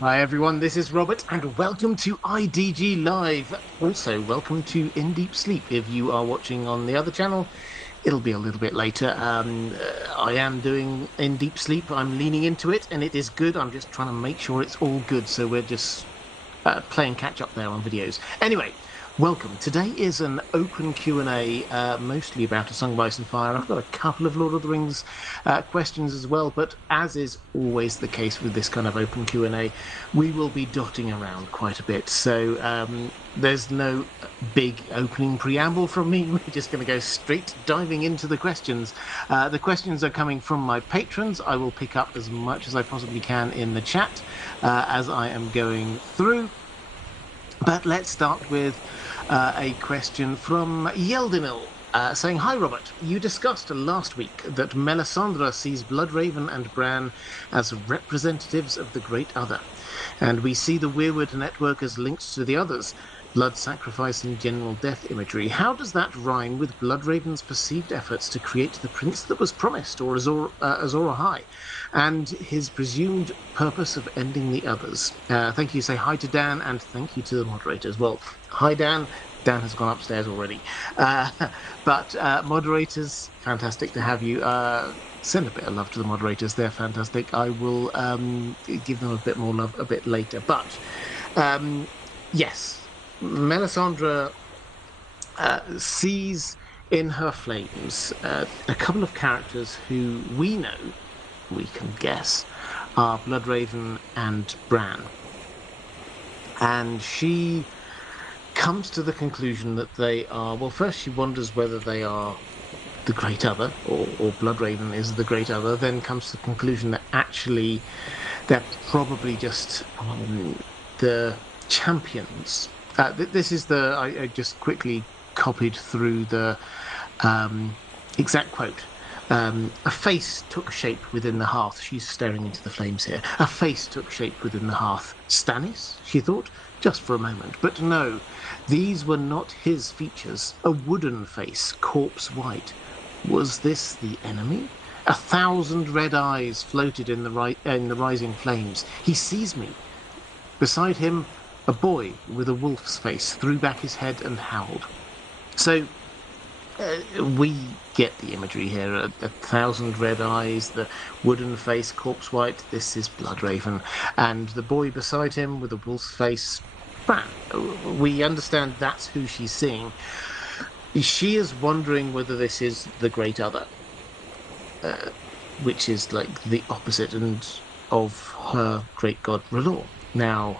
Hi everyone, this is Robert and welcome to IDG Live. Also, welcome to In Deep Sleep. If you are watching on the other channel, it'll be a little bit later. I am doing In Deep Sleep. I'm leaning into it and it is good. I'm just trying to make sure it's all good. So we're just playing catch up there on videos. Anyway, welcome. Today is an open Q&A, mostly about A Song of Ice and Fire. I've got a couple of Lord of the Rings questions as well, but as is always the case with this kind of open Q&A, we will be dotting around quite a bit. So there's no big opening preamble from me. We're just going to go straight diving into the questions. The questions are coming from my patrons. I will pick up as much as I possibly can in the chat as I am going through. But let's start with a question from Yeldinil. Saying, "Hi Robert, you discussed last week that Melisandre sees Bloodraven and Bran as representatives of the Great Other, and we see the Weirwood network as linked to the others, blood sacrifice and general death imagery. How does that rhyme with Bloodraven's perceived efforts to create the prince that was promised, or Azor Ahai, and his presumed purpose of ending the others?" Thank you. Say hi to Dan, and thank you to the moderators. Well, hi Dan. Dan has gone upstairs already. Uh, but moderators, fantastic to have you. Send a bit of love to the moderators. They're fantastic. I will give them a bit more love a bit later. But yes, Melisandre sees in her flames a couple of characters who we can guess, are Bloodraven and Bran. And she comes to the conclusion that they are, well, first she wonders whether they are the Great Other, or Bloodraven is the Great Other, then comes to the conclusion that actually they're probably just the champions. This is I just quickly copied through the exact quote. A face took shape within the hearth. She's staring into the flames here. A face took shape within the hearth. Stannis, she thought, just for a moment. But no, these were not his features. A wooden face, corpse white. Was this the enemy? 1,000 red eyes floated in the rising flames. He sees me. Beside him, a boy with a wolf's face threw back his head and howled. So we get the imagery here. 1,000 red eyes, the wooden face, corpse white. This is Bloodraven. And the boy beside him with a wolf's face, Bran. We understand that's who she's seeing. She is wondering whether this is the Great Other, which is like the opposite of her great god R'hllor. Now,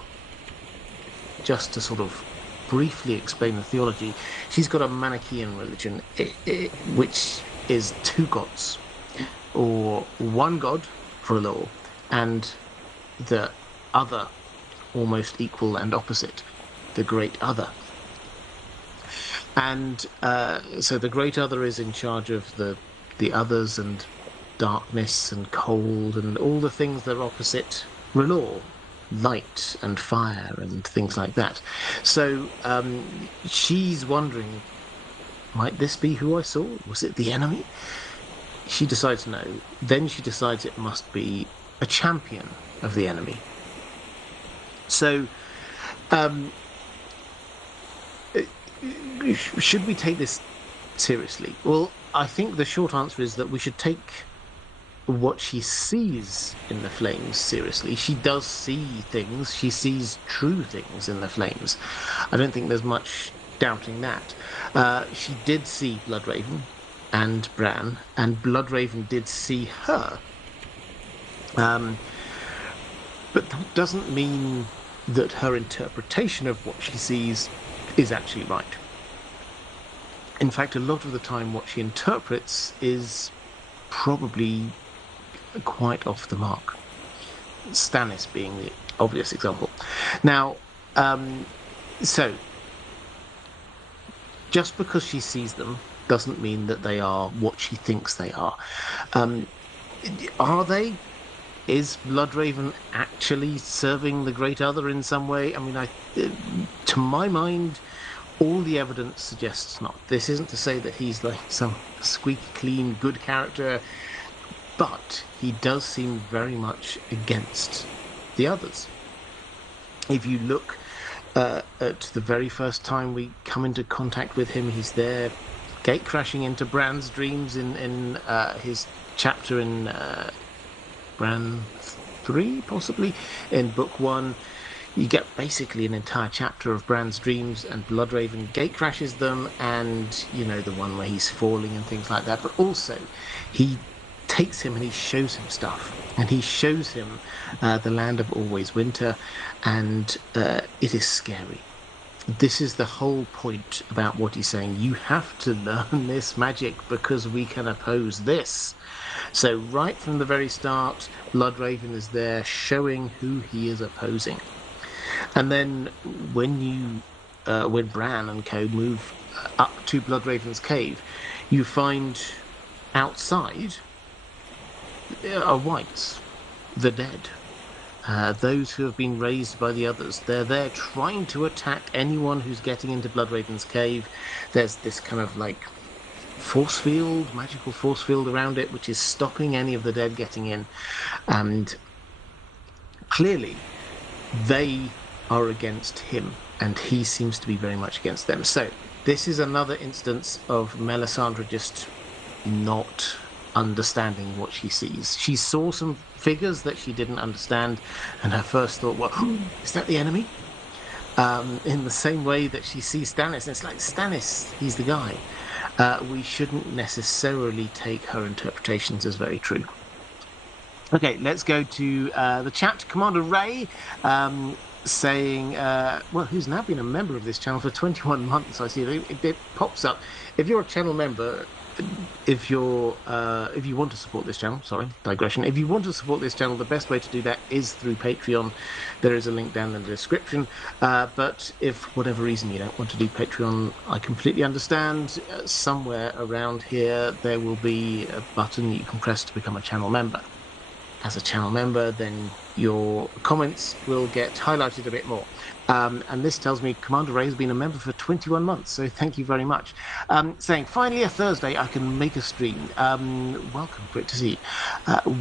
just to sort of briefly explain the theology, she's got a Manichaean religion, which is two gods, or one god, R'hllor, and the other, almost equal and opposite, the Great Other. And so the Great Other is in charge of the others and darkness and cold and all the things that are opposite R'hllor, light and fire and things like that. So she's wondering, might this be who I saw? Was it the enemy? She decides no. Then she decides it must be a champion of the enemy. So should we take this seriously? Well, I think the short answer is that we should take what she sees in the flames seriously. She does see things. She sees true things in the flames. I don't think there's much doubting that. She did see Bloodraven and Bran, and Bloodraven did see her. But that doesn't mean that her interpretation of what she sees is actually right. In fact, a lot of the time what she interprets is probably quite off the mark. Stannis being the obvious example. Now, so just because she sees them doesn't mean that they are what she thinks they are. Are they? Is Bloodraven actually serving the Great Other in some way? I mean, to my mind, all the evidence suggests not. This isn't to say that he's like some squeaky clean good character, but he does seem very much against the others. If you look at the very first time we come into contact with him, he's there gate crashing into Bran's dreams in his chapter in Bran 3, possibly, in book 1. You get basically an entire chapter of Bran's dreams, and Bloodraven gate crashes them, and, you know, the one where he's falling and things like that. But also, he takes him and he shows him stuff. And he shows him the land of always winter, and it is scary. This is the whole point about what he's saying. You have to learn this magic because we can oppose this. So right from the very start, Bloodraven is there showing who he is opposing. And then when Bran and co move up to Bloodraven's cave, you find outside are whites, the dead. Those who have been raised by the others. They're there trying to attack anyone who's getting into Bloodraven's cave. There's this kind of like force field, magical force field around it, which is stopping any of the dead getting in. And clearly, they are against him, and he seems to be very much against them. So this is another instance of Melisandre just not understanding what she sees. She saw some figures that she didn't understand, and her first thought, well, is that the enemy? In the same way that she sees Stannis, and it's like, Stannis, he's the guy. We shouldn't necessarily take her interpretations as very true. Okay, let's go to the chat. Commander Ray saying, well, who's now been a member of this channel for 21 months. I see it pops up. If you're a channel member, if you want to support this channel, sorry, digression. If you want to support this channel, the best way to do that is through Patreon. There is a link down in the description. But if for whatever reason you don't want to do Patreon, I completely understand. Somewhere around here, there will be a button you can press to become a channel member. As a channel member, then your comments will get highlighted a bit more. And this tells me Commander Ray has been a member for 21 months, so thank you very much. Saying, finally a Thursday, I can make a stream. Welcome, great to see you.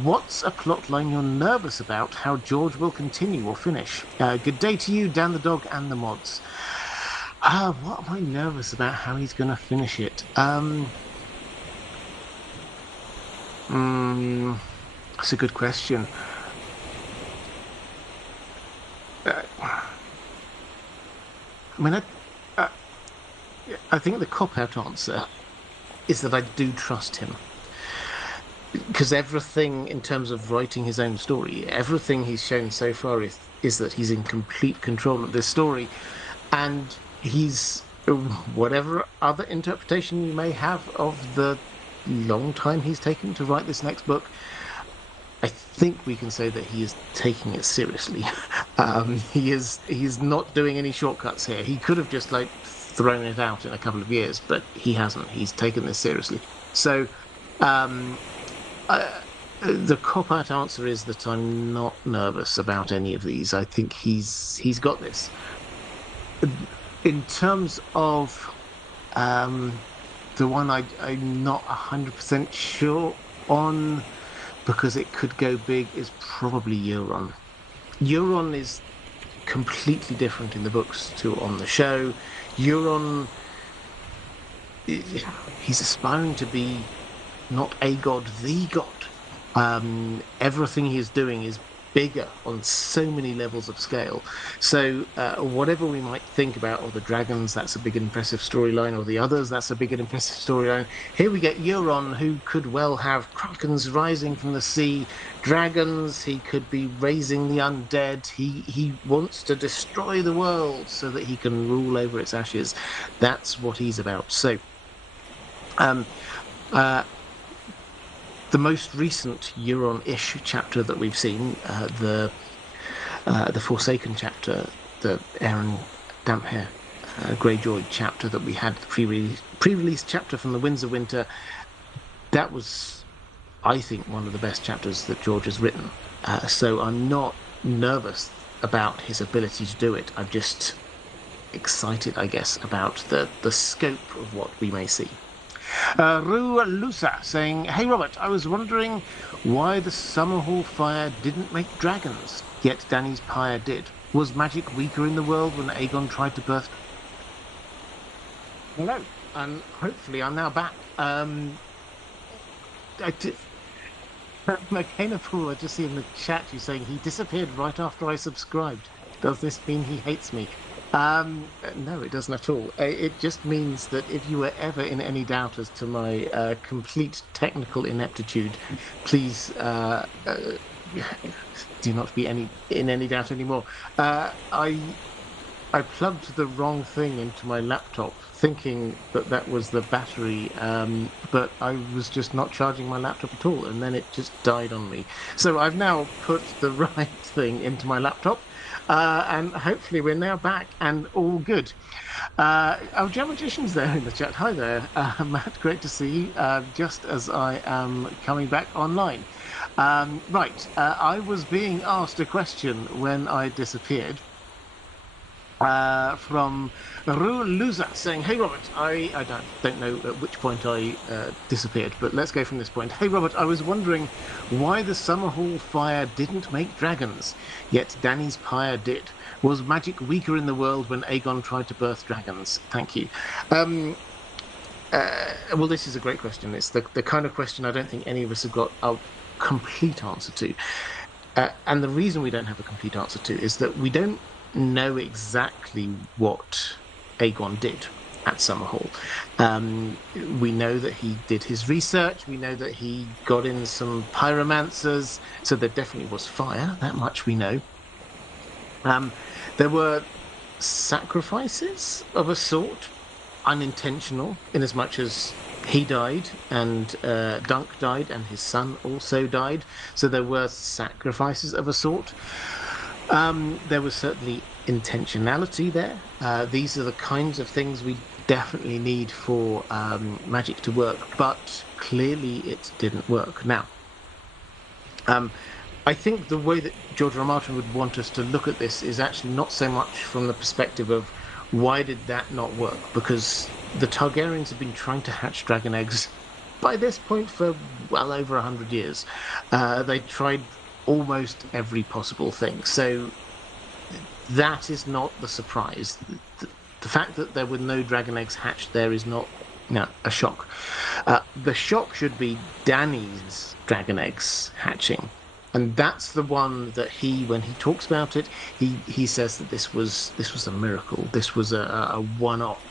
What's a plot line you're nervous about, how George will continue or finish? Good day to you, Dan the Dog, and the mods. What am I nervous about, how he's going to finish it? That's a good question. I mean, I think the cop-out answer is that I do trust him. Because everything, in terms of writing his own story, everything he's shown so far is that he's in complete control of this story. And he's, whatever other interpretation you may have of the long time he's taken to write this next book, I think we can say that he is taking it seriously. He's not doing any shortcuts here. He could have just like thrown it out in a couple of years, but he hasn't. He's taken this seriously. So the cop-out answer is that I'm not nervous about any of these. I think he's got this. In terms of the one I'm not 100% sure on, because it could go big, is probably Euron. Euron is completely different in the books to on the show. Euron, he's aspiring to be not a god, the god. Everything he's doing is bigger on so many levels of scale. So whatever we might think about, or the dragons, that's a big and impressive storyline, or the others, that's a big and impressive storyline. Here we get Euron, who could well have krakens rising from the sea, dragons, he could be raising the undead, he wants to destroy the world so that he can rule over its ashes. That's what he's about. So the most recent Euron-ish chapter that we've seen, the Forsaken chapter, the Aaron Damphair Greyjoy chapter that we had, the pre-release chapter from the Winds of Winter, that was, I think, one of the best chapters that George has written. So I'm not nervous about his ability to do it. I'm just excited, I guess, about the scope of what we may see. Rua Lusa saying, hey Robert, I was wondering why the Summerhall fire didn't make dragons, yet Dany's pyre did. Was magic weaker in the world when Aegon tried to birth? Hello, and hopefully I'm now back. I did, McKenna Poole, I just see in the chat you saying he disappeared right after I subscribed. Does this mean he hates me? No, it doesn't at all. It just means that if you were ever in any doubt as to my complete technical ineptitude, please do not be in any doubt anymore. I plugged the wrong thing into my laptop, thinking that that was the battery, but I was just not charging my laptop at all, and then it just died on me. So I've now put the right thing into my laptop, and hopefully we're now back and all good. Oh, Gem Magician's there in the chat. Hi there, Matt. Great to see you. Just as I am coming back online. Right, I was being asked a question when I disappeared. From Luza saying, "Hey Robert, I don't know at which point I disappeared, but let's go from this point. Hey Robert, I was wondering why the Summerhall fire didn't make dragons, yet Dany's pyre did. Was magic weaker in the world when Aegon tried to birth dragons? Thank you." Well, this is a great question. It's the kind of question I don't think any of us have got a complete answer to. And the reason we don't have a complete answer to is that we don't know exactly what Aegon did at Summerhall. We know that he did his research. We know that he got in some pyromancers, so there definitely was fire. That much we know. There were sacrifices of a sort, unintentional, in as much as he died and Dunk died and his son also died. So there were sacrifices of a sort. There was certainly intentionality there. These are the kinds of things we definitely need for magic to work, but clearly it didn't work. Now, I think the way that George R. R. Martin would want us to look at this is actually not so much from the perspective of why did that not work, because the Targaryens have been trying to hatch dragon eggs by this point for well over 100 years. They tried almost every possible thing. So that is not the surprise. The fact that there were no dragon eggs hatched there is not a shock. The shock should be Dany's dragon eggs hatching. And that's the one that when he talks about it, he says that this was a miracle. This was a one-off.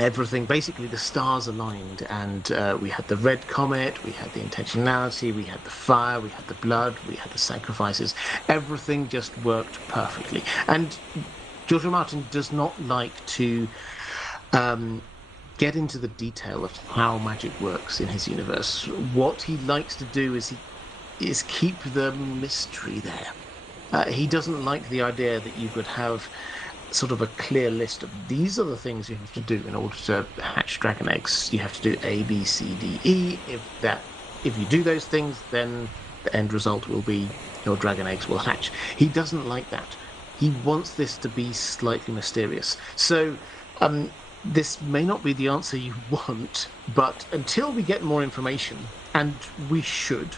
Everything, basically the stars aligned, and we had the red comet, we had the intentionality, we had the fire, we had the blood, we had the sacrifices. Everything just worked perfectly. And George R. R. Martin does not like to get into the detail of how magic works in his universe. What he likes to do is keep the mystery there. He doesn't like the idea that you could have sort of a clear list of these are the things you have to do in order to hatch dragon eggs. You have to do A, B, C, D, E. If you do those things, then the end result will be your dragon eggs will hatch. He doesn't like that. He wants this to be slightly mysterious. So this may not be the answer you want, but until we get more information, and we should,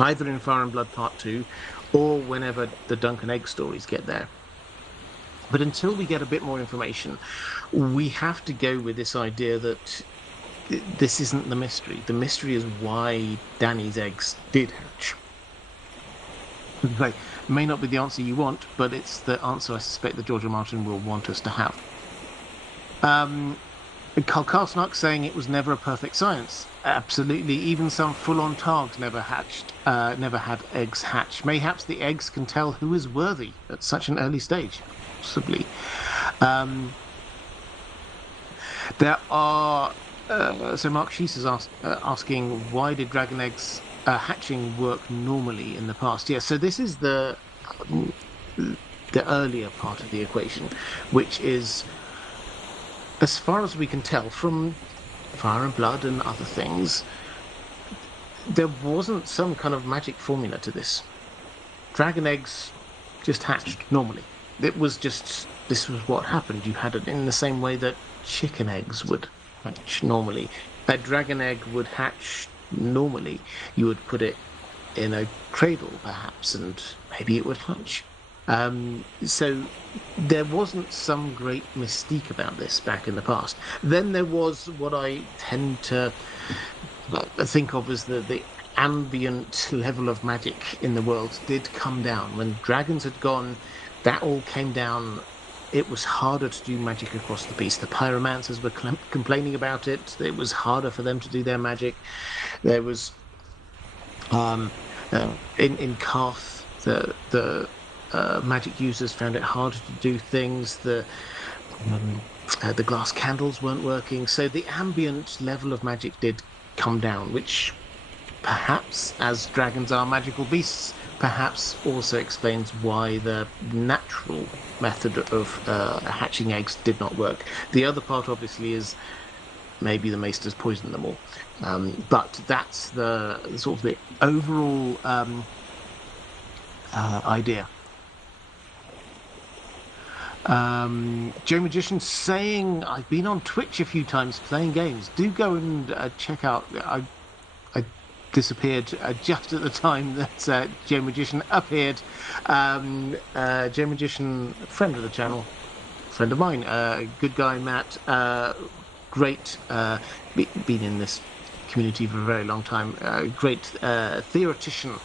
either in Fire and Blood Part 2 or whenever the Dunk and Egg stories get there, but until we get a bit more information, we have to go with this idea that this isn't the mystery. The mystery is why Dany's eggs did hatch. They may not be the answer you want, but it's the answer I suspect that George R. R. Martin will want us to have. Carl Karsnark saying it was never a perfect science. Absolutely. Even some full-on Targs never had eggs hatch. Mayhaps the eggs can tell who is worthy at such an early stage. Possibly. There are so Mark Shees is asking why did dragon eggs hatching work normally in the past? Yeah, so this is the earlier part of the equation, which is, as far as we can tell from Fire and Blood and other things, there wasn't some kind of magic formula to this. Dragon eggs just hatched normally. It was just, this was what happened. You had it in the same way that chicken eggs would hatch normally. A dragon egg would hatch normally. You would put it in a cradle, perhaps, and maybe it would hatch. So there wasn't some great mystique about this back in the past. Then there was what I tend to think of as the ambient level of magic in the world did come down. When dragons had gone, that all came down. It was harder to do magic across the piece. The pyromancers were complaining about it. It was harder for them to do their magic. There was in Karth, the magic users found it harder to do things. The glass candles weren't working, so the ambient level of magic did come down, which perhaps, as dragons are magical beasts, perhaps also explains why the natural method of hatching eggs did not work. The other part, obviously, is maybe the maesters poisoned them all. But that's the sort of the overall idea. Joe Magician saying, I've been on Twitch a few times playing games. Do go and check out. I disappeared just at the time that Joe Magician appeared. Joe Magician, friend of the channel, friend of mine, good guy, Matt. Great, been in this community for a very long time. Great theoretician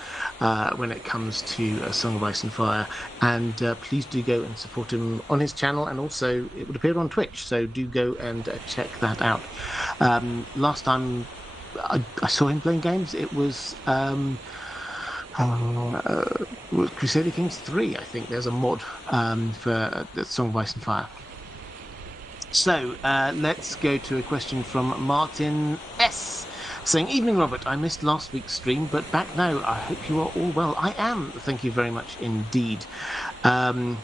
when it comes to A Song of Ice and Fire. And please do go and support him on his channel. And also, it would appear on Twitch. So do go and check that out. Last time I saw him playing games, it was Crusader Kings 3, I think. There's a mod for The Song of Ice and Fire. So let's go to a question from Martin S. saying, evening, Robert. I missed last week's stream, but back now. I hope you are all well. I am. Thank you very much indeed. Carl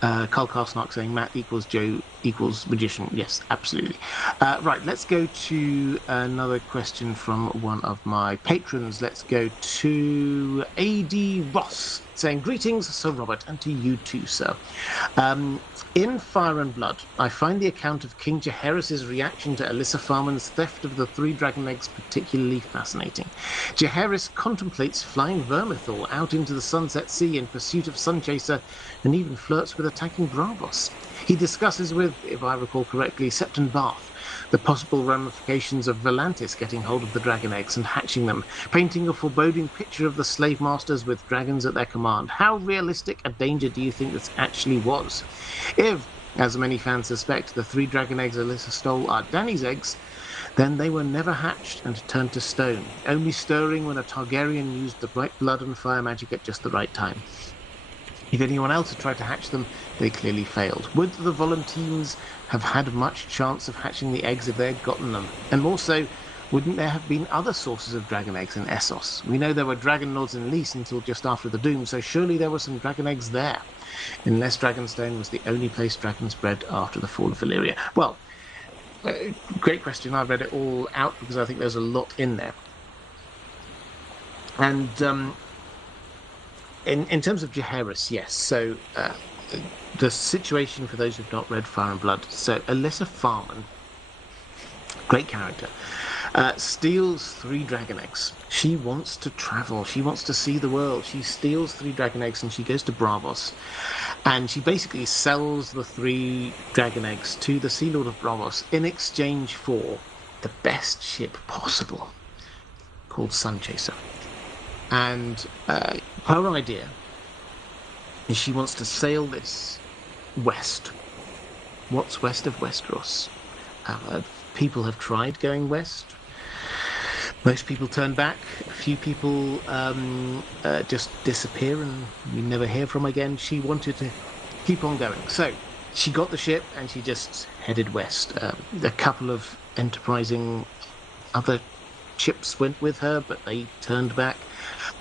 Karsnark saying, Matt equals Joe equals Magician. Yes, absolutely. Right, let's go to another question from one of my patrons. Let's go to A.D. Ross saying, greetings, Sir Robert, and to you too, sir. In Fire and Blood, I find the account of King Jaehaerys' reaction to Alyssa Farman's theft of the 3 dragon eggs particularly fascinating. Jaehaerys contemplates flying Vermithor out into the Sunset Sea in pursuit of Sunchaser and even flirts with attacking Bravos. He discusses with, if I recall correctly, Septon Bath, the possible ramifications of Volantis getting hold of the dragon eggs and hatching them, painting a foreboding picture of the slave masters with dragons at their command. How realistic a danger do you think this actually was? If, as many fans suspect, the 3 dragon eggs Alyssa stole are Dany's eggs, then they were never hatched and turned to stone, only stirring when a Targaryen used the right blood and fire magic at just the right time. If anyone else had tried to hatch them, they clearly failed. Would the Volunteers have had much chance of hatching the eggs if they had gotten them? And also, wouldn't there have been other sources of dragon eggs in Essos? We know there were dragon lords in Lys until just after the Doom, so surely there were some dragon eggs there. Unless Dragonstone was the only place dragons bred after the fall of Valyria. Well, great question. I've read it all out because I think there's a lot in there. And in terms of Jaehaerys, yes. So the situation, for those who've not read Fire and Blood, so Alyssa Farman, great character, steals 3 dragon eggs. She wants to travel. She wants to see the world. She steals 3 dragon eggs and she goes to Bravos. And she basically sells the 3 dragon eggs to the Sea Lord of Bravos in exchange for the best ship possible, called Sunchaser. And her idea is she wants to sail this west. What's west of Westeros? People have tried going west. Most people turn back. A few people just disappear and we never hear from again. She wanted to keep on going. So she got the ship and she just headed west. A couple of enterprising other ships went with her, but they turned back.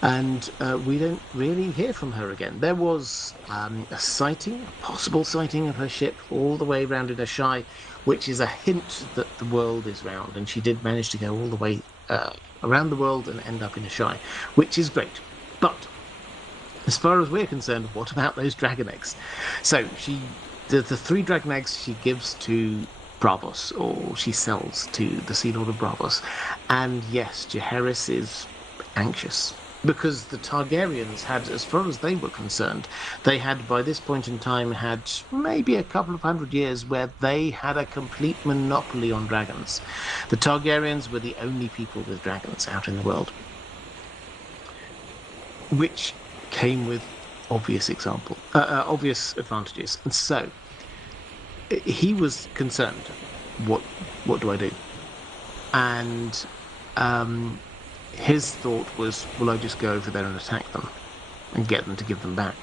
And we don't really hear from her again. There was a sighting, a possible sighting of her ship all the way around in Ashai, which is a hint that the world is round. And she did manage to go all the way around the world and end up in Ashai, which is great. But as far as we're concerned, what about those dragon eggs? So the 3 dragon eggs she gives to Bravos, or she sells to the Sea Lord of Bravos. And yes, Jaehaerys is anxious. because the Targaryens had, as far as they were concerned, they had by this point in time had maybe a couple of hundred years where they had a complete monopoly on dragons. The Targaryens were the only people with dragons out in the world, which came with obvious advantages. And so he was concerned, what do I do? And his thought was, will I just go over there and attack them and get them to give them back?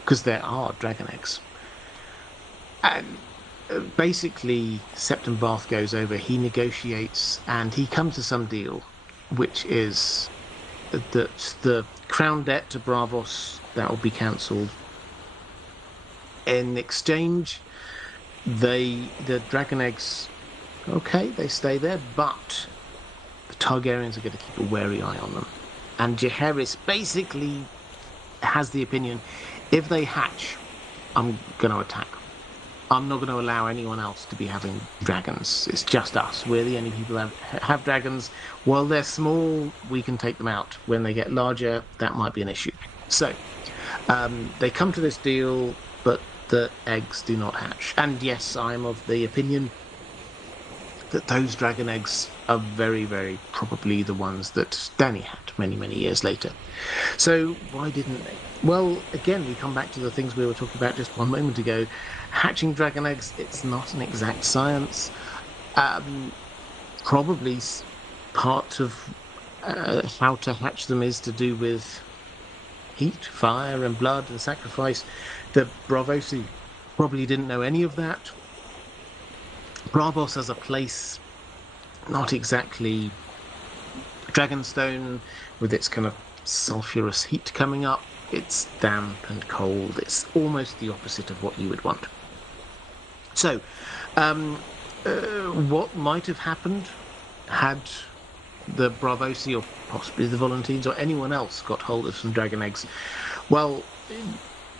Because there are dragon eggs. And basically, Septon Bath goes over, he negotiates, and he comes to some deal, which is that the crown debt to Braavos, that will be cancelled. In exchange, the dragon eggs, okay, they stay there, but the Targaryens are going to keep a wary eye on them. And Jaehaerys basically has the opinion, if they hatch, I'm going to attack. I'm not going to allow anyone else to be having dragons. It's just us. We're the only people that have dragons. While they're small, we can take them out. When they get larger, that might be an issue. So they come to this deal, but the eggs do not hatch. And yes, I'm of the opinion that those dragon eggs are very, very probably the ones that Dany had many, many years later. So why didn't they? Well, again, we come back to the things we were talking about just one moment ago. Hatching dragon eggs, it's not an exact science. Probably part of how to hatch them is to do with heat, fire, and blood and sacrifice. The Braavosi probably didn't know any of that. Braavos as a place, not exactly Dragonstone with its kind of sulphurous heat coming up. It's damp and cold. It's almost the opposite of what you would want. So, what might have happened had the Braavosi or possibly the Volantines or anyone else got hold of some dragon eggs? Well,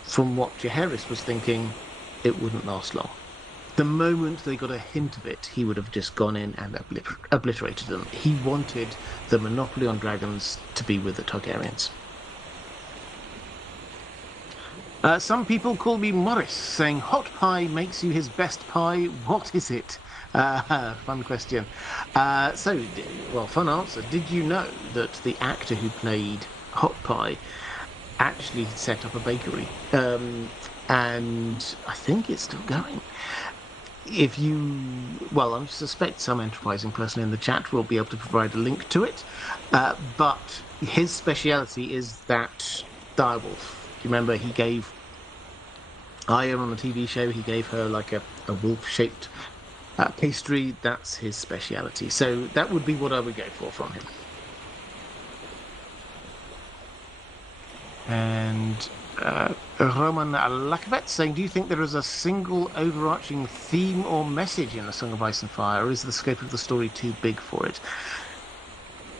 from what Jaehaerys was thinking, it wouldn't last long. The moment they got a hint of it, he would have just gone in and obliterated them. He wanted the monopoly on dragons to be with the Targaryens. Some people call me Morris, saying hot pie makes you his best pie. What is it? Fun question. Fun answer. Did you know that the actor who played Hot Pie actually set up a bakery? And I think it's still going. I suspect some enterprising person in the chat will be able to provide a link to it. But his speciality is that direwolf. Do you remember he gave Aya on the TV show, he gave her like a wolf-shaped pastry? That's his speciality. So that would be what I would go for from him. And Roman Alakovet saying, do you think there is a single overarching theme or message in A Song of Ice and Fire, or is the scope of the story too big for it?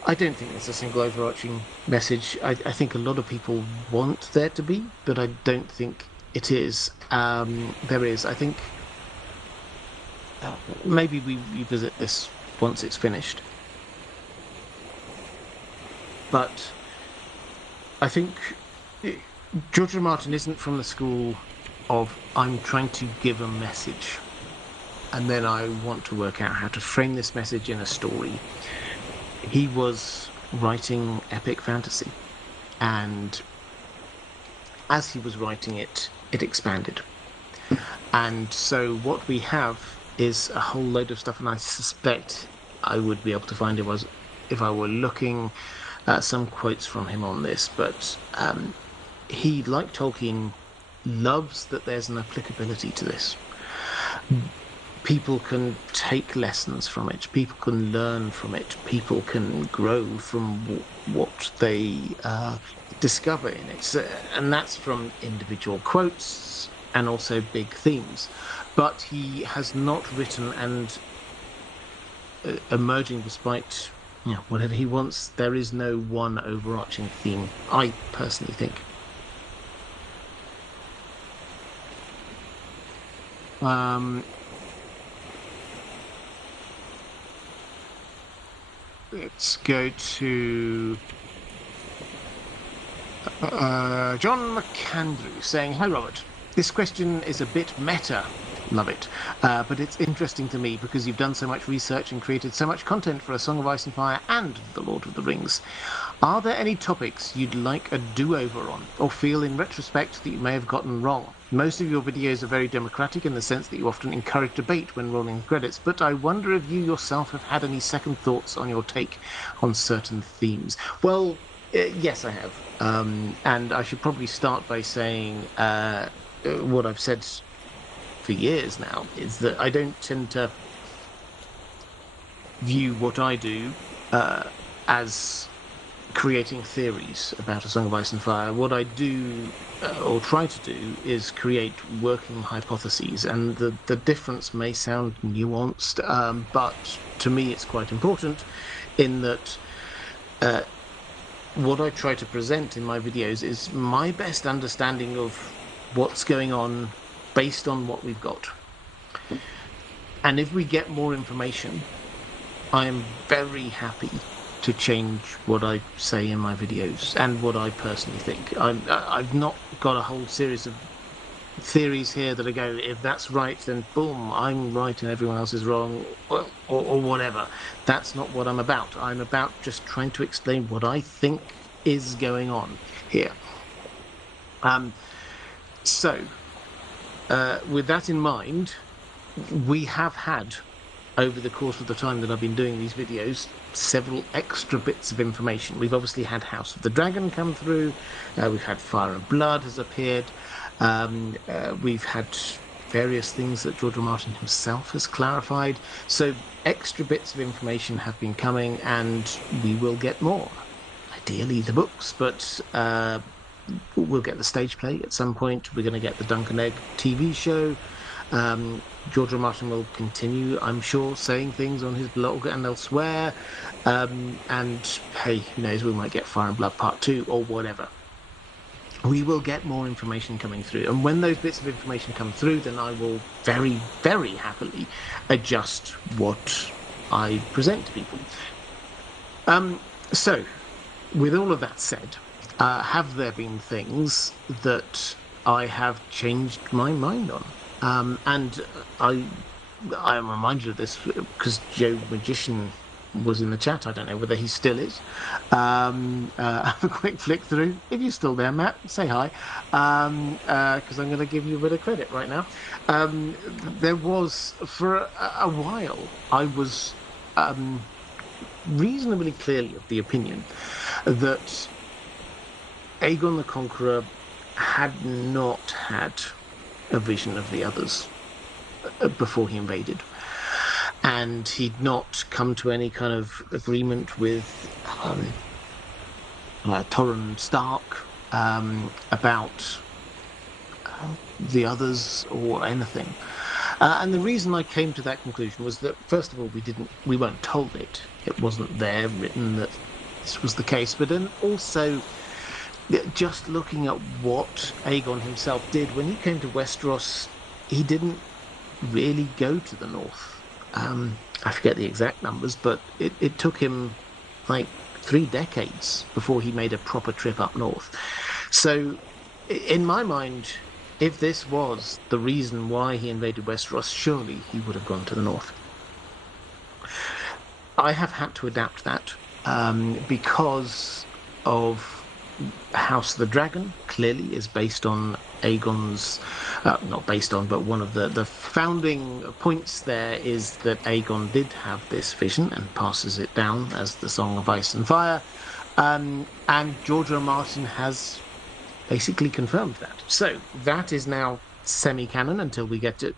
I don't think there's a single overarching message. I think a lot of people want there to be, but I don't think it is. There is. I think maybe we revisit this once it's finished. But I think George R. R. Martin isn't from the school of I'm trying to give a message and then I want to work out how to frame this message in a story. He was writing epic fantasy, and as he was writing it, it expanded. And so what we have is a whole load of stuff, and I suspect I would be able to find if I were looking at some quotes from him on this, but he, like Tolkien, loves that there's an applicability to this. People can take lessons from it. People can learn from it. People can grow from what they discover in it. And that's from individual quotes and also big themes. But he has not written and emerging despite whatever he wants, there is no one overarching theme, I personally think. Let's go to John McAndrew saying, "Hi, Robert. This question is a bit meta. Love it. But it's interesting to me because you've done so much research and created so much content for A Song of Ice and Fire and The Lord of the Rings. Are there any topics you'd like a do-over on, or feel in retrospect that you may have gotten wrong? Most of your videos are very democratic in the sense that you often encourage debate when rolling the credits, but I wonder if you yourself have had any second thoughts on your take on certain themes." Well, yes, I have. And I should probably start by saying what I've said for years now is that I don't tend to view what I do as creating theories about A Song of Ice and Fire. What I do or try to do is create working hypotheses, and the difference may sound nuanced, but to me it's quite important in that what I try to present in my videos is my best understanding of what's going on based on what we've got. And if we get more information, I am very happy to change what I say in my videos and what I personally think. I've not got a whole series of theories here that I go, if that's right, then boom, I'm right and everyone else is wrong, or whatever. That's not what I'm about. I'm about just trying to explain what I think is going on here. So, with that in mind, we have had, over the course of the time that I've been doing these videos, several extra bits of information. We've obviously had House of the Dragon come through, we've had Fire and Blood has appeared, we've had various things that George R. Martin himself has clarified. So extra bits of information have been coming, and we will get more. Ideally the books, but we'll get the stage play at some point. We're going to get the Dunk and Egg TV show. George R. Martin will continue, I'm sure, saying things on his blog and elsewhere. And hey, who knows, we might get Fire and Blood Part 2 or whatever. We will get more information coming through. And when those bits of information come through, then I will very, very happily adjust what I present to people. So, with all of that said, have there been things that I have changed my mind on? And I am reminded of this because Joe Magician was in the chat. I don't know whether he still is. Have a quick flick through. If you're still there, Matt, say hi, because I'm going to give you a bit of credit right now. There was, for a while, I was reasonably clearly of the opinion that Aegon the Conqueror had not had a vision of the others before he invaded, and he'd not come to any kind of agreement with Torrhen Stark about the others or anything. And the reason I came to that conclusion was that, first of all, we weren't told it. It wasn't there written that this was the case. But then also, just looking at what Aegon himself did when he came to Westeros, he didn't really go to the north. I forget the exact numbers, but it took him like 3 decades before he made a proper trip up north. So, in my mind, if this was the reason why he invaded Westeros, surely he would have gone to the north. I have had to adapt that because of House of the Dragon. Clearly is based on Aegon's, not based on, but one of the founding points there is that Aegon did have this vision and passes it down as the Song of Ice and Fire. And George R. Martin has basically confirmed that. So that is now semi-canon until we get it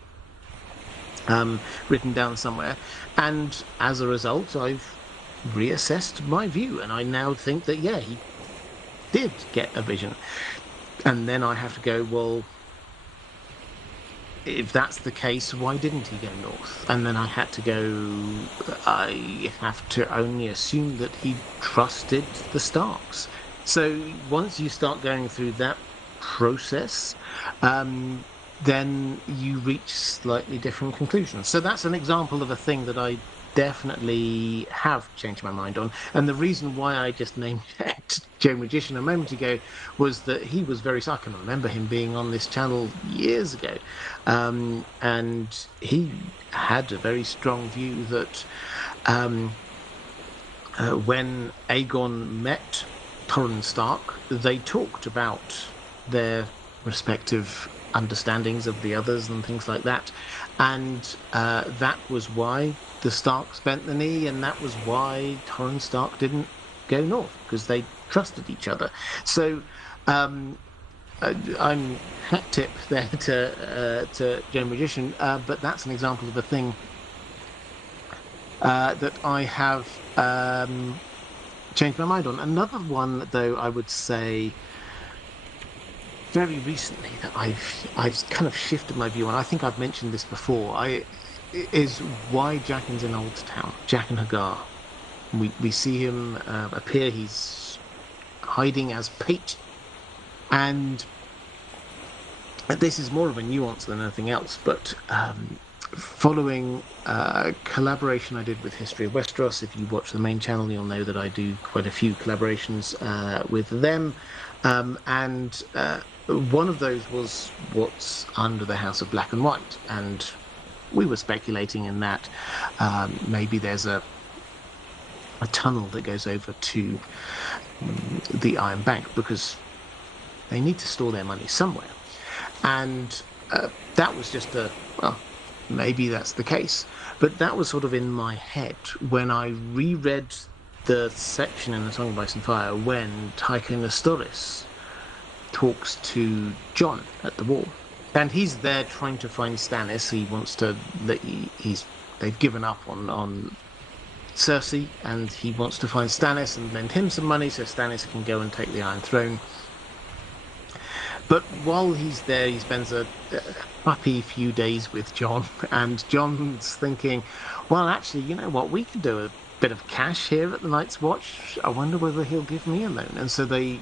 written down somewhere. And as a result, I've reassessed my view, and I now think that, yeah, he did get a vision. And then I have to go, well, if that's the case, why didn't he go north? And then I had to go, I have to only assume that he trusted the Starks. So once you start going through that process, then you reach slightly different conclusions. So that's an example of a thing that I definitely have changed my mind on. And the reason why I just name checked Joe Magician a moment ago was that he was very. I can remember him being on this channel years ago, and he had a very strong view that when Aegon met Torrhen Stark, they talked about their respective understandings of the others and things like that, and that was why the Starks bent the knee, and that was why Torrhen Stark didn't go north, because they trusted each other. So I'm hat tip there to Joe Magician, but that's an example of a thing that I have changed my mind on. Another one, though, I would say very recently that I've kind of shifted my view on. I think I've mentioned this before. Is why Jaqen's in Old Town. Jaqen H'ghar. We see him appear. He's hiding as Pate, and this is more of a nuance than anything else. But following a collaboration I did with History of Westeros, if you watch the main channel, you'll know that I do quite a few collaborations with them, and one of those was what's under the House of Black and White, and we were speculating in that maybe there's a tunnel that goes over to the Iron Bank, because they need to store their money somewhere. And that was just well, maybe that's the case. But that was sort of in my head when I reread the section in The Song of Ice and Fire when Tycho Nestoris talks to Jon at the wall. And he's there trying to find Stannis. He wants to. They've given up on Cersei, and he wants to find Stannis and lend him some money so Stannis can go and take the Iron Throne. But while he's there, he spends a happy few days with Jon, and Jon's thinking, well, actually, you know what, we could do a bit of cash here at the Night's Watch. I wonder whether he'll give me a loan. And so they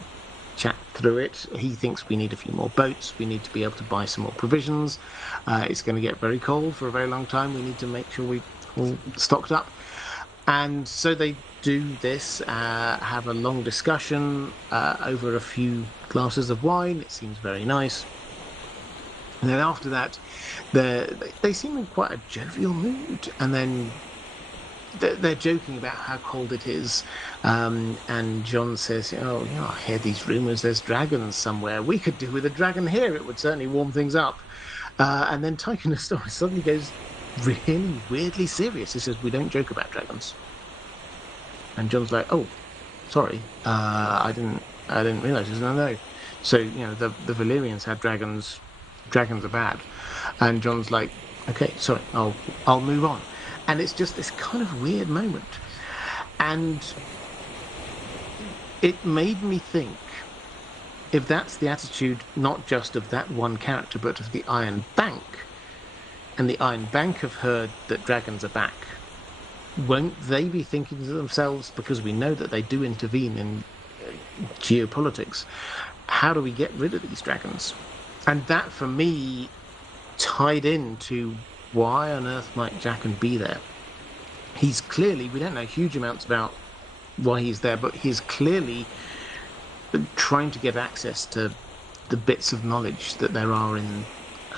chat through it. He thinks we need a few more boats. We need to be able to buy some more provisions. It's going to get very cold for a very long time. We need to make sure we're all stocked up. And so they do this, have a long discussion over a few glasses of wine. It seems very nice. And then after that, they seem in quite a jovial mood. And then they're joking about how cold it is. And Jon says, oh, you know, I hear these rumours there's dragons somewhere. We could do with a dragon here. It would certainly warm things up. And then Tycho Nestoris suddenly goes really weirdly serious. He says, we don't joke about dragons. And Jon's like, oh, sorry, I didn't realise. He says, no. So, you know, the Valyrians had dragons. Dragons are bad. And Jon's like, okay, sorry, I'll move on. And it's just this kind of weird moment. And it made me think, if that's the attitude not just of that one character, but of the Iron Bank, and the Iron Bank have heard that dragons are back, won't they be thinking to themselves, because we know that they do intervene in geopolitics, how do we get rid of these dragons? And that, for me, tied into why on earth might Jaqen be there. He's clearly, we don't know huge amounts about why he's there, but he's clearly trying to get access to the bits of knowledge that there are in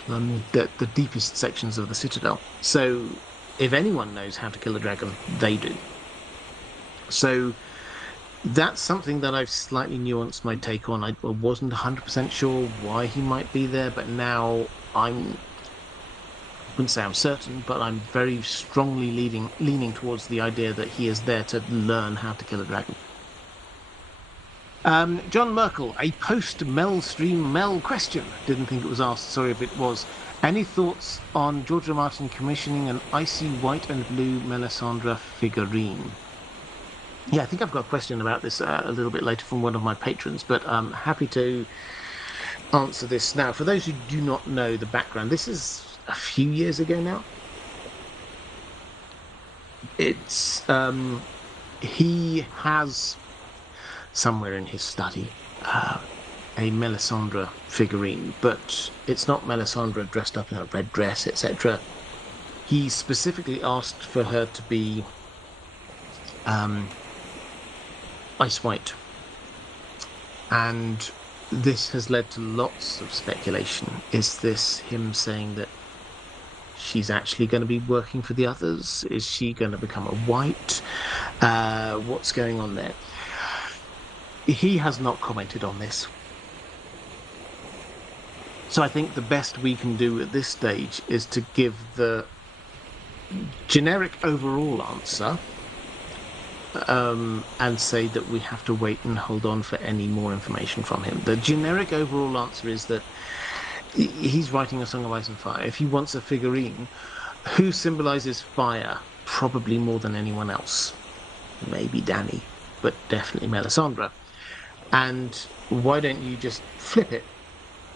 the deepest sections of the Citadel. So if anyone knows how to kill a dragon, they do. So that's something that I've slightly nuanced my take on. I wasn't 100% sure why he might be there, but now I wouldn't say I'm certain, but I'm very strongly leaning towards the idea that he is there to learn how to kill a dragon. John Merkel, a post-Melstream Mel question. Didn't think it was asked, sorry if it was. Any thoughts on George R. Martin commissioning an icy white and blue Melisandre figurine? Yeah, I think I've got a question about this a little bit later from one of my patrons, but I'm happy to answer this now. For those who do not know the background, this is a few years ago now. It's he has somewhere in his study a Melisandre figurine, but it's not Melisandre dressed up in a red dress, etc. He specifically asked for her to be ice white. And this has led to lots of speculation. Is this him saying that she's actually going to be working for the others? Is she going to become a white? What's going on there? He has not commented on this. So I think the best we can do at this stage is to give the generic overall answer, and say that we have to wait and hold on for any more information from him. The generic overall answer is that he's writing A Song of Ice and Fire. If he wants a figurine, who symbolizes fire? Probably more than anyone else. Maybe Dany, but definitely Melisandre. And why don't you just flip it?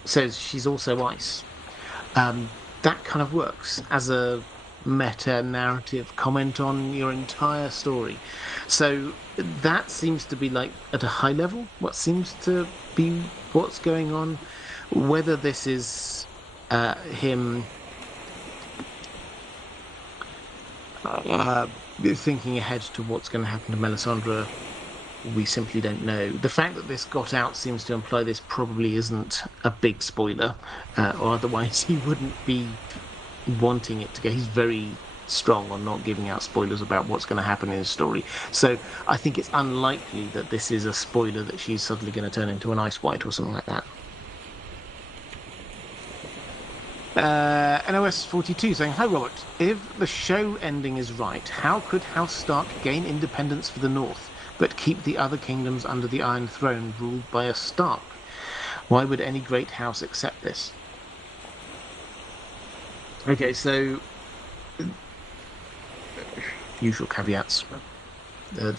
Says she's also ice. That kind of works as a meta-narrative comment on your entire story. So that seems to be, like, at a high level, what seems to be what's going on. Whether this is him thinking ahead to what's going to happen to Melisandre, we simply don't know. The fact that this got out seems to imply this probably isn't a big spoiler, or otherwise he wouldn't be wanting it to go. He's very strong on not giving out spoilers about what's going to happen in his story. So I think it's unlikely that this is a spoiler that she's suddenly going to turn into an ice white or something like that. NOS 42 saying, "Hi Robert, if the show ending is right, how could House Stark gain independence for the North, but keep the other kingdoms under the Iron Throne ruled by a Stark? Why would any great house accept this?" Okay, so usual caveats. The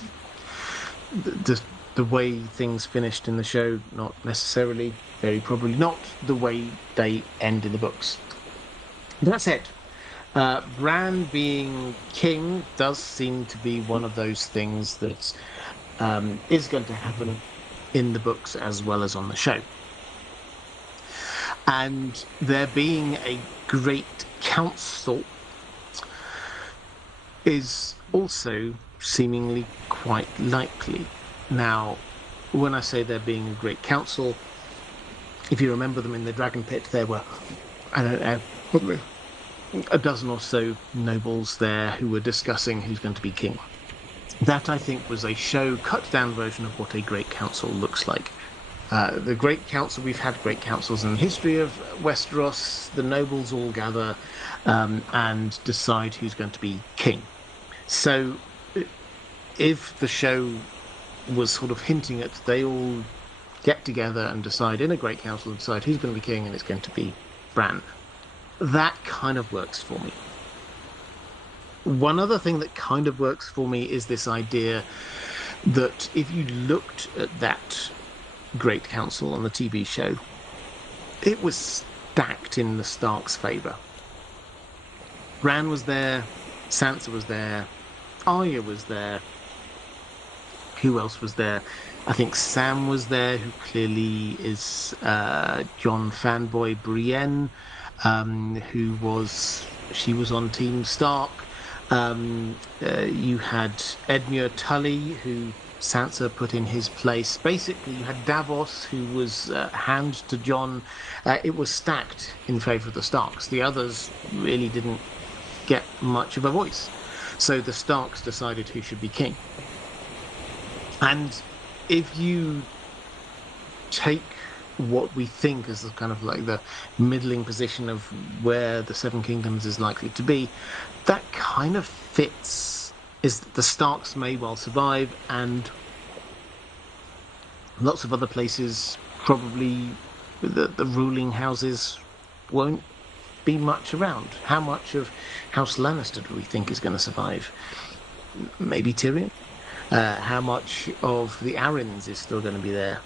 way things finished in the show, not necessarily, very probably not the way they end in the books. That said, Bran being king does seem to be one of those things that is going to happen in the books as well as on the show. And there being a great council is also seemingly quite likely. Now, when I say there being a great council, if you remember them in the Dragon Pit, there were, I don't know, probably a dozen or so nobles there who were discussing who's going to be king. That, I think, was a show cut-down version of what a great council looks like. The Great Council, we've had great councils in the history of Westeros. The nobles all gather and decide who's going to be king. So if the show was sort of hinting at they all get together and decide in a great council and decide who's going to be king, and it's going to be Bran, that kind of works for me. One other thing that kind of works for me is this idea that if you looked at that Great Council on the TV show, it was stacked in the Starks' favour. Bran was there, Sansa was there, Arya was there. Who else was there? I think Sam was there, who clearly is Jon fanboy Brienne, she was on Team Stark. You had Edmure Tully, who Sansa put in his place. Basically, you had Davos, who was hand to Jon. It was stacked in favour of the Starks. The others really didn't get much of a voice. So the Starks decided who should be king. And if you take what we think is the kind of like the middling position of where the Seven Kingdoms is likely to be, that kind of fits. Is that the Starks may well survive, and lots of other places, probably the ruling houses won't be much around. How much of House Lannister do we think is going to survive? Maybe Tyrion. How much of the Arryns is still going to be there?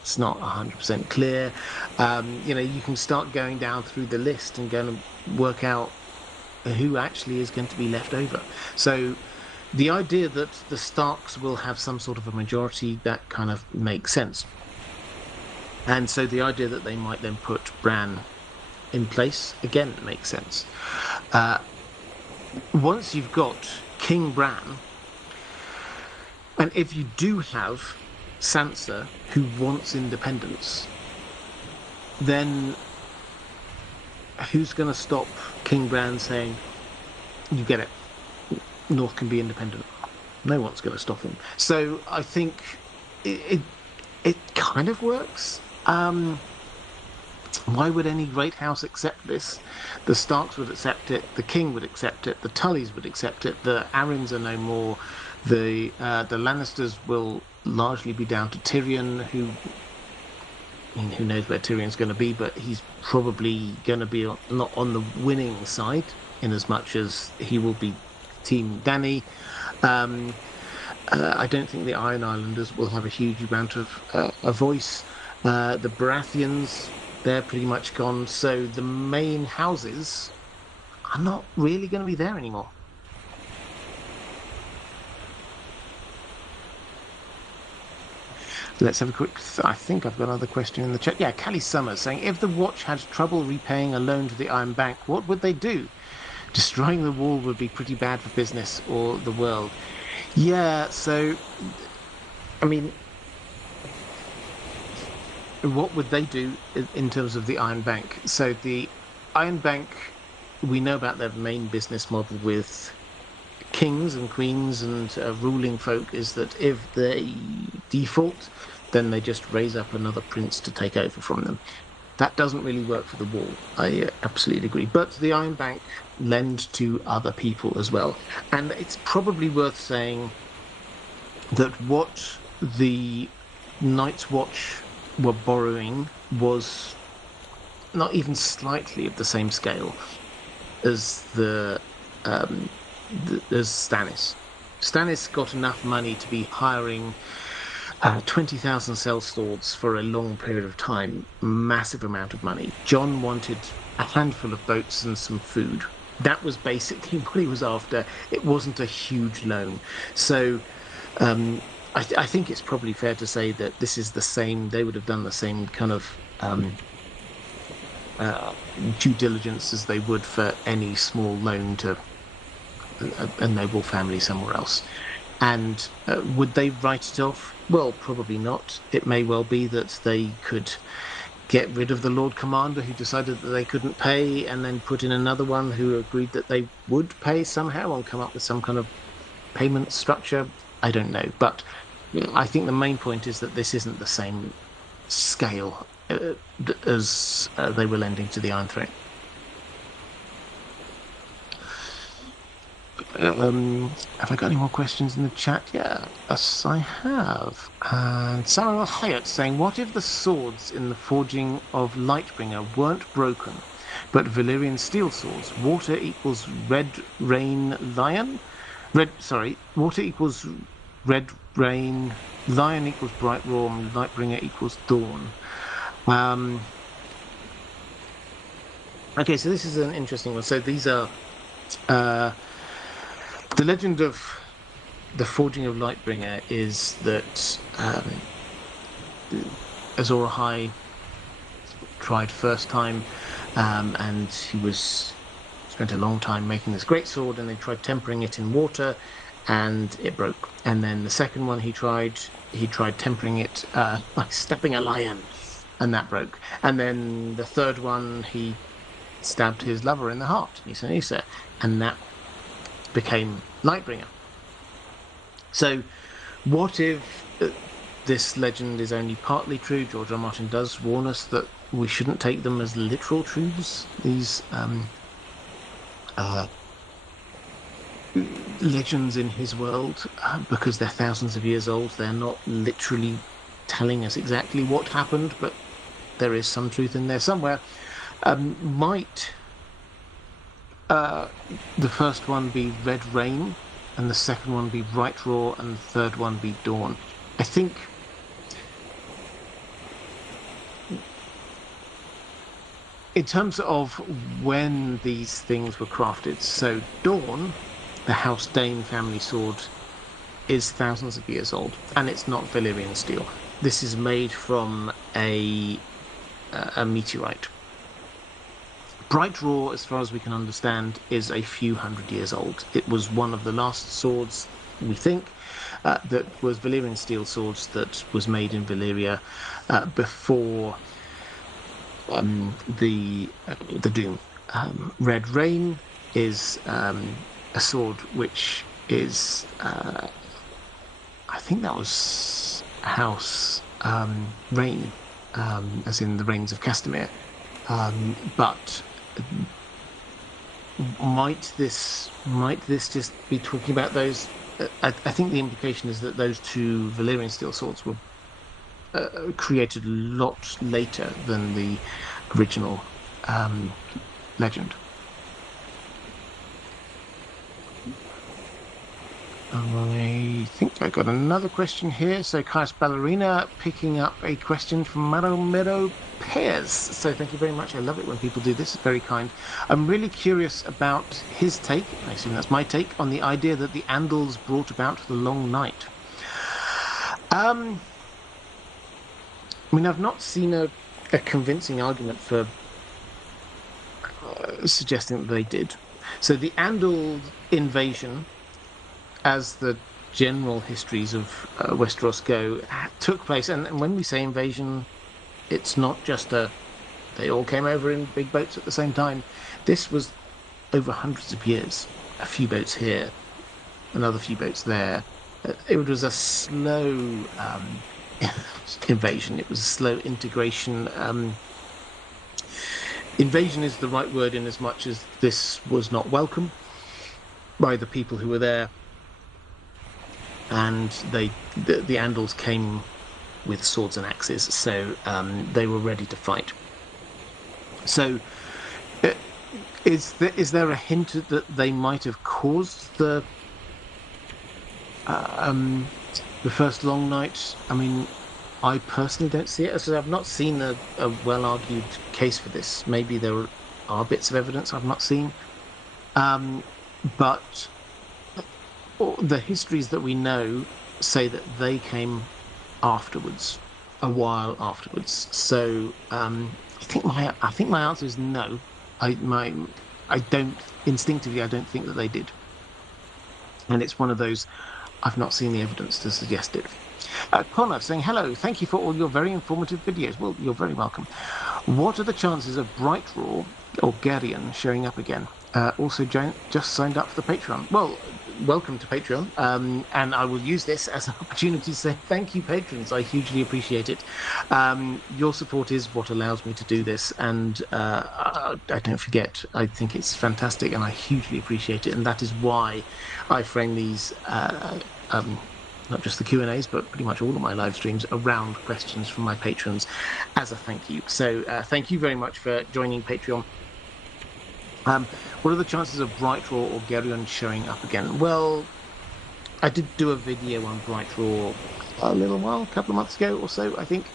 It's not 100% clear. You can start going down through the list and going to work out who actually is going to be left over. So the idea that the Starks will have some sort of a majority, that kind of makes sense. And so the idea that they might then put Bran in place, again, makes sense. Once you've got King Bran, and if you do have Sansa, who wants independence, then who's going to stop King Bran saying, "You get it, North can be independent"? No one's going to stop him. So I think it kind of works. Why would any great house accept this? The Starks would accept it. The King would accept it. The Tullys would accept it. The Arryns are no more. The Lannisters will largely be down to Tyrion, who, I mean, who knows where Tyrion's going to be, but he's probably going to be not on the winning side, in as much as he will be Team Dany. I don't think the Iron Islanders will have a huge amount of a voice. The Baratheons, they're pretty much gone. So the main houses are not really going to be there anymore. Let's have a quick. I think I've got another question in the chat. Yeah, Callie Summers saying, if the Watch had trouble repaying a loan to the Iron Bank, what would they do? Destroying the wall would be pretty bad for business or the world. Yeah, so, I mean, what would they do in terms of the Iron Bank? So the Iron Bank, we know about their main business model with kings and queens and ruling folk is that if they default, then they just raise up another prince to take over from them. That doesn't really work for the wall. I absolutely agree. But the Iron Bank lend to other people as well. And it's probably worth saying that what the Night's Watch were borrowing was not even slightly of the same scale as as Stannis. Stannis got enough money to be hiring 20,000 sellswords for a long period of time, massive amount of money. Jon wanted a handful of boats and some food. That was basically what he was after. It wasn't a huge loan. So I think it's probably fair to say that this is the same, they would have done the same kind of due diligence as they would for any small loan to a noble family somewhere else. And would they write it off? Well, probably not. It may well be that they could get rid of the Lord Commander who decided that they couldn't pay, and then put in another one who agreed that they would pay somehow and come up with some kind of payment structure. I don't know. But I think the main point is that this isn't the same scale as they were lending to the Iron Throne. Have I got any more questions in the chat? Yeah, yes, I have. And Sarah Hyatt saying, what if the swords in the forging of Lightbringer weren't broken, but Valyrian steel swords? Water equals red rain lion? Water equals red rain, lion equals bright raw, Lightbringer equals dawn. Okay, so this is an interesting one. So these are the legend of the forging of Lightbringer is that Azor Ahai tried first time, and he spent a long time making this great sword, and they tried tempering it in water, and it broke. And then the second one he tried tempering it by stepping a lion, and that broke. And then the third one he stabbed his lover in the heart, Nissa, and that became Lightbringer. So what if this legend is only partly true? George R. R. Martin does warn us that we shouldn't take them as literal truths, these legends in his world, because they're thousands of years old. They're not literally telling us exactly what happened, but there is some truth in there somewhere. Might the first one be Red Rain, and the second one be Bright Raw, and the third one be Dawn? I think in terms of when these things were crafted, so Dawn, the House Dane family sword, is thousands of years old, and it's not Valyrian steel. This is made from a meteorite. Bright Raw, as far as we can understand, is a few hundred years old. It was one of the last swords we think, that was Valyrian steel swords that was made in Valyria before the Doom. Red Rain is a sword which is, I think that was House Rain, as in the Rains of Castamere. But might this just be talking about those? I think the implication is that those two Valyrian steel swords were created a lot later than the original legend. I think I got another question here. So Caius Ballerina picking up a question from Meadow Pears. So thank you very much. I love it when people do this. It's very kind. I'm really curious about his take, I assume that's my take, on the idea that the Andals brought about the long night. I mean, I've not seen a convincing argument for suggesting that they did. So the Andal invasion, as the general histories of Westeros go, took place. And when we say invasion, it's not just they all came over in big boats at the same time. This was over hundreds of years. A few boats here, another few boats there. It was a slow invasion. It was a slow integration. Invasion is the right word in as much as this was not welcome by the people who were there. And the Andals came with swords and axes, so they were ready to fight. So, is there a hint that they might have caused the first long night? I mean, I personally don't see it. So I've not seen a well-argued case for this. Maybe there are bits of evidence I've not seen, but the histories that we know say that they came afterwards, a while afterwards. So I think my answer is no. I don't instinctively. I don't think that they did, and it's one of those. I've not seen the evidence to suggest it. Connor saying hello. Thank you for all your very informative videos. Well, you're very welcome. What are the chances of Bright Raw or Garion showing up again? Also, just signed up for the Patreon. Well, welcome to Patreon, and I will use this as an opportunity to say thank you, patrons. I hugely appreciate it. Your support is what allows me to do this, and I don't forget, I think it's fantastic, and I hugely appreciate it, and that is why I frame these, not just the Q&As, but pretty much all of my live streams around questions from my patrons as a thank you. So thank you very much for joining Patreon. What are the chances of Bright Raw or Garion showing up again? Well, I did do a video on Bright Raw a couple of months ago or so, I think.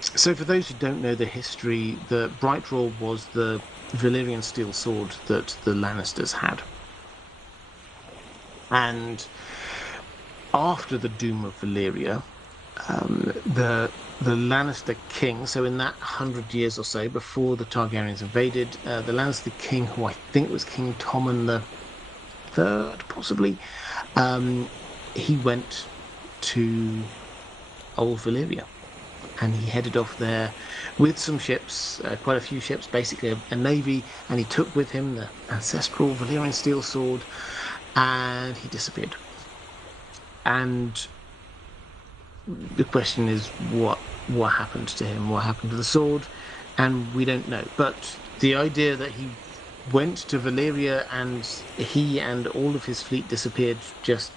So for those who don't know the history, the Bright Raw was the Valyrian steel sword that the Lannisters had. And after the Doom of Valyria, the Lannister king, so in that 100 years or so before the Targaryens invaded, the Lannister king, who I think was King Tommen the Third, possibly, he went to Old Valyria, and he headed off there with some ships, quite a few ships, basically a navy, and he took with him the ancestral Valyrian steel sword, and he disappeared. And the question is, what happened to him? What happened to the sword? And we don't know. But the idea that he went to Valyria and he and all of his fleet disappeared, just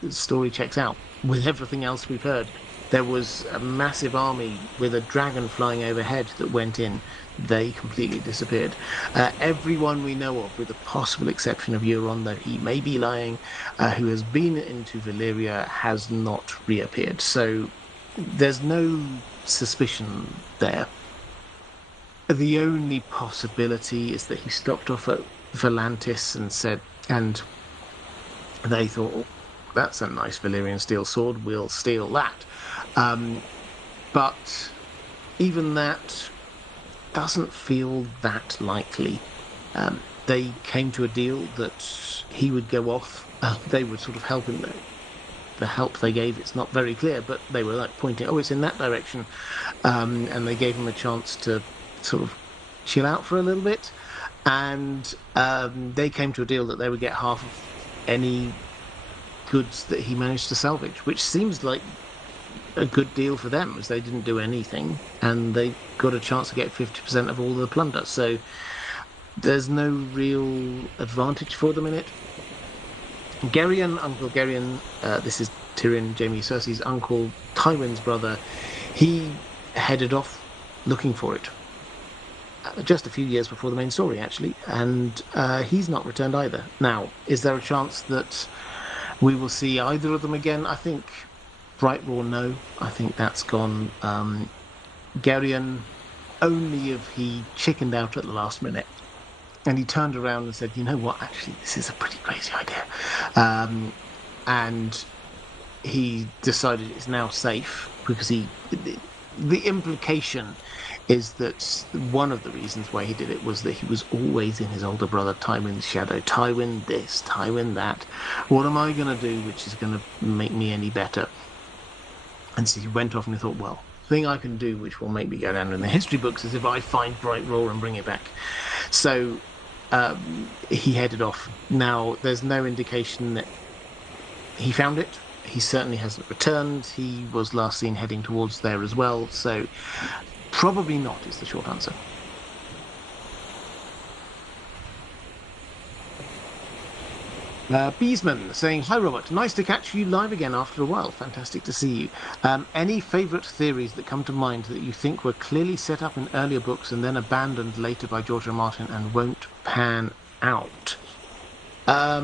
the story checks out with everything else we've heard. There was a massive army with a dragon flying overhead that went in. They completely disappeared. Everyone we know of, with the possible exception of Euron, though he may be lying, who has been into Valyria, has not reappeared. So there's no suspicion there. The only possibility is that he stopped off at Volantis and they thought, oh, that's a nice Valyrian steel sword, we'll steal that. But even that doesn't feel that likely. they came to a deal that he would go off. They would sort of help him. The help they gave, it's not very clear, but they were like pointing, oh, it's in that direction. And they gave him a chance to sort of chill out for a little bit. And they came to a deal that they would get half of any goods that he managed to salvage, which seems like a good deal for them, as they didn't do anything and they got a chance to get 50% of all the plunder. So there's no real advantage for them in it. Geryon, Uncle Geryon, this is Tyrion, Jaime Cersei's uncle, Tywin's brother, he headed off looking for it just a few years before the main story, actually, and he's not returned either. Now, is there a chance that we will see either of them again? I think Bright Raw, no. I think that's gone. Geryon, only if he chickened out at the last minute. And he turned around and said, you know what, actually, this is a pretty crazy idea. And he decided it's now safe because the implication is that one of the reasons why he did it was that he was always in his older brother Tywin's shadow. Tywin this, Tywin that. What am I going to do which is going to make me any better? And so he went off and he thought, well, the thing I can do which will make me go down in the history books is if I find Bright Raw and bring it back. So he headed off. Now, there's no indication that he found it. He certainly hasn't returned. He was last seen heading towards there as well. So probably not is the short answer. Beesman saying, hi Robert, nice to catch you live again after a while. Fantastic to see you. Any favourite theories that come to mind that you think were clearly set up in earlier books and then abandoned later by George R. R. Martin and won't pan out? I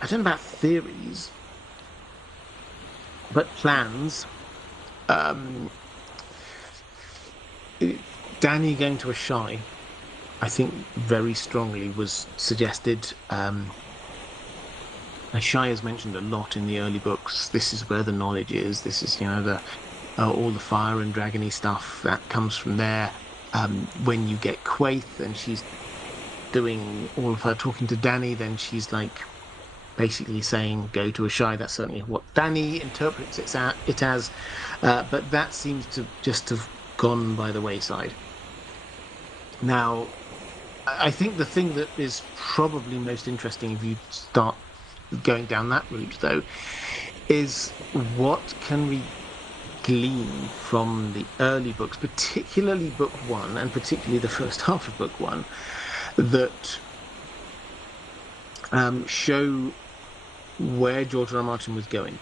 don't know about theories, but plans. Dany going to a shy, I think very strongly was suggested. Shai is mentioned a lot in the early books. This is where the knowledge is. This is, the all the fire and dragony stuff that comes from there. When you get Quaithe and she's doing all of her talking to Dany, then she's like basically saying, go to a Shai. That's certainly what Dany interprets it as. But that seems to just have gone by the wayside. Now, I think the thing that is probably most interesting if you start going down that route, though, is what can we glean from the early books, particularly book one, and particularly the first half of book one, that show where George R. R. Martin was going,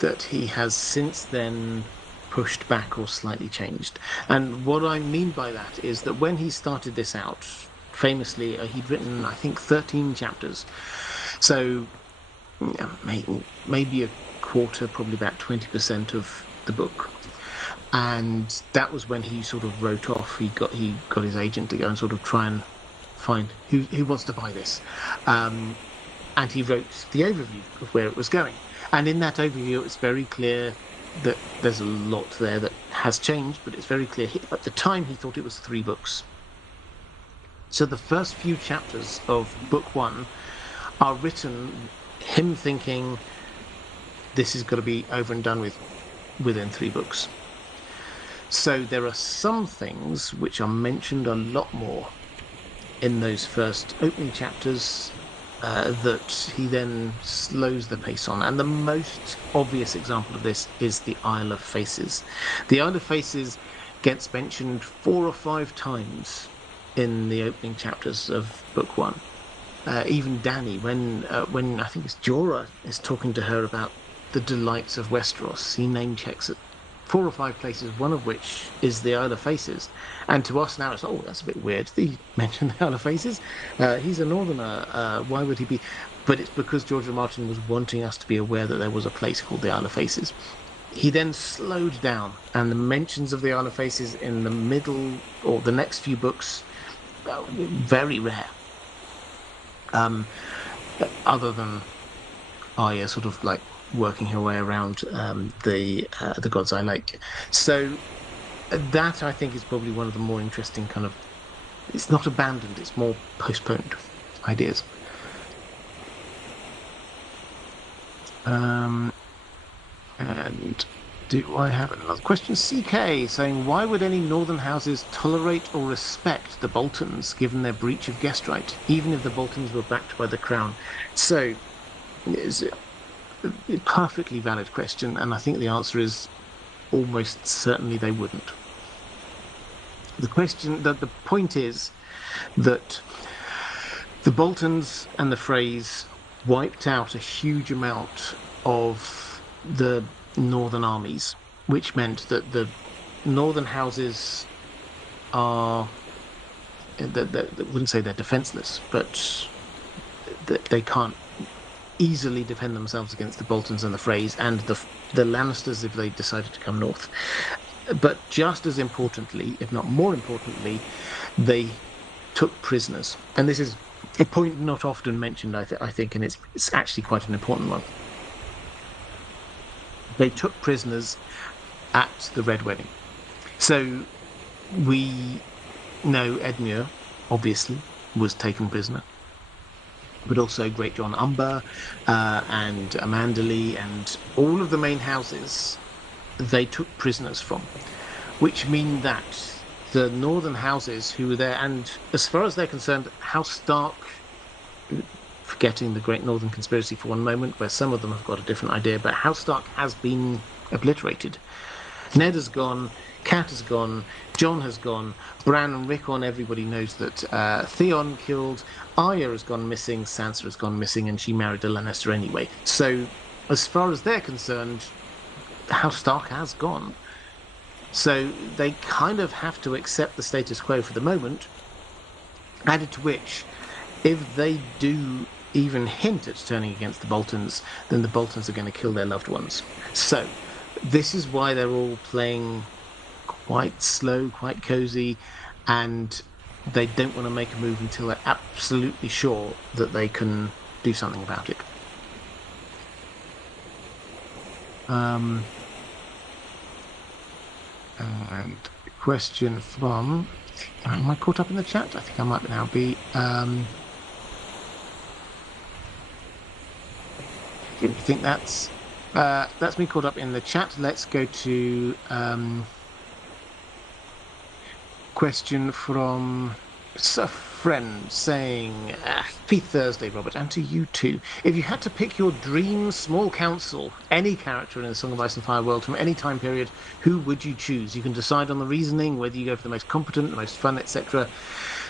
that he has since then pushed back or slightly changed. And what I mean by that is that when he started this out, famously, he'd written, I think, 13 chapters. So maybe a quarter, probably about 20% of the book. And that was when he sort of wrote off. He got his agent to go and sort of try and find who wants to buy this. And he wrote the overview of where it was going. And in that overview, it's very clear that there's a lot there that has changed, but it's very clear. At the time, he thought it was 3 books. So the first few chapters of book one are written him thinking this has got to be over and done with within 3 books. So there are some things which are mentioned a lot more in those first opening chapters that he then slows the pace on. And the most obvious example of this is the Isle of Faces. The Isle of Faces gets mentioned 4 or 5 times in the opening chapters of book one. Even Dany, when I think it's Jorah is talking to her about the delights of Westeros, he name checks it 4 or 5 places, one of which is the Isle of Faces. And to us now, it's like, oh, that's a bit weird. He mentioned the Isle of Faces. He's a northerner. Why would he be? But it's because George R. Martin was wanting us to be aware that there was a place called the Isle of Faces. He then slowed down, and the mentions of the Isle of Faces in the middle or the next few books, very rare. Other than Arya sort of like working her way around the God's Eye Lake. So that, I think, is probably one of the more interesting kind of... It's not abandoned, it's more postponed. ideas. And do I have another question? CK saying, why would any northern houses tolerate or respect the Boltons given their breach of guest right, even if the Boltons were backed by the crown? So, it's a perfectly valid question, and I think the answer is almost certainly they wouldn't. The point is that the Boltons and the Freys wiped out a huge amount of the northern armies, which meant that the northern houses are, that wouldn't say they're defenseless, but they can't easily defend themselves against the Boltons and the Freys and the Lannisters if they decided to come north. But just as importantly, if not more importantly, they took prisoners. And this is a point not often mentioned, I think, and it's actually quite an important one. They took prisoners at the Red Wedding. So we know Edmure, obviously, was taken prisoner, but also Great John Umber and Amandali and all of the main houses they took prisoners from, which mean that the northern houses who were there, and as far as they're concerned, House Stark, forgetting the Great Northern Conspiracy for one moment, where some of them have got a different idea, but House Stark has been obliterated. Ned has gone, Cat has gone, Jon has gone, Bran and Rickon, everybody knows that Theon killed, Arya has gone missing, Sansa has gone missing, and she married a Lannister anyway. So, as far as they're concerned, House Stark has gone. So they kind of have to accept the status quo for the moment, added to which, if they do even hint at turning against the Boltons, then the Boltons are going to kill their loved ones. So this is why they're all playing quite slow, quite cozy, and they don't want to make a move until they're absolutely sure that they can do something about it. And question from, am I caught up in the chat? I think I might now be. I think that's me caught up in the chat. Let's go to question from a friend saying, happy Thursday, Robert, and to you too. If you had to pick your dream small council, any character in the Song of Ice and Fire world from any time period, who would you choose? You can decide on the reasoning, whether you go for the most competent, the most fun, etc.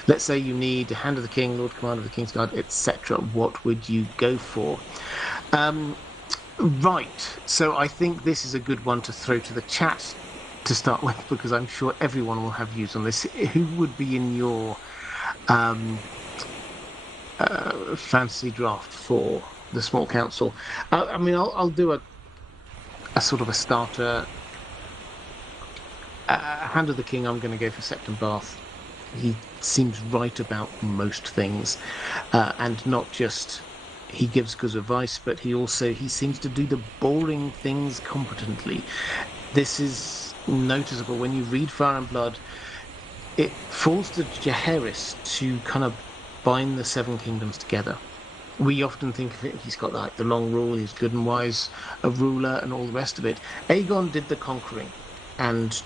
Let's say you need Hand of the King, Lord Commander of the King's Guard, etc. What would you go for? Right, so I think this is a good one to throw to the chat to start with, because I'm sure everyone will have views on this. Who would be in your fantasy draft for the small council? I mean, I'll do a sort of a starter. Hand of the King, I'm going to go for Septon Bath. He seems right about most things, and not just he gives good advice, but he seems to do the boring things competently. This is noticeable when you read Fire and Blood. It falls to Jaehaerys to kind of bind the Seven Kingdoms together. We often think of it, he's got like the long rule, he's good and wise, a ruler, and all the rest of it. Aegon did the conquering and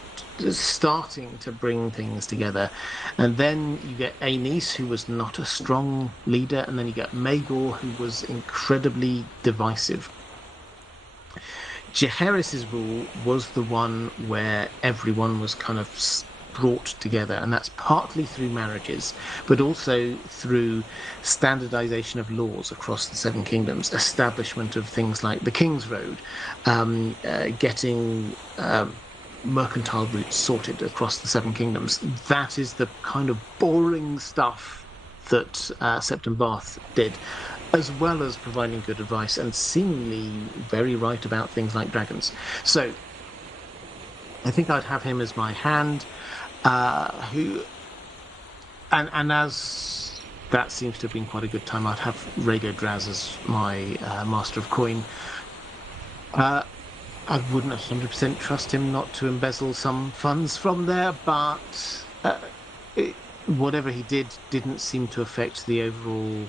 starting to bring things together. And then you get Aenys, who was not a strong leader, and then you get Maegor, who was incredibly divisive. Jaehaerys' rule was the one where everyone was kind of brought together, and that's partly through marriages, but also through standardization of laws across the Seven Kingdoms, establishment of things like the King's Road, getting mercantile routes sorted across the Seven Kingdoms. That is the kind of boring stuff that Septon Bath did, as well as providing good advice and seemingly very right about things like dragons. So I think I'd have him as my hand, and as that seems to have been quite a good time, I'd have Rhaego Draz as my Master of Coin. I wouldn't 100% trust him not to embezzle some funds from there, but whatever he did didn't seem to affect the overall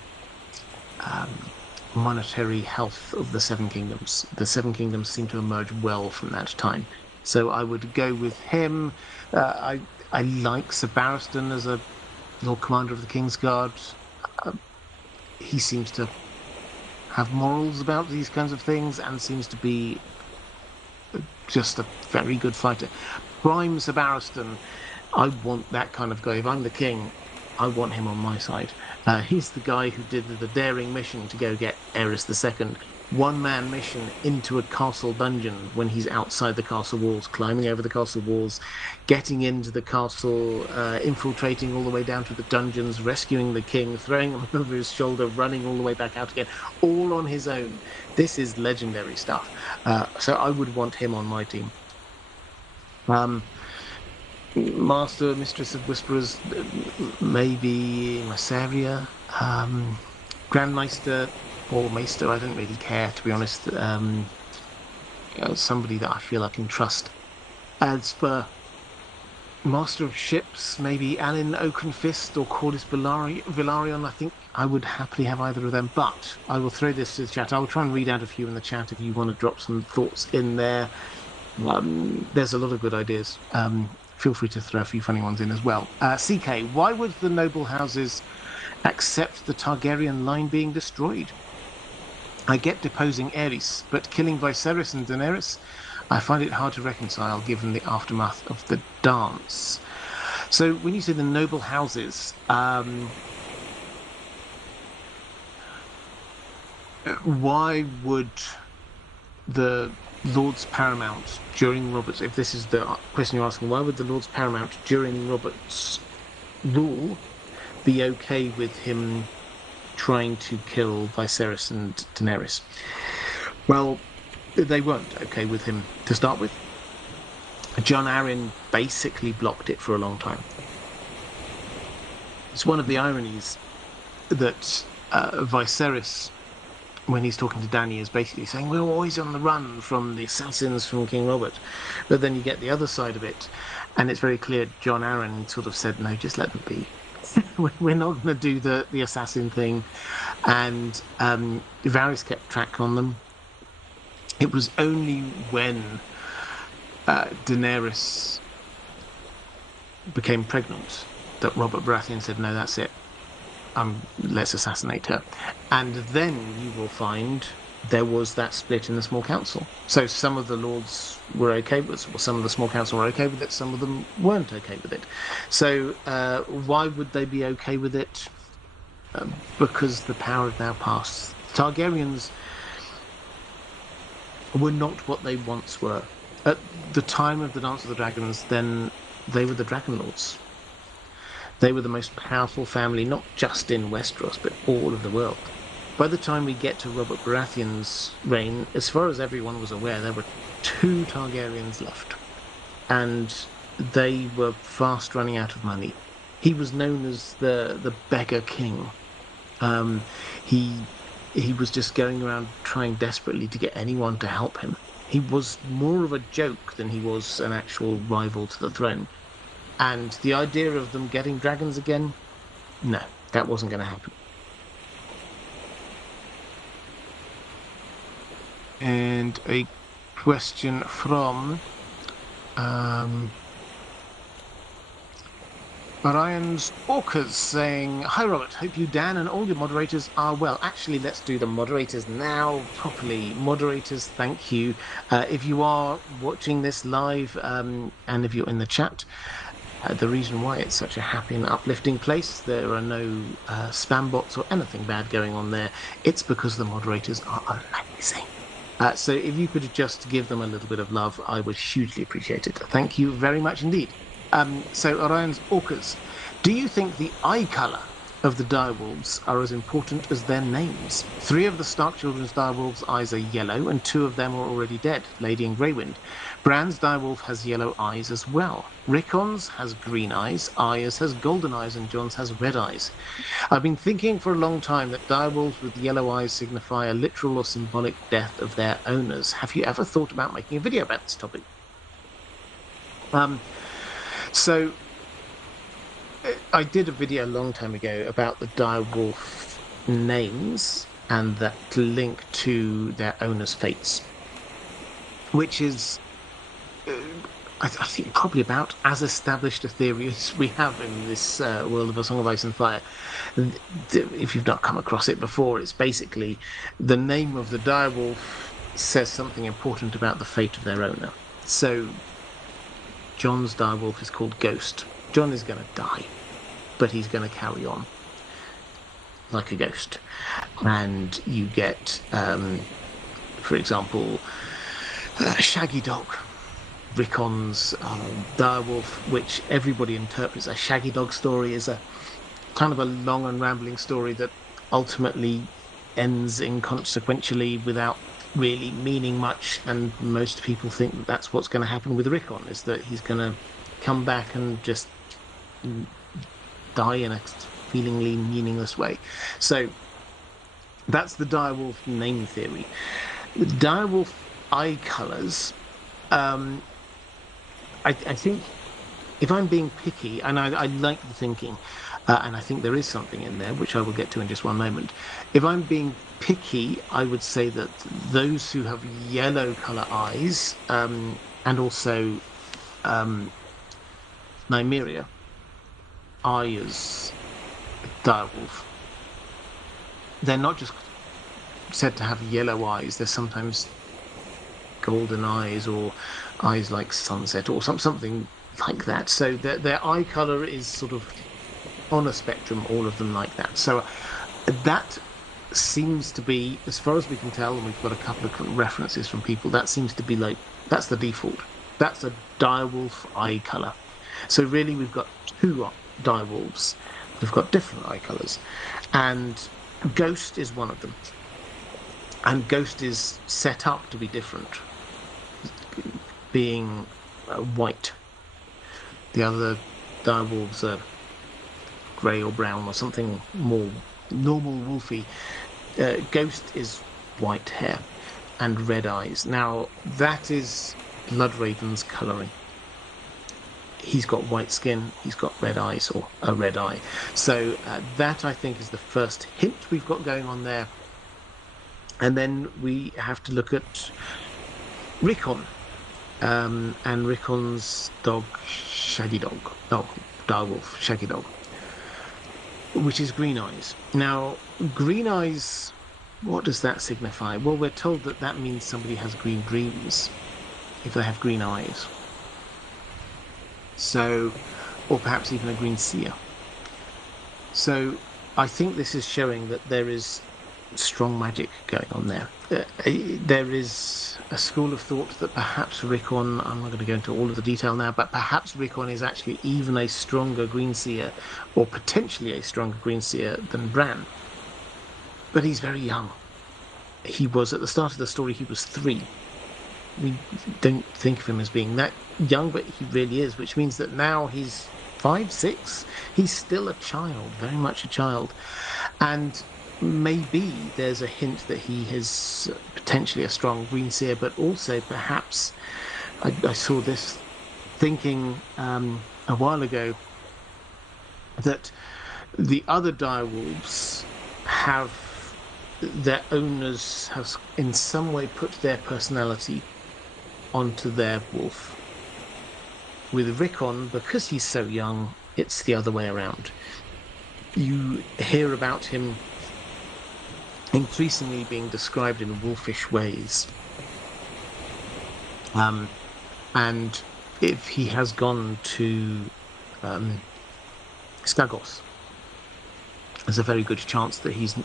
monetary health of the Seven Kingdoms. The Seven Kingdoms seem to emerge well from that time. So I would go with him. I like Sir Barristan as a Lord Commander of the Kingsguard. Uh, he seems to have morals about these kinds of things and seems to be just a very good fighter. Prime Sir Barristan, I want that kind of guy. If I'm the king, I want him on my side. He's the guy who did the daring mission to go get Aerys II. One-man mission into a castle dungeon when he's outside the castle walls, climbing over the castle walls, getting into the castle, infiltrating all the way down to the dungeons, rescuing the king, throwing him over his shoulder, running all the way back out again, all on his own. This is legendary stuff. So I would want him on my team. Master, Mistress of Whisperers, maybe Massaria, Grand Maester or Maester, I don't really care, to be honest. Somebody that I feel I can trust. As for Master of Ships, maybe Alan Oakenfist or Cordis Villarion, I think I would happily have either of them, but I will throw this to the chat. I will try and read out a few in the chat if you want to drop some thoughts in there. There's a lot of good ideas. Feel free to throw a few funny ones in as well. CK, why would the noble houses accept the Targaryen line being destroyed? I get deposing Aerys, but killing Viserys and Daenerys, I find it hard to reconcile given the aftermath of the dance. So when you say the noble houses, why would the Lords Paramount during Robert's, if this is the question you're asking, why would the Lords Paramount during Robert's rule be okay with him trying to kill Viserys and Daenerys? Well, they weren't okay with him to start with. Jon Arryn basically blocked it for a long time. It's one of the ironies that Viserys, when he's talking to Dany, is basically saying, we're always on the run from the assassins from King Robert. But then you get the other side of it, and it's very clear Jon Arryn sort of said, no, just let them be. We're not going to do the assassin thing. And Varys kept track on them. It was only when Daenerys became pregnant that Robert Baratheon said, no, that's it. Let's assassinate her. And then you will find there was that split in the small council. So some of the lords were okay with it, some of the small council were okay with it, some of them weren't okay with it. So why would they be okay with it? Because the power had now passed. Targaryens were not what they once were. At the time of the Dance of the Dragons, then they were the Dragon Lords. They were the most powerful family, not just in Westeros, but all of the world. By the time we get to Robert Baratheon's reign, as far as everyone was aware, there were 2 Targaryens left. And they were fast running out of money. He was known as the beggar king. He was just going around trying desperately to get anyone to help him. He was more of a joke than he was an actual rival to the throne. And the idea of them getting dragons again, no, that wasn't going to happen. And a question from Orion's Orcas saying, hi Robert, hope you, Dan, and all your moderators are well. Actually, let's do the moderators now properly. Moderators, thank you. If you are watching this live and if you're in the chat, the reason why it's such a happy and uplifting place, there are no spam bots or anything bad going on there. It's because the moderators are amazing. So if you could just give them a little bit of love, I would hugely appreciate it. Thank you very much indeed. So Orion's Orcas, do you think the eye colour of the direwolves are as important as their names? 3 of the Stark children's direwolves' eyes are yellow, and 2 of them are already dead, Lady and Greywind. Bran's direwolf has yellow eyes as well. Rickon's has green eyes, Arya's has golden eyes, and Jon's has red eyes. I've been thinking for a long time that direwolves with yellow eyes signify a literal or symbolic death of their owners. Have you ever thought about making a video about this topic? So I did a video a long time ago about the direwolf names, and that link to their owner's fates, which is, I think, probably about as established a theory as we have in this world of A Song of Ice and Fire. If you've not come across it before, it's basically the name of the direwolf says something important about the fate of their owner. So John's direwolf is called Ghost. John is going to die, but he's going to carry on like a ghost. And you get, for example, Shaggy Dog, Rickon's direwolf, which everybody interprets a Shaggy Dog story as a kind of a long and rambling story that ultimately ends inconsequentially without really meaning much. And most people think that that's what's going to happen with Rickon, is that he's going to come back and just die in a feelingly meaningless way. So that's the direwolf name theory. The direwolf eye colors, I think, if I'm being picky, and I like the thinking, and I think there is something in there, which I will get to in just one moment. If I'm being picky, I would say that those who have yellow color eyes, and also Nymeria, Arya's direwolf, they're not just said to have yellow eyes, they're sometimes golden eyes or eyes like sunset or something like that. So their eye color is sort of on a spectrum, all of them like that. So that seems to be, as far as we can tell, and we've got a couple of references from people, that seems to be like, that's the default. That's a direwolf eye color. So really we've got two direwolves. We've got different eye colors. And Ghost is one of them. And Ghost is set up to be different, being white. The other direwolves are grey or brown or something more normal wolfy. Ghost is white hair and red eyes. Now, that is Bloodraven's colouring. He's got white skin, he's got red eyes, or a red eye. So that, I think, is the first hint we've got going on there. And then we have to look at Rickon, and Rickon's dog, Shaggy Dog. Oh, direwolf, Shaggy Dog, which is Green Eyes. Now, Green Eyes, what does that signify? Well, we're told that that means somebody has green dreams if they have green eyes. So, or perhaps even a green seer. So, I think this is showing that there is strong magic going on there. There is a school of thought that perhaps Rickon, I'm not going to go into all of the detail now, but perhaps Rickon is actually even a stronger green seer, or potentially a stronger green seer than Bran. But he's very young. He was, at the start of the story, he was 3. We don't think of him as being that young, but he really is, which means that now he's 5, 6. He's still a child, very much a child. And maybe there's a hint that he is potentially a strong green seer, but also perhaps, I saw this thinking a while ago, that the other direwolves have, their owners have in some way put their personality onto their wolf. With Rickon, because he's so young, it's the other way around. You hear about him increasingly being described in wolfish ways. And if he has gone to Skagos, there's a very good chance that he's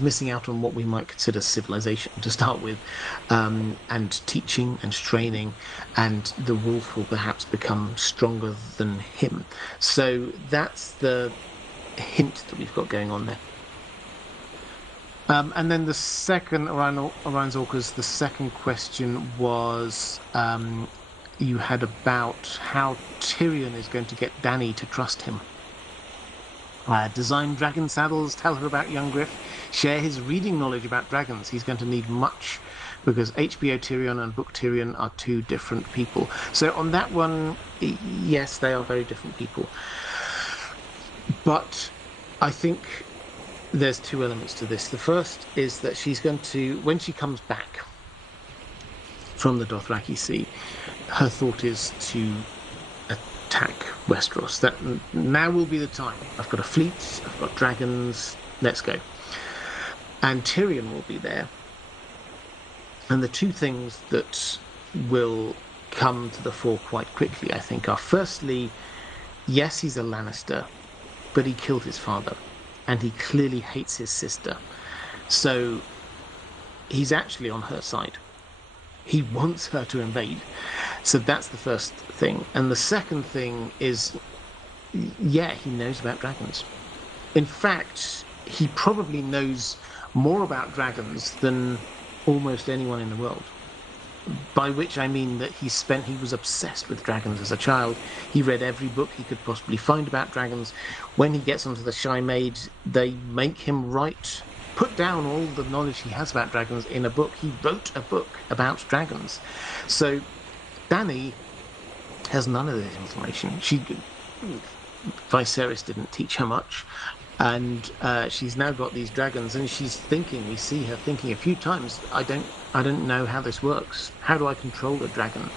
missing out on what we might consider civilization to start with, and teaching and training, and the wolf will perhaps become stronger than him. So that's the hint that we've got going on there. And then the second, Orion's Orcas, the second question was you had about how Tyrion is going to get Dany to trust him. Design dragon saddles, tell her about young Griff, share his reading knowledge about dragons. He's going to need much, because HBO Tyrion and book Tyrion are 2 different people. So on that one, yes, they are very different people. But I think there's two elements to this. The first is that she's going to, when she comes back from the Dothraki Sea, her thought is to attack Westeros. That now will be the time. I've got a fleet, I've got dragons, let's go. And Tyrion will be there. And the two things that will come to the fore quite quickly, I think, are firstly, yes, he's a Lannister, but he killed his father, and he clearly hates his sister. So he's actually on her side. He wants her to invade. So that's the first thing. And the second thing is, yeah, he knows about dragons. In fact, he probably knows more about dragons than almost anyone in the world. By which I mean that he was obsessed with dragons as a child. He read every book he could possibly find about dragons. When he gets onto the Shy Maid, they make him put down all the knowledge he has about dragons in a book. He wrote a book about dragons. So Dany has none of this information. Viserys didn't teach her much. And she's now got these dragons, and we see her thinking a few times, I don't know how this works. How do I control a dragon?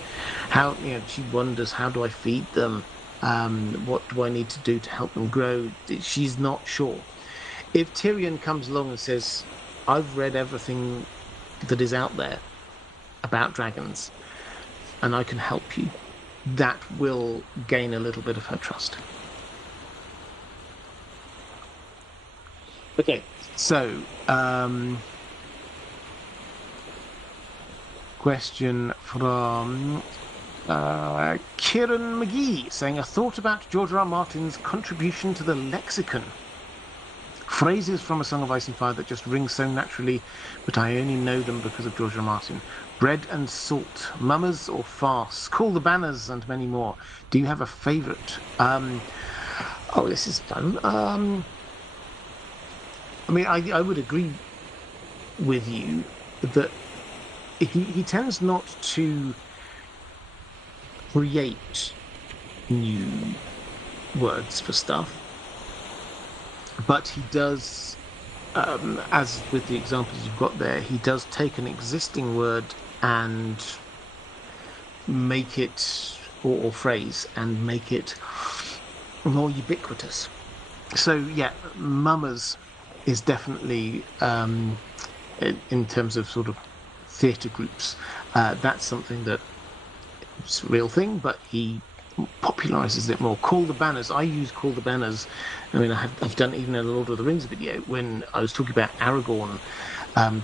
She wonders, how do I feed them? What do I need to do to help them grow? She's not sure. If Tyrion comes along and says, I've read everything that is out there about dragons, and I can help you, that will gain a little bit of her trust. Okay, so question from Kieran McGee saying, a thought about George R. R. Martin's contribution to the lexicon. Phrases from A Song of Ice and Fire that just ring so naturally, but I only know them because of George R. R. Martin. Bread and salt, mummers or farce, call the banners, and many more. Do you have a favourite? This is fun. I would agree with you that he tends not to create new words for stuff, but he does, as with the examples you've got there, he does take an existing word and make it, or phrase, and make it more ubiquitous. So yeah, mummers is definitely, in terms of sort of theatre groups, that's something that it's a real thing, but he popularizes it more. Call the banners. I use call the banners. I mean, I've done even in a Lord of the Rings video when I was talking about Aragorn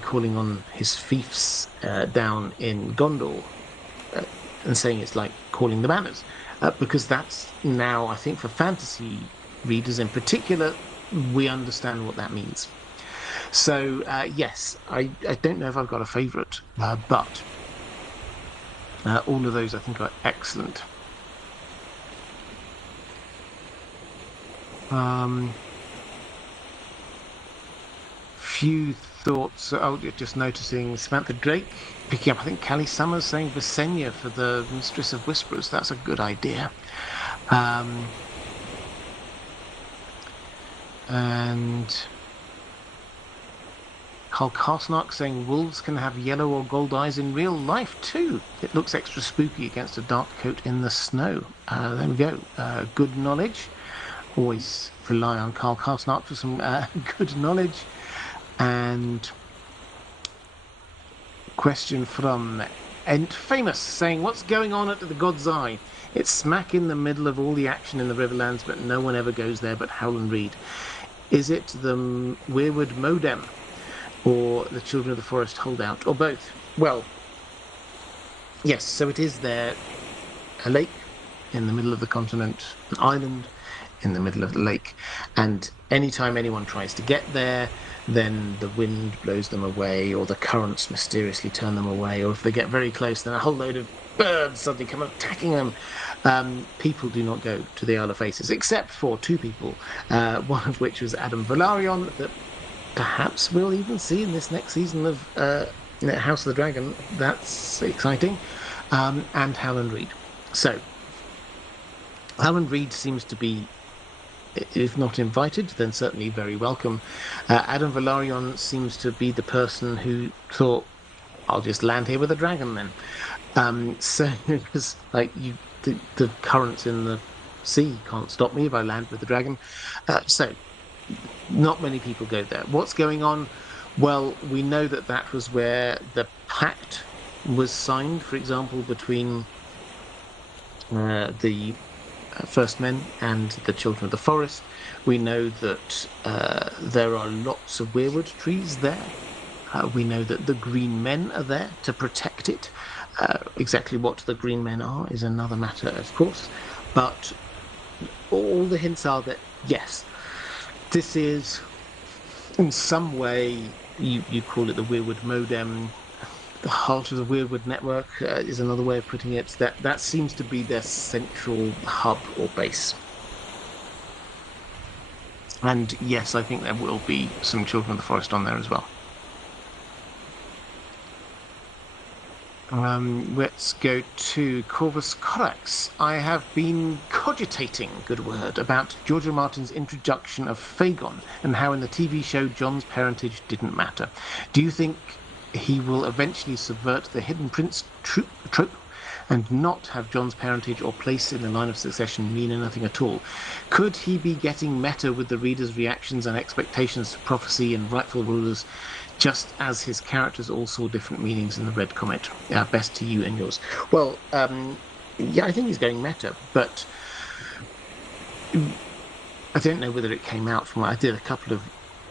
calling on his fiefs down in Gondor and saying it's like calling the banners, because that's now, I think, for fantasy readers in particular, we understand what that means. So yes, I don't know if I've got a favourite, but all of those I think are excellent. Few thoughts. Just noticing Samantha Drake picking up, I think, Callie Summers saying Visenya for the Mistress of Whisperers. That's a good idea. And Carl Karsnark saying wolves can have yellow or gold eyes in real life too. It looks extra spooky against a dark coat in the snow. There we go. Good knowledge. Always rely on Carl Karsnark for some good knowledge. And question from Ent Famous saying, what's going on at the God's Eye? It's smack in the middle of all the action in the Riverlands, but no one ever goes there but Howland Reed. Is it the Weirwood Modem or the Children of the Forest holdout, or both? Well, yes, so it is there, a lake in the middle of the continent, an island in the middle of the lake, and anytime anyone tries to get there, then the wind blows them away, or the currents mysteriously turn them away, or if they get very close, then a whole load of birds suddenly come attacking them. People do not go to the Isle of Faces, except for two people, one of which was Adam Velaryon, that perhaps we'll even see in this next season of House of the Dragon. That's exciting. And Howland Reed. So, Howland Reed seems to be if not invited, then certainly very welcome. Adam Valarion seems to be the person who thought, I'll just land here with a dragon then. So because the currents in the sea can't stop me if I land with the dragon. So not many people go there. What's going on? Well, we know that that was where the pact was signed, for example, between the First Men and the Children of the Forest. We know that there are lots of weirwood trees there. We know that the Green Men are there to protect it. Exactly what the Green Men are is another matter, of course. But all the hints are that, yes, this is in some way, you call it the Weirwood modem, the heart of the Weirwood network is another way of putting it. That seems to be their central hub or base. And yes, I think there will be some Children of the Forest on there as well. Let's go to Corvus Corax. I have been cogitating, good word, about George R. R. Martin's introduction of Fagon and how in the TV show Jon's parentage didn't matter. Do you think he will eventually subvert the Hidden Prince trope and not have Jon's parentage or place in the line of succession mean anything at all? Could he be getting meta with the reader's reactions and expectations to prophecy and rightful rulers, just as his characters all saw different meanings in the Red Comet? Best to you and yours. Well, yeah, I think he's going meta, but I don't know whether it came out from. I did a couple of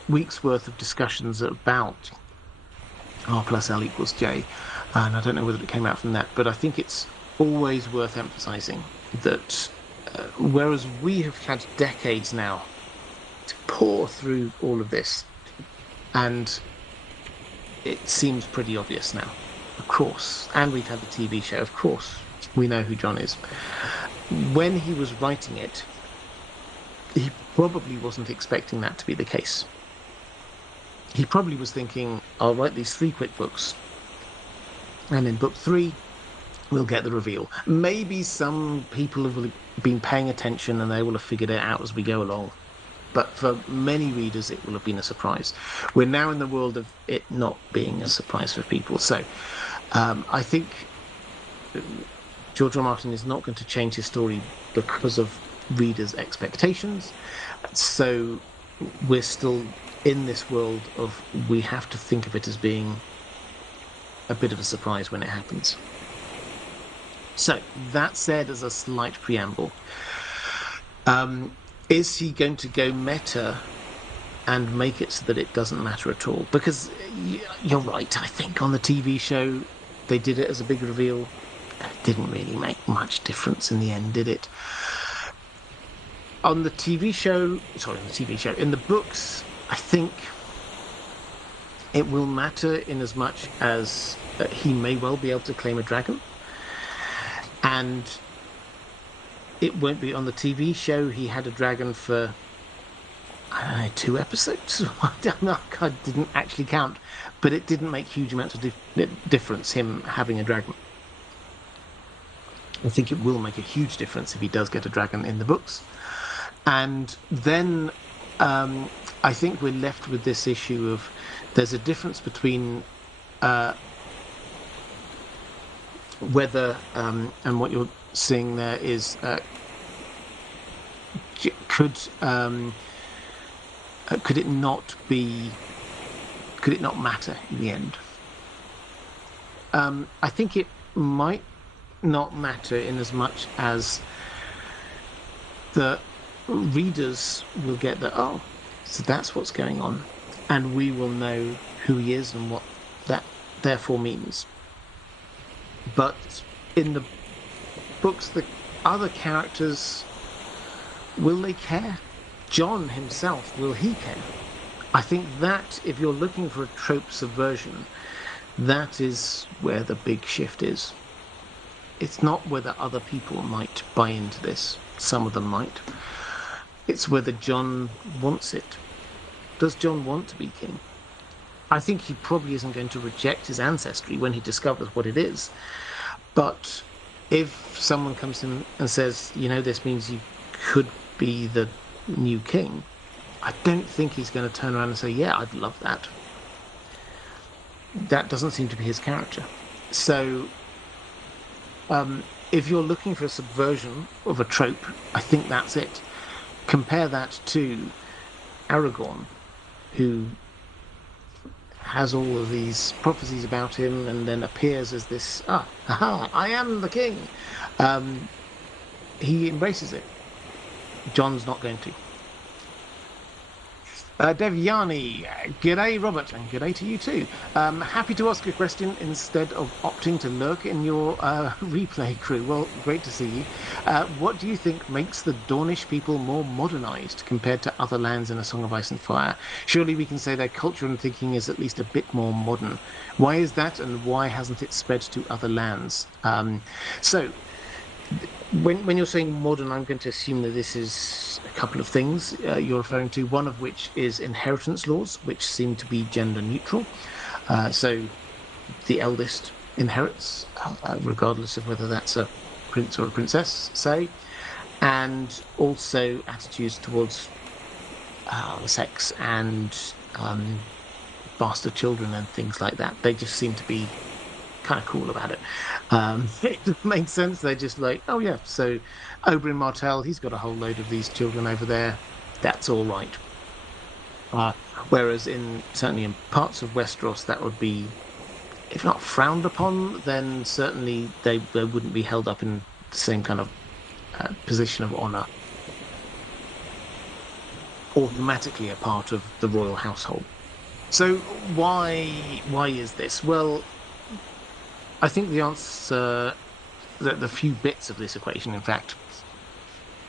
weeks worth of discussions about R plus L equals J, and I don't know whether it came out from that, but I think it's always worth emphasizing that whereas we have had decades now to pour through all of this, and it seems pretty obvious now, of course, and we've had the TV show, of course, we know who Jon is. When he was writing it, he probably wasn't expecting that to be the case. He probably was thinking, I'll write these 3 quick books, and in book 3, we'll get the reveal. Maybe some people have been paying attention and they will have figured it out as we go along. But for many readers, it will have been a surprise. We're now in the world of it not being a surprise for people. So I think George R. R. Martin is not going to change his story because of readers' expectations. So we're still in this world of we have to think of it as being a bit of a surprise when it happens. So that said, as a slight preamble, is he going to go meta and make it so that it doesn't matter at all? Because you're right, I think on the TV show they did it as a big reveal. It didn't really make much difference in the end, did it? On the TV show, in the books, I think it will matter in as much as he may well be able to claim a dragon. And it won't be on the TV show. He had a dragon for, I don't know, 2 episodes? I didn't actually count. But it didn't make huge amounts of difference, him having a dragon. I think it will make a huge difference if he does get a dragon in the books. And then I think we're left with this issue of there's a difference between whether, and what you're seeing there is, could it not matter in the end? I think it might not matter in as much as the readers will get that, oh, so that's what's going on, and we will know who he is and what that therefore means. But in the books, the other characters, will they care? Jon himself, will he care? I think that, if you're looking for a trope subversion, that is where the big shift is. It's not whether other people might buy into this. Some of them might. It's whether Jon wants it. Does Jon want to be king? I think he probably isn't going to reject his ancestry when he discovers what it is. But if someone comes to him and says, you know, this means you could be the new king, I don't think he's going to turn around and say, yeah, I'd love that. That doesn't seem to be his character. So, if you're looking for a subversion of a trope, I think that's it. Compare that to Aragorn, who has all of these prophecies about him and then appears as this, haha, I am the king. He embraces it. John's not going to. Devyani, g'day Robert, and g'day to you too. Happy to ask a question instead of opting to lurk in your replay crew. Well, great to see you. What do you think makes the Dornish people more modernized compared to other lands in A Song of Ice and Fire? Surely we can say their culture and thinking is at least a bit more modern. Why is that, and why hasn't it spread to other lands? So, when you're saying modern, I'm going to assume that this is a couple of things you're referring to, one of which is inheritance laws, which seem to be gender neutral. So the eldest inherits, regardless of whether that's a prince or a princess, say, and also attitudes towards sex and bastard children and things like that. They just seem to be kind of cool about it. It makes sense. They're just like, oh yeah, so Oberyn Martell, he's got a whole load of these children over there. That's all right. Whereas certainly in parts of Westeros, that would be, if not frowned upon, then certainly they wouldn't be held up in the same kind of position of honor. Automatically a part of the royal household. So why is this? Well, I think the answer, the few bits of this equation, in fact,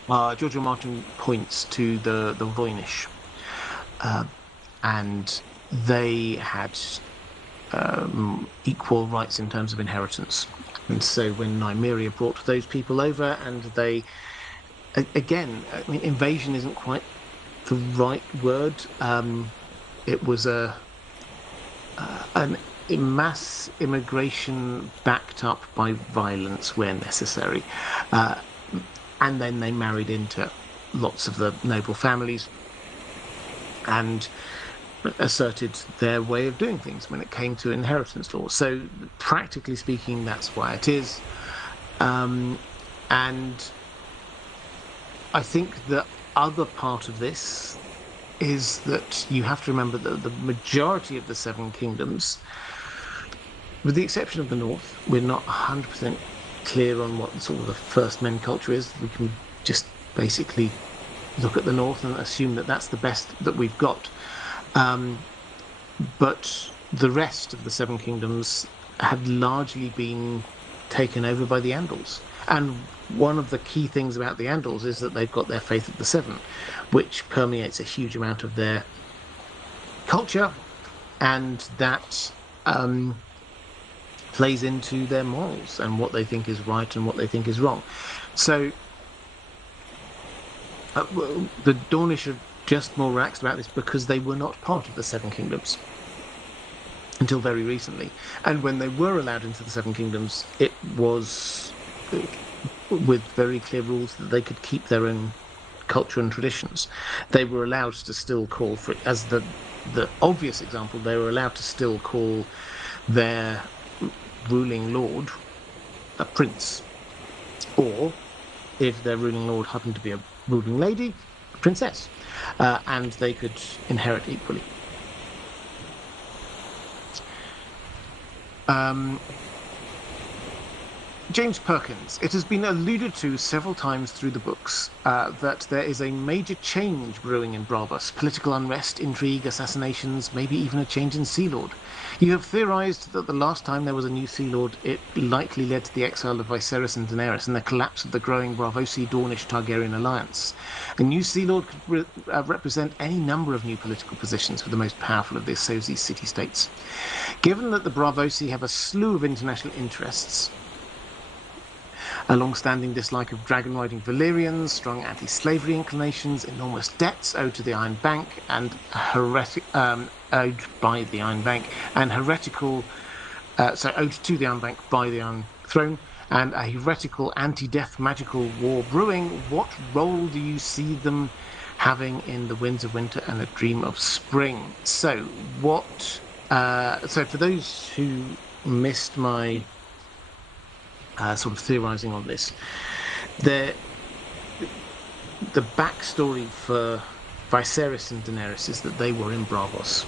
George R. R. Martin points to the Voynich, and they had equal rights in terms of inheritance. And so when Nymeria brought those people over, and they, again, I mean, invasion isn't quite the right word. It was an mass immigration backed up by violence where necessary. And then they married into lots of the noble families and asserted their way of doing things when it came to inheritance law. So practically speaking, that's why it is. And I think the other part of this is that you have to remember that the majority of the Seven Kingdoms, with the exception of the North, we're not 100% clear on what sort of the First Men culture is. We can just basically look at the North and assume that that's the best that we've got. But the rest of the Seven Kingdoms had largely been taken over by the Andals. And one of the key things about the Andals is that they've got their faith of the Seven, which permeates a huge amount of their culture, and that plays into their morals and what they think is right and what they think is wrong. So the Dornish are just more relaxed about this because they were not part of the Seven Kingdoms until very recently. And when they were allowed into the Seven Kingdoms, it was with very clear rules that they could keep their own culture and traditions. They were allowed to still call for, as the obvious example, they were allowed to still call their ruling lord a prince, or if their ruling lord happened to be a ruling lady, a princess, and they could inherit equally. James Perkins, it has been alluded to several times through the books that there is a major change brewing in Bravos. Political unrest, intrigue, assassinations, maybe even a change in Sea Lord. You have theorized that the last time there was a new Sea Lord, it likely led to the exile of Viserys and Daenerys and the collapse of the growing Bravosi Dornish Targaryen alliance. A new Sea Lord could represent any number of new political positions for the most powerful of the Assozi city-states. Given that the Bravosi have a slew of international interests, a long-standing dislike of dragon-riding Valyrians, strong anti-slavery inclinations, enormous debts owed to the Iron Bank and owed by the Iron Bank, and owed to the Iron Bank by the Iron Throne, and a heretical anti-death magical war brewing. What role do you see them having in the winds of winter and a dream of spring. So what? So for those who missed my sort of theorizing on this, the backstory for Viserys and Daenerys is that they were in Braavos.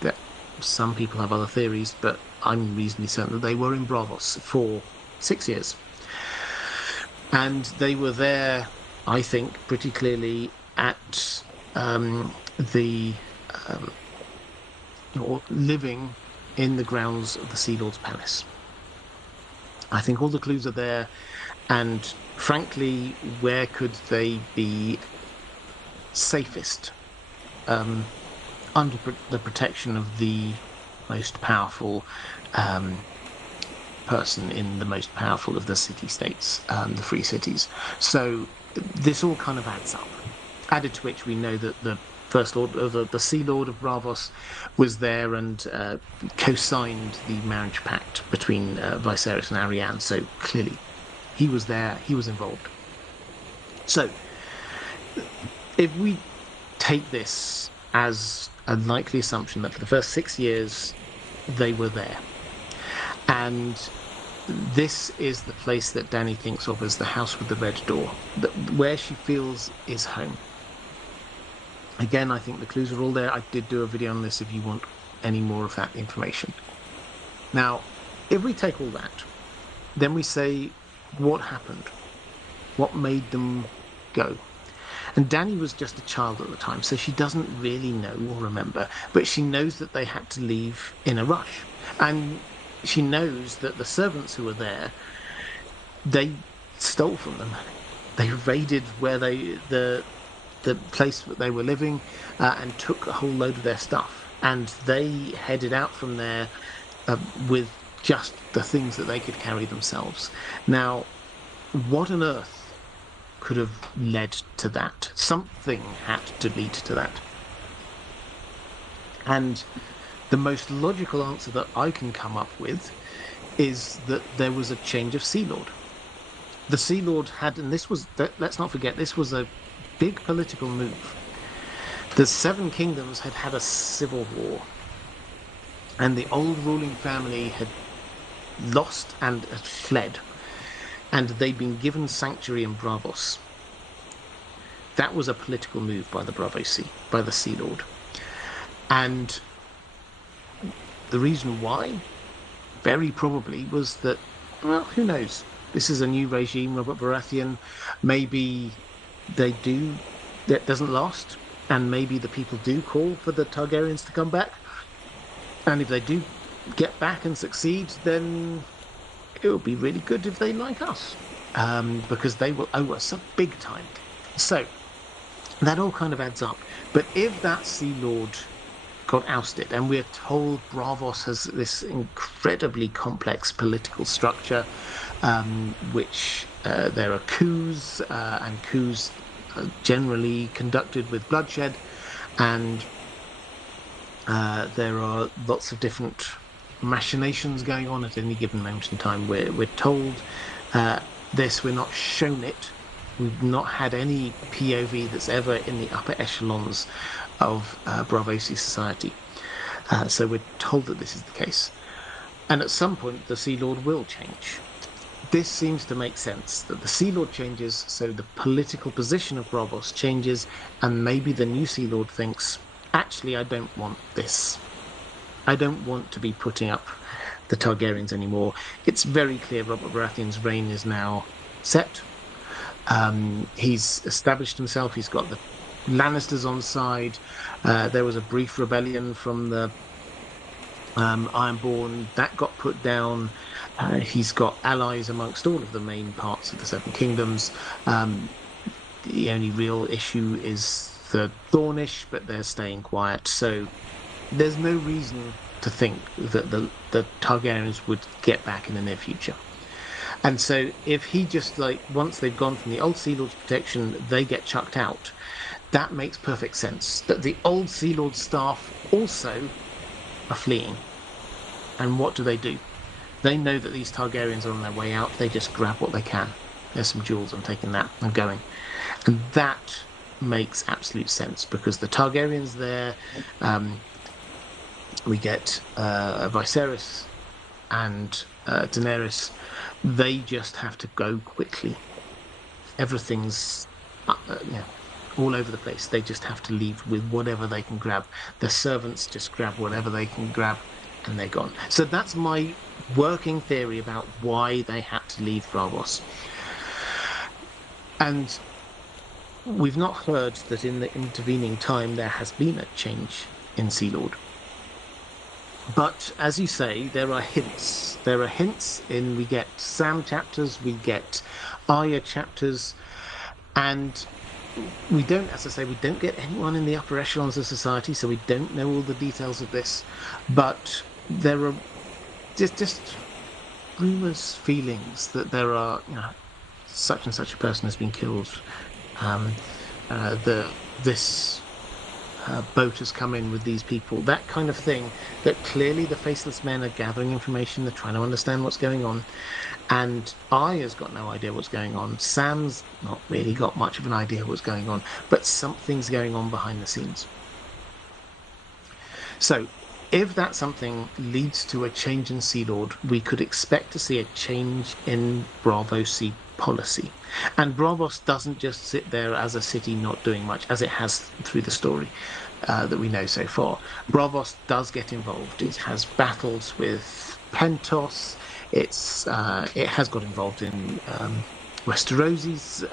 That some people have other theories, but I'm reasonably certain that they were in Braavos for 6 years. And they were there, I think, pretty clearly at or living in the grounds of the Sea Lord's palace. I think all the clues are there, and frankly, where could they be safest? Under the protection of the most powerful person in the most powerful of the city-states, the free cities. So this all kind of adds up. Added to which, we know that the First Lord, the Sea Lord of Braavos, was there and co-signed the marriage pact between Viserys and Arianne. So clearly, he was there, he was involved. So, if we take this as a likely assumption that for the first 6 years they were there, and this is the place that Dany thinks of as the house with the red door, where she feels is home. Again, I think the clues are all there. I did do a video on this if you want any more of that information. Now, if we take all that, then we say, what happened? What made them go? And Dany was just a child at the time, so she doesn't really know or remember, but she knows that they had to leave in a rush. And she knows that the servants who were there, they stole from them. They raided where the place that they were living and took a whole load of their stuff. And they headed out from there with just the things that they could carry themselves. Now, what on earth could have led to that? Something had to lead to that. And the most logical answer that I can come up with is that there was a change of Sea Lord. The Sea Lord had, and this was, let's not forget, this was a big political move. The Seven Kingdoms had had a civil war, and the old ruling family had lost and had fled, and they'd been given sanctuary in Braavos. That was a political move by the Braavosi, by the Sea Lord. And the reason why, very probably, was that, well, who knows? This is a new regime, Robert Baratheon. Maybe that doesn't last, and maybe the people do call for the Targaryens to come back. And if they do get back and succeed, then it would be really good if they like us, because they will owe us a big time. So that all kind of adds up. But if that Sea Lord got ousted, and we're told Braavos has this incredibly complex political structure, which there are coups, and coups are generally conducted with bloodshed, and there are lots of different machinations going on at any given moment in time. We're told this, we're not shown it. We've not had any POV that's ever in the upper echelons of Braavosi society. So we're told that this is the case. And at some point, the Sea Lord will change. This seems to make sense, that the Sea Lord changes, so the political position of Braavos changes, and maybe the new Sea Lord thinks, actually, I don't want this. I don't want to be putting up the Targaryens anymore. It's very clear Robert Baratheon's reign is now set. He's established himself. He's got the Lannisters on side. There was a brief rebellion from the Ironborn that got put down. He's got allies amongst all of the main parts of the Seven Kingdoms. The only real issue is the Dornish, but they're staying quiet. So there's no reason to think that the Targaryens would get back in the near future. And so if he just, once they've gone from the old Sea Lord's protection, they get chucked out, that makes perfect sense. That the old Sea Lord staff also are fleeing. And what do? They know that these Targaryens are on their way out. They just grab what they can. There's some jewels, I'm taking that, I'm going. And that makes absolute sense because the Targaryens there, we get Viserys and Daenerys. They just have to go quickly. Everything's all over the place. They just have to leave with whatever they can grab. The servants just grab whatever they can grab, and they're gone. So that's my working theory about why they had to leave Braavos. And we've not heard that in the intervening time there has been a change in Sea Lord. But as you say, there are hints. There are hints in we get Sam chapters, we get Arya chapters, and we don't, as I say, we don't get anyone in the upper echelons of society, so we don't know all the details of this. But there are just rumours, feelings that there are, such and such a person has been killed. This boat has come in with these people. That kind of thing. That clearly the Faceless Men are gathering information. They're trying to understand what's going on. And Arya's got no idea what's going on. Sam's not really got much of an idea what's going on. But something's going on behind the scenes. So, if that something leads to a change in Sea Lord, we could expect to see a change in Braavos policy. And Braavos doesn't just sit there as a city not doing much, as it has through the story that we know so far. Braavos does get involved. It has battled with Pentos. It has got involved in Westerosi's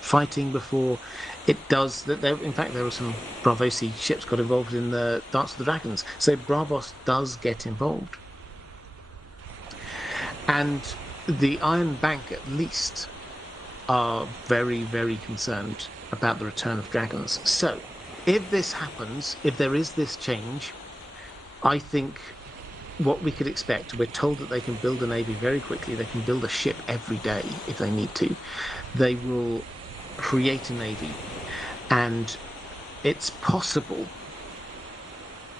fighting before. It does that. In fact, there were some Braavosi ships got involved in the Dance of the Dragons. So Braavos does get involved, and the Iron Bank, at least, are very, very concerned about the return of dragons. So, if this happens, if there is this change, I think what we could expect, we're told that they can build a navy very quickly. They can build a ship every day if they need to. They will create a navy. And it's possible,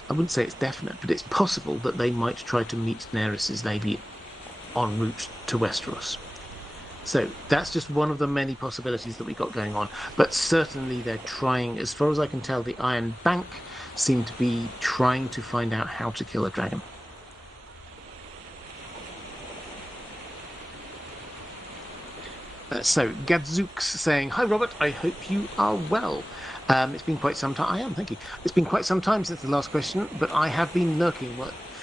I wouldn't say it's definite, but it's possible that they might try to meet Daenerys' navy en route to Westeros. So that's just one of the many possibilities that we got going on. But certainly they're trying, as far as I can tell, the Iron Bank seem to be trying to find out how to kill a dragon. So Gadzooks saying, "Hi Robert, I hope you are well. It's been quite some time." I am, thank you. It's been quite some time since the last question, but I have been lurking.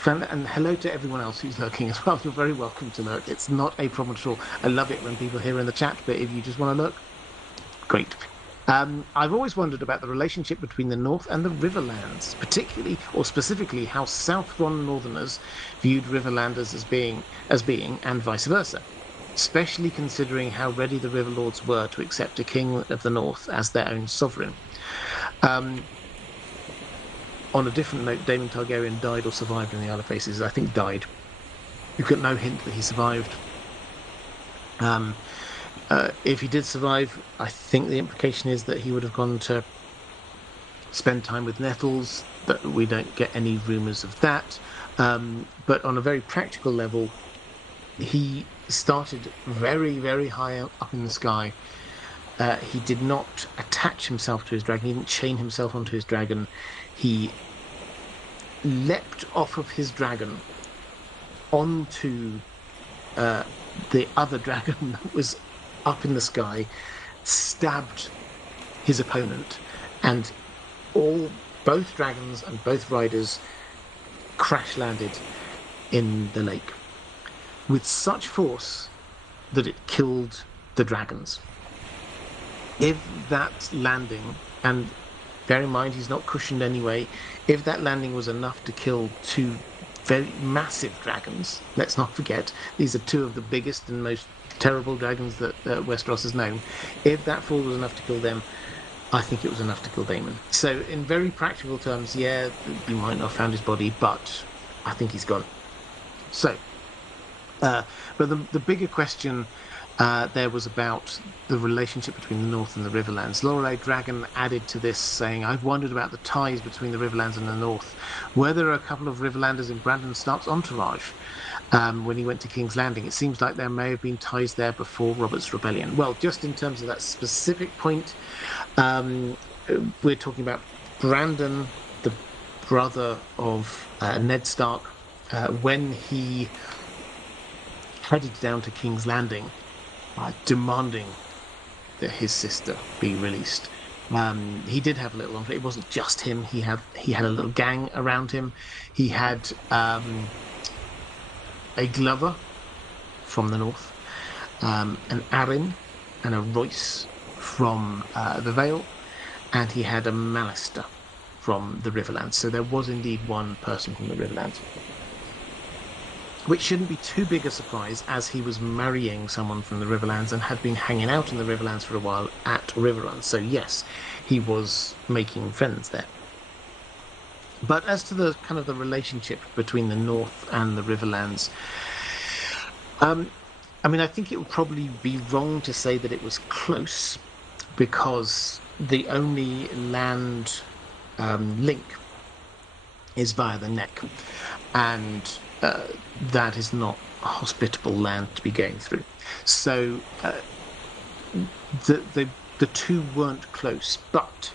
And hello to everyone else who's lurking as well. You're very welcome to lurk. It's not a problem at all. I love it when people hear in the chat, but if you just want to lurk, great. I've always wondered about the relationship between the North and the Riverlands, particularly or specifically how Southron Northerners viewed Riverlanders as being, and vice versa, especially considering how ready the Riverlords were to accept a king of the North as their own sovereign. On a different note, Daemon Targaryen died or survived in the Isle of Faces. I think died. You've got no hint that he survived. If he did survive, I think the implication is that he would have gone to spend time with Nettles, but we don't get any rumours of that. But on a very practical level, he started very, very high up in the sky. He did not attach himself to his dragon. He didn't chain himself onto his dragon. He leapt off of his dragon onto the other dragon that was up in the sky, stabbed his opponent, and both dragons and both riders crash landed in the lake with such force that it killed the dragons. If that landing, and bear in mind he's not cushioned anyway, if that landing was enough to kill two very massive dragons, let's not forget, these are two of the biggest and most terrible dragons that Westeros has known. If that fall was enough to kill them, I think it was enough to kill Daemon. So in very practical terms, yeah, you might not have found his body, but I think he's gone. So, but the bigger question there was about the relationship between the North and the Riverlands. Lorelei Dragon added to this, saying, "I've wondered about the ties between the Riverlands and the North. Were there a couple of Riverlanders in Brandon Stark's entourage?" when he went to King's Landing. It seems like there may have been ties there before Robert's Rebellion. Well, just in terms of that specific point, um, we're talking about Brandon, the brother of Ned Stark, when he headed down to King's Landing, demanding that his sister be released. He did have a little. It wasn't just him. He had a little gang around him. He had a Glover from the north, an Arryn, and a Royce from the Vale, and he had a Mallister from the Riverlands. So there was indeed one person from the Riverlands, which shouldn't be too big a surprise, as he was marrying someone from the Riverlands and had been hanging out in the Riverlands for a while at Riverrun. So yes, he was making friends there. But as to the kind of the relationship between the North and the Riverlands, I mean, I think it would probably be wrong to say that it was close, because the only land link is via the neck, and that is not a hospitable land to be going through. So the two weren't close, but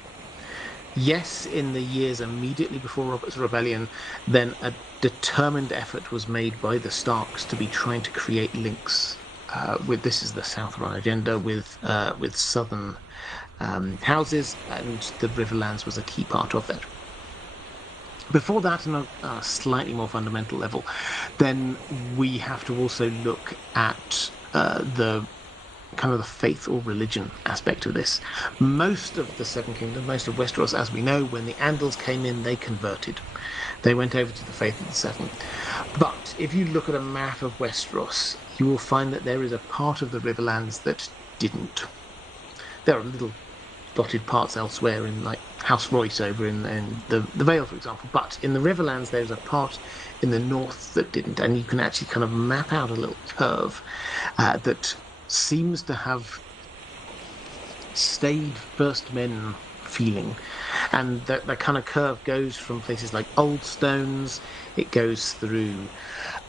yes, in the years immediately before Robert's Rebellion, then a determined effort was made by the Starks to be trying to create links with, this is the South-Run agenda, with southern houses, and the Riverlands was a key part of that. Before that, on a slightly more fundamental level, then we have to also look at the kind of the faith or religion aspect of this. Most of the Seven Kingdoms, most of Westeros, as we know, when the Andals came in, they converted. They went over to the faith of the Seven. But if you look at a map of Westeros, you will find that there is a part of the Riverlands that didn't. There are little dotted parts elsewhere, in like House Royce over in the Vale, for example. But in the Riverlands, there's a part in the north that didn't. And you can actually kind of map out a little curve that seems to have stayed First Men feeling. And that kind of curve goes from places like Old Stones, it goes through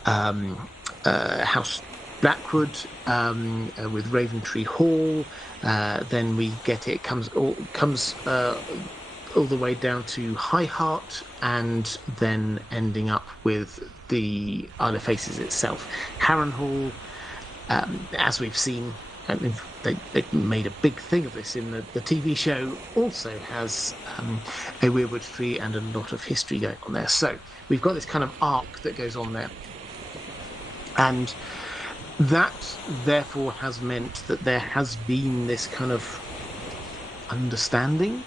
House Blackwood with Raventree Hall, then we get it comes all the way down to High Heart, and then ending up with the Isle of Faces itself. Harrenhal, as we've seen, I mean, they made a big thing of this in the TV show, also has a weirwood tree and a lot of history going on there. So we've got this kind of arc that goes on there. And that, therefore, has meant that there has been this kind of understanding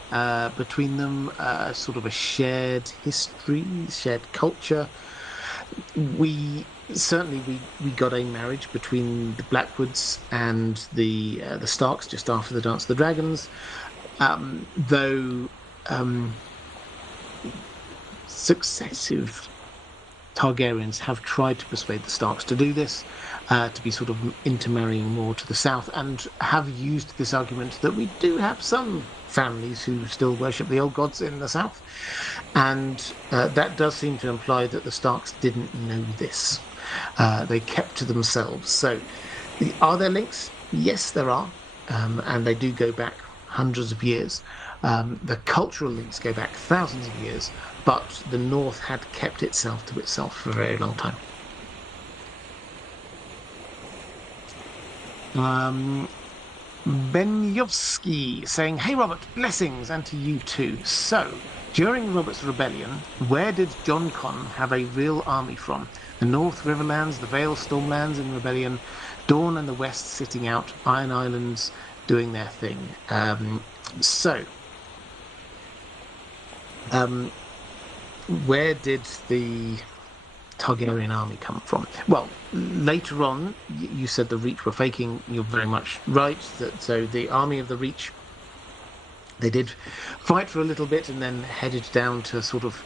between them, sort of a shared history, shared culture. We got a marriage between the Blackwoods and the Starks just after the Dance of the Dragons, though successive Targaryens have tried to persuade the Starks to do this, to be sort of intermarrying more to the south, and have used this argument that we do have some families who still worship the old gods in the south, and that does seem to imply that the Starks didn't know this. They kept to themselves. So are there links? Yes, there are, and they do go back hundreds of years. The cultural links go back thousands of years, but the North had kept itself to itself for a very long time. Benyovsky saying, "Hey Robert, blessings, and to you too. So, during Robert's Rebellion, where did Jon Con have a real army from? The North Riverlands, the Vale Stormlands in Rebellion, Dawn and the West sitting out, Iron Islands doing their thing." Where did the Targaryen army come from? Well, later on, you said the Reach were faking. You're very much right. So the army of the Reach, they did fight for a little bit and then headed down to sort of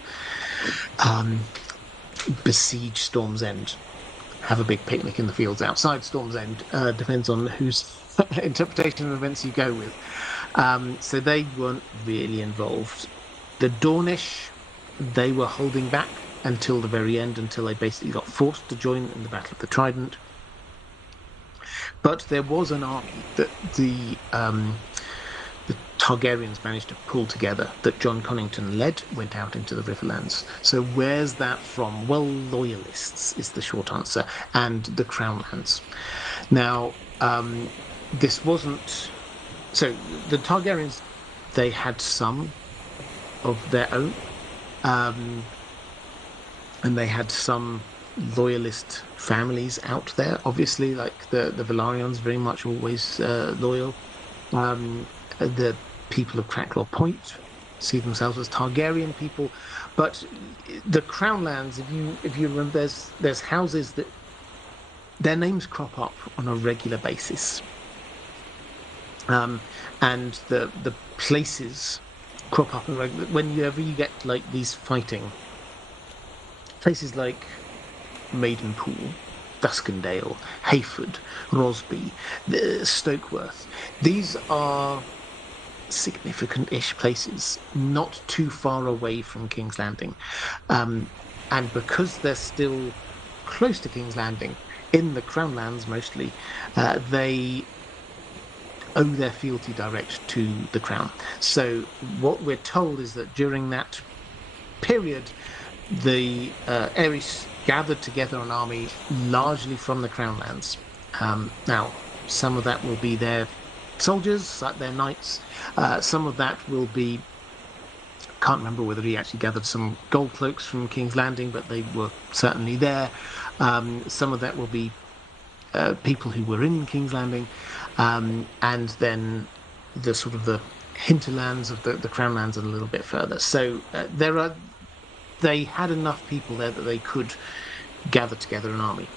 besiege Storm's End, have a big picnic in the fields outside Storm's End. Depends on whose interpretation of events you go with. So they weren't really involved. The Dornish, they were holding back until the very end, until they basically got forced to join in the Battle of the Trident. But there was an army that the Targaryens managed to pull together, that Jon Connington led, went out into the Riverlands. So where's that from? Well, loyalists is the short answer, and the Crownlands. Now, this wasn't... So the Targaryens, they had some of their own, and they had some loyalist families out there, obviously, like the Velaryons, very much always loyal. The people of Cracklaw Point see themselves as Targaryen people, but the Crownlands, if you remember, there's houses that their names crop up on a regular basis, and the places crop up whenever you get like these fighting places like Maidenpool, Duskendale, Hayford, Rosby, Stokeworth. These are significant-ish places, not too far away from King's Landing. And because they're still close to King's Landing, in the Crownlands mostly, they owe their fealty direct to the Crown. So what we're told is that during that period, the Aerys gathered together an army largely from the Crownlands. Now, some of that will be their soldiers, like their knights. Some of that will be... Can't remember whether he actually gathered some gold cloaks from King's Landing, but they were certainly there. Some of that will be people who were in King's Landing. And then the sort of the hinterlands of the Crownlands and a little bit further. So they had enough people there that they could gather together an army.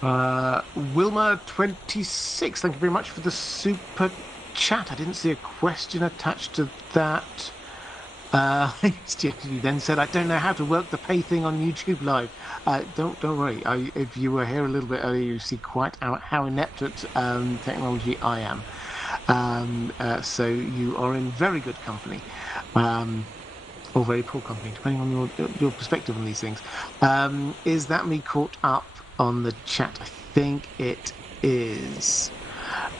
Wilma26, thank you very much for the super chat. I didn't see a question attached to that. You then said, I don't know how to work the pay thing on YouTube Live. Don't worry. If you were here a little bit earlier, you see quite how inept at technology I am. So you are in very good company, or very poor company, depending on your perspective on these things. Is that me caught up on the chat? I think it is.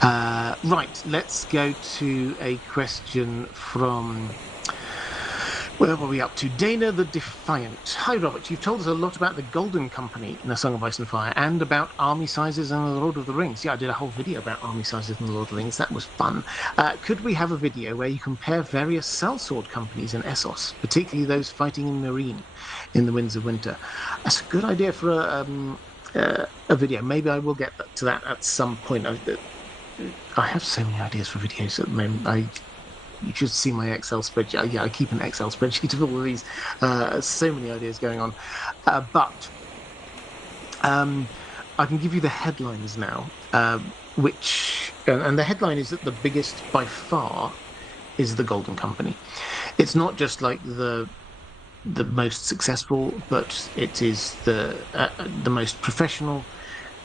Right, let's go to a question from... Where were we up to? Dana the Defiant. Hi, Robert. You've told us a lot about the Golden Company in A Song of Ice and Fire and about army sizes in The Lord of the Rings. Yeah, I did a whole video about army sizes in The Lord of the Rings. That was fun. Could we have a video where you compare various sellsword companies in Essos, particularly those fighting in Meereen in the Winds of Winter? That's a good idea for a video. Maybe I will get to that at some point. I have so many ideas for videos at the moment. You should see my Excel spreadsheet. Yeah, I keep an Excel spreadsheet of all of these. So many ideas going on. But I can give you the headlines now, and the headline is that the biggest by far is the Golden Company. It's not just like the most successful, but it is the most professional,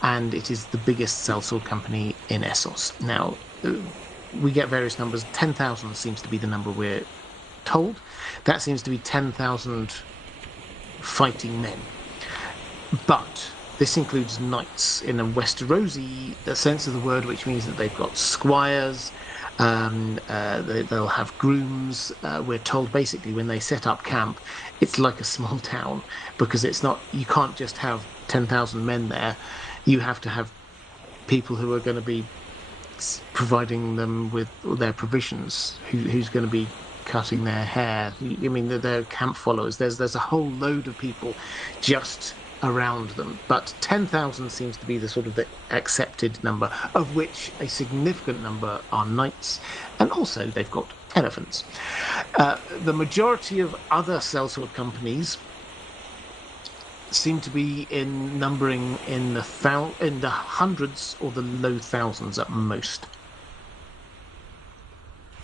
and it is the biggest sellsword company in Essos. Now, we get various numbers. 10,000 seems to be the number we're told. That seems to be 10,000 fighting men. But this includes knights in a Westerosi sense of the word, which means that they've got squires, they'll have grooms. We're told basically when they set up camp, it's like a small town, because it's not, you can't just have 10,000 men there. You have to have people who are going to be providing them with their provisions, who's going to be cutting their hair. I mean, they're camp followers. There's a whole load of people just around them. But 10,000 seems to be the sort of the accepted number, of which a significant number are knights, and also they've got elephants. The majority of other sellsword companies seem to be numbering in the hundreds or the low thousands at most.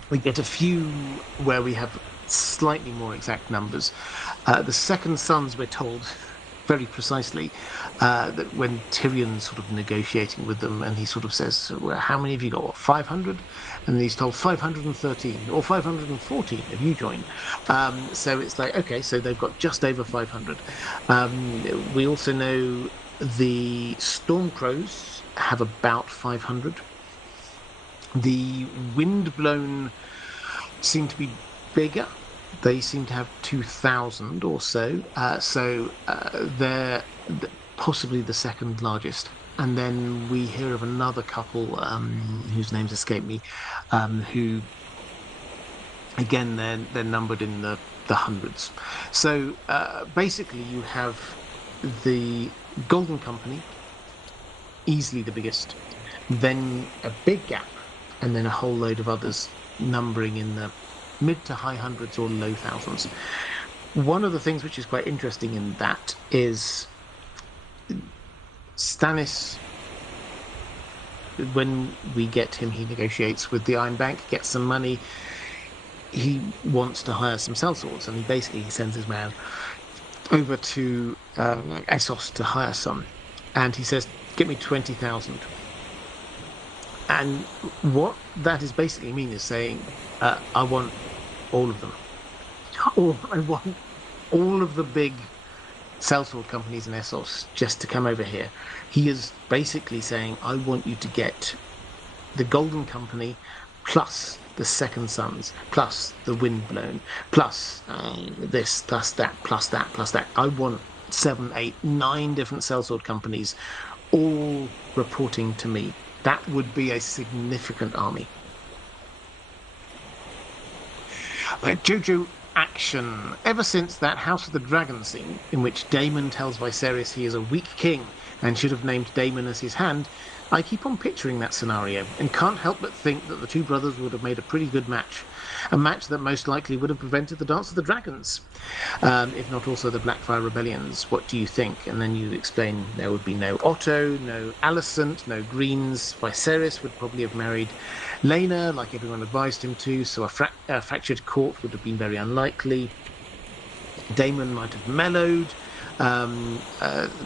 We get a few where we have slightly more exact numbers. The Second Sons, we're told, very precisely that when Tyrion's sort of negotiating with them, and he sort of says, well, how many have you got? What, 500? And he's told 513 or 514 if you join. So it's like, okay, so they've got just over 500. We also know the Stormcrows have about 500. The Windblown seem to be bigger. They seem to have 2,000 or so. They're possibly the second largest. And then we hear of another couple whose names escape me, who, again, they're numbered in the hundreds. So basically you have the Golden Company, easily the biggest, then a big gap, and then a whole load of others numbering in the mid to high hundreds or low thousands. One of the things which is quite interesting in that is Stannis, when we get him, he negotiates with the Iron Bank, gets some money. He wants to hire some sellswords, and he sends his man over to Essos to hire some. And he says, get me 20,000. And what that is basically mean is saying, I want all of them. Or I want all of the big sellsword companies in Essos just to come over here. He is basically saying, I want you to get the Golden Company plus the Second Sons, plus the Windblown, plus this, plus that, plus that, plus that. I want 7, 8, 9 different sellsword companies all reporting to me. That would be a significant army. Jojo action. Ever since that House of the Dragon scene, in which Daemon tells Viserys he is a weak king and should have named Daemon as his hand, I keep on picturing that scenario and can't help but think that the two brothers would have made a pretty good match. A match that most likely would have prevented the Dance of the Dragons, if not also the Blackfire Rebellions. What do you think? And then you explain there would be no Otto, no Alicent, no Greens. Viserys would probably have married Laena, like everyone advised him to, so a fractured court would have been very unlikely. Daemon might have mellowed,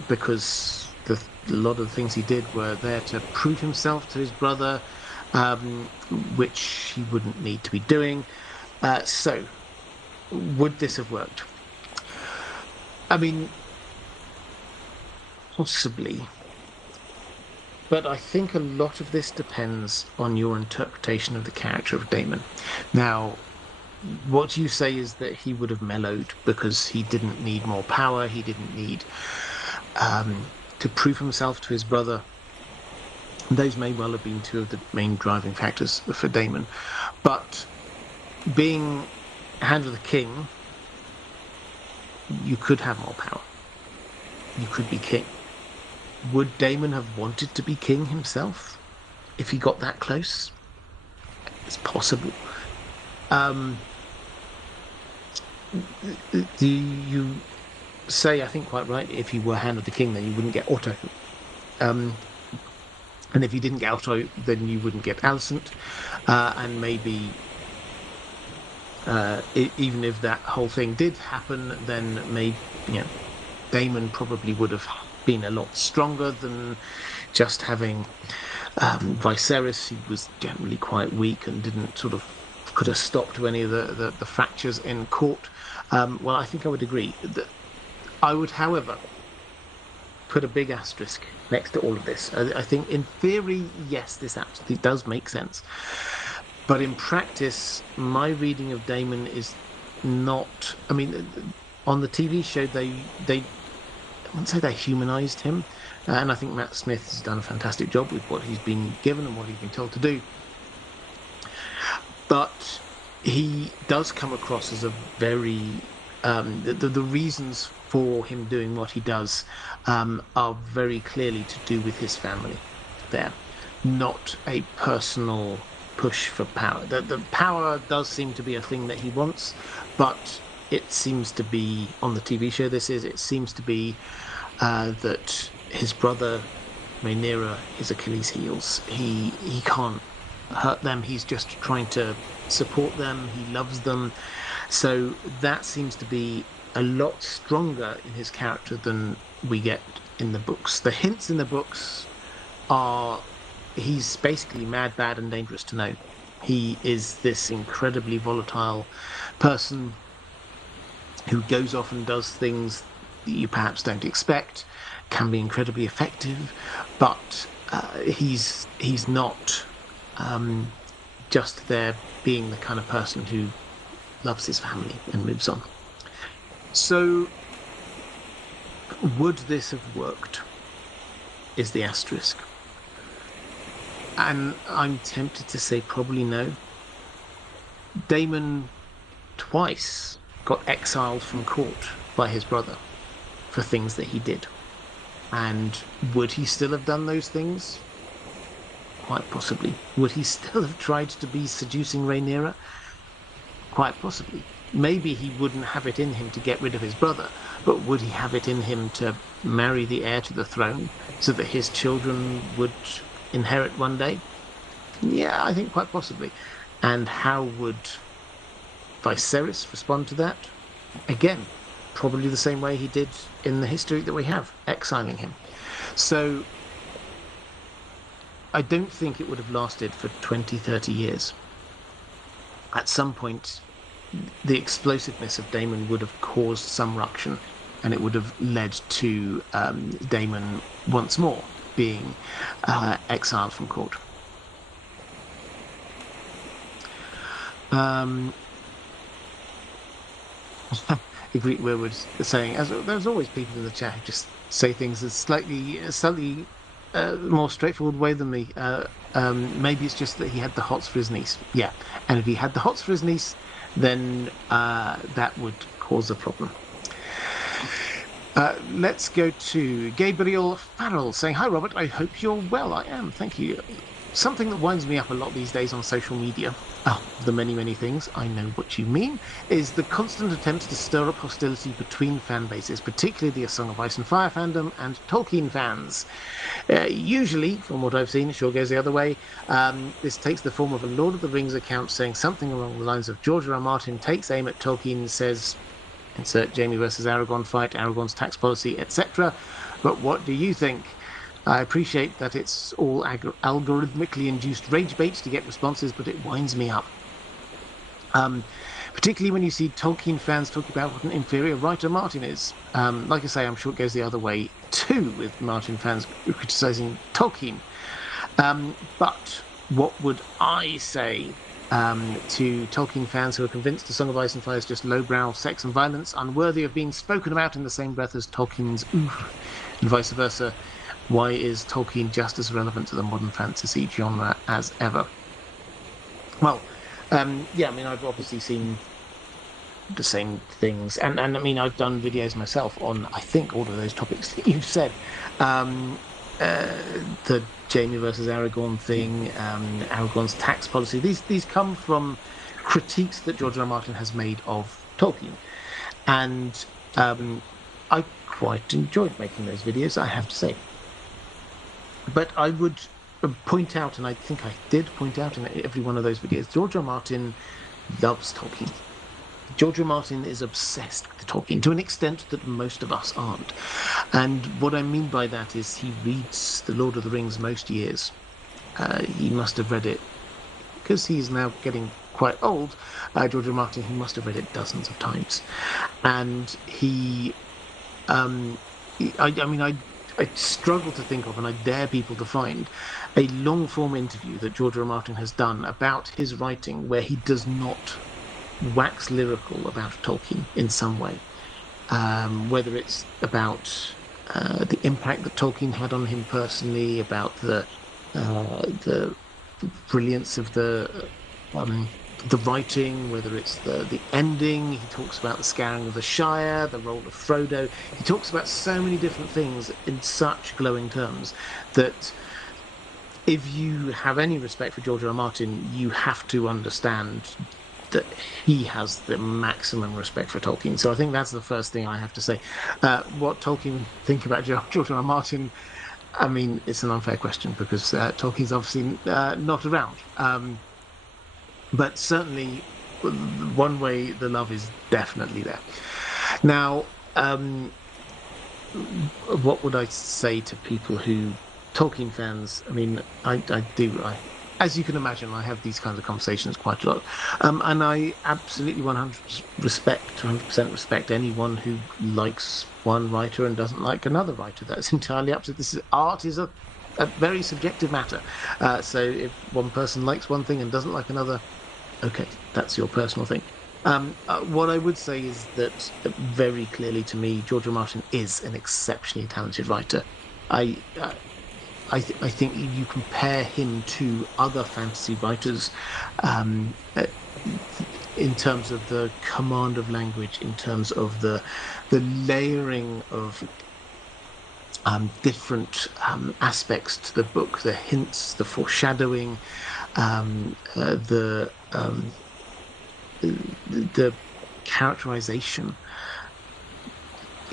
because a lot of the things he did were there to prove himself to his brother, which he wouldn't need to be doing. So, would this have worked? I mean, possibly. But I think a lot of this depends on your interpretation of the character of Daemon. Now, what you say is that he would have mellowed because he didn't need more power, he didn't need to prove himself to his brother. Those may well have been two of the main driving factors for Daemon. But being Hand of the King, you could have more power. You could be king. Would Daemon have wanted to be king himself if he got that close? It's possible. You say, I think quite right, if he were Hand of the King, then you wouldn't get Otto. And if you didn't get Otto, then you wouldn't get Alicent. And maybe even if that whole thing did happen, then maybe Daemon probably would have been a lot stronger than just having Viserys. He was generally quite weak and didn't could have stopped any of the fractures in court. Well, I think I would agree. I would, however, put a big asterisk next to all of this. I think in theory, yes, this absolutely does make sense. But in practice, my reading of Daemon is not... I mean, on the TV show, they I wouldn't say they humanized him. And I think Matt Smith has done a fantastic job with what he's been given and what he's been told to do. But he does come across as a very... the reasons for him doing what he does are very clearly to do with his family there, not a personal push for power. The power does seem to be a thing that he wants, but it seems to be, on the TV show it seems to be that his brother Rhaenyra is Achilles' heels. He can't hurt them. He's just trying to support them. He loves them. So that seems to be a lot stronger in his character than we get in the books. The hints in the books are he's basically mad, bad, and dangerous to know. He is this incredibly volatile person who goes off and does things that you perhaps don't expect, can be incredibly effective, but he's not just there being the kind of person who loves his family and moves on. So, would this have worked? Is the asterisk. And I'm tempted to say probably no. Daemon twice got exiled from court by his brother for things that he did. And would he still have done those things? Quite possibly. Would he still have tried to be seducing Rhaenyra? Quite possibly. Maybe he wouldn't have it in him to get rid of his brother, but would he have it in him to marry the heir to the throne so that his children would inherit one day? Yeah, I think quite possibly. And how would Viserys respond to that? Again, probably the same way he did in the history that we have, exiling him. So I don't think it would have lasted for 20, 30 years. At some point, the explosiveness of Daemon would have caused some ruction, and it would have led to Daemon once more being exiled from court. The Greek word was saying, as there's always people in the chat who just say things a slightly more straightforward way than me. Maybe it's just that he had the hots for his niece. Yeah, and if he had the hots for his niece, then that would cause a problem. Let's go to Gabriel Farrell saying, "Hi, Robert. I hope you're well." I am. Thank you. Something that winds me up a lot these days on social media, the many, many things, I know what you mean, is the constant attempts to stir up hostility between fan bases, particularly the A Song of Ice and Fire fandom and Tolkien fans. Usually, from what I've seen, it sure goes the other way. This takes the form of a Lord of the Rings account saying something along the lines of George R. R. Martin takes aim at Tolkien, says, insert Jaime versus Aragorn fight, Aragorn's tax policy, etc. But what do you think? I appreciate that it's all algorithmically induced rage bait to get responses, but it winds me up. Particularly when you see Tolkien fans talking about what an inferior writer Martin is. Like I say, I'm sure it goes the other way too, with Martin fans criticising Tolkien. But what would I say to Tolkien fans who are convinced The Song of Ice and Fire is just lowbrow sex and violence, unworthy of being spoken about in the same breath as Tolkien's oof, and vice versa? Why is Tolkien just as relevant to the modern fantasy genre as ever? Well, yeah, I mean, I've obviously seen the same things, and I mean, I've done videos myself on, I think, all of those topics that you've said. The Jaime versus Aragorn thing, Aragorn's tax policy, these come from critiques that George R. R. Martin has made of Tolkien. And I quite enjoyed making those videos, I have to say. But I would point out, and I think I did point out in every one of those videos, George R. R. Martin loves Tolkien. George R. R. Martin is obsessed with Tolkien to an extent that most of us aren't. And what I mean by that is he reads The Lord of the Rings most years. He must have read it, because he's now getting quite old, George R. R. Martin, he must have read it dozens of times. And I struggle to think of, and I dare people to find, a long-form interview that George R. R. Martin has done about his writing where he does not wax lyrical about Tolkien in some way. Whether it's about the impact that Tolkien had on him personally, about the brilliance of the writing, whether it's the ending. He talks about the scouring of the Shire, the role of Frodo. He talks about so many different things in such glowing terms that if you have any respect for George R. R. Martin, you have to understand that he has the maximum respect for Tolkien. So I think that's the first thing I have to say. What Tolkien think about George R. R. Martin, I mean, it's an unfair question because Tolkien's obviously not around. But certainly, one way the love is definitely there. Now, what would I say to people who Tolkien fans? I mean, as you can imagine, I have these kinds of conversations quite a lot, and I absolutely 100% respect anyone who likes one writer and doesn't like another writer. That's entirely up to this. Art is a very subjective matter. So if one person likes one thing and doesn't like another, okay, that's your personal thing. What I would say is that very clearly to me, George R. R. Martin is an exceptionally talented writer. I I think you compare him to other fantasy writers in terms of the command of language, in terms of the layering of different aspects to the book, the hints, the foreshadowing, um, uh, the um, the characterization.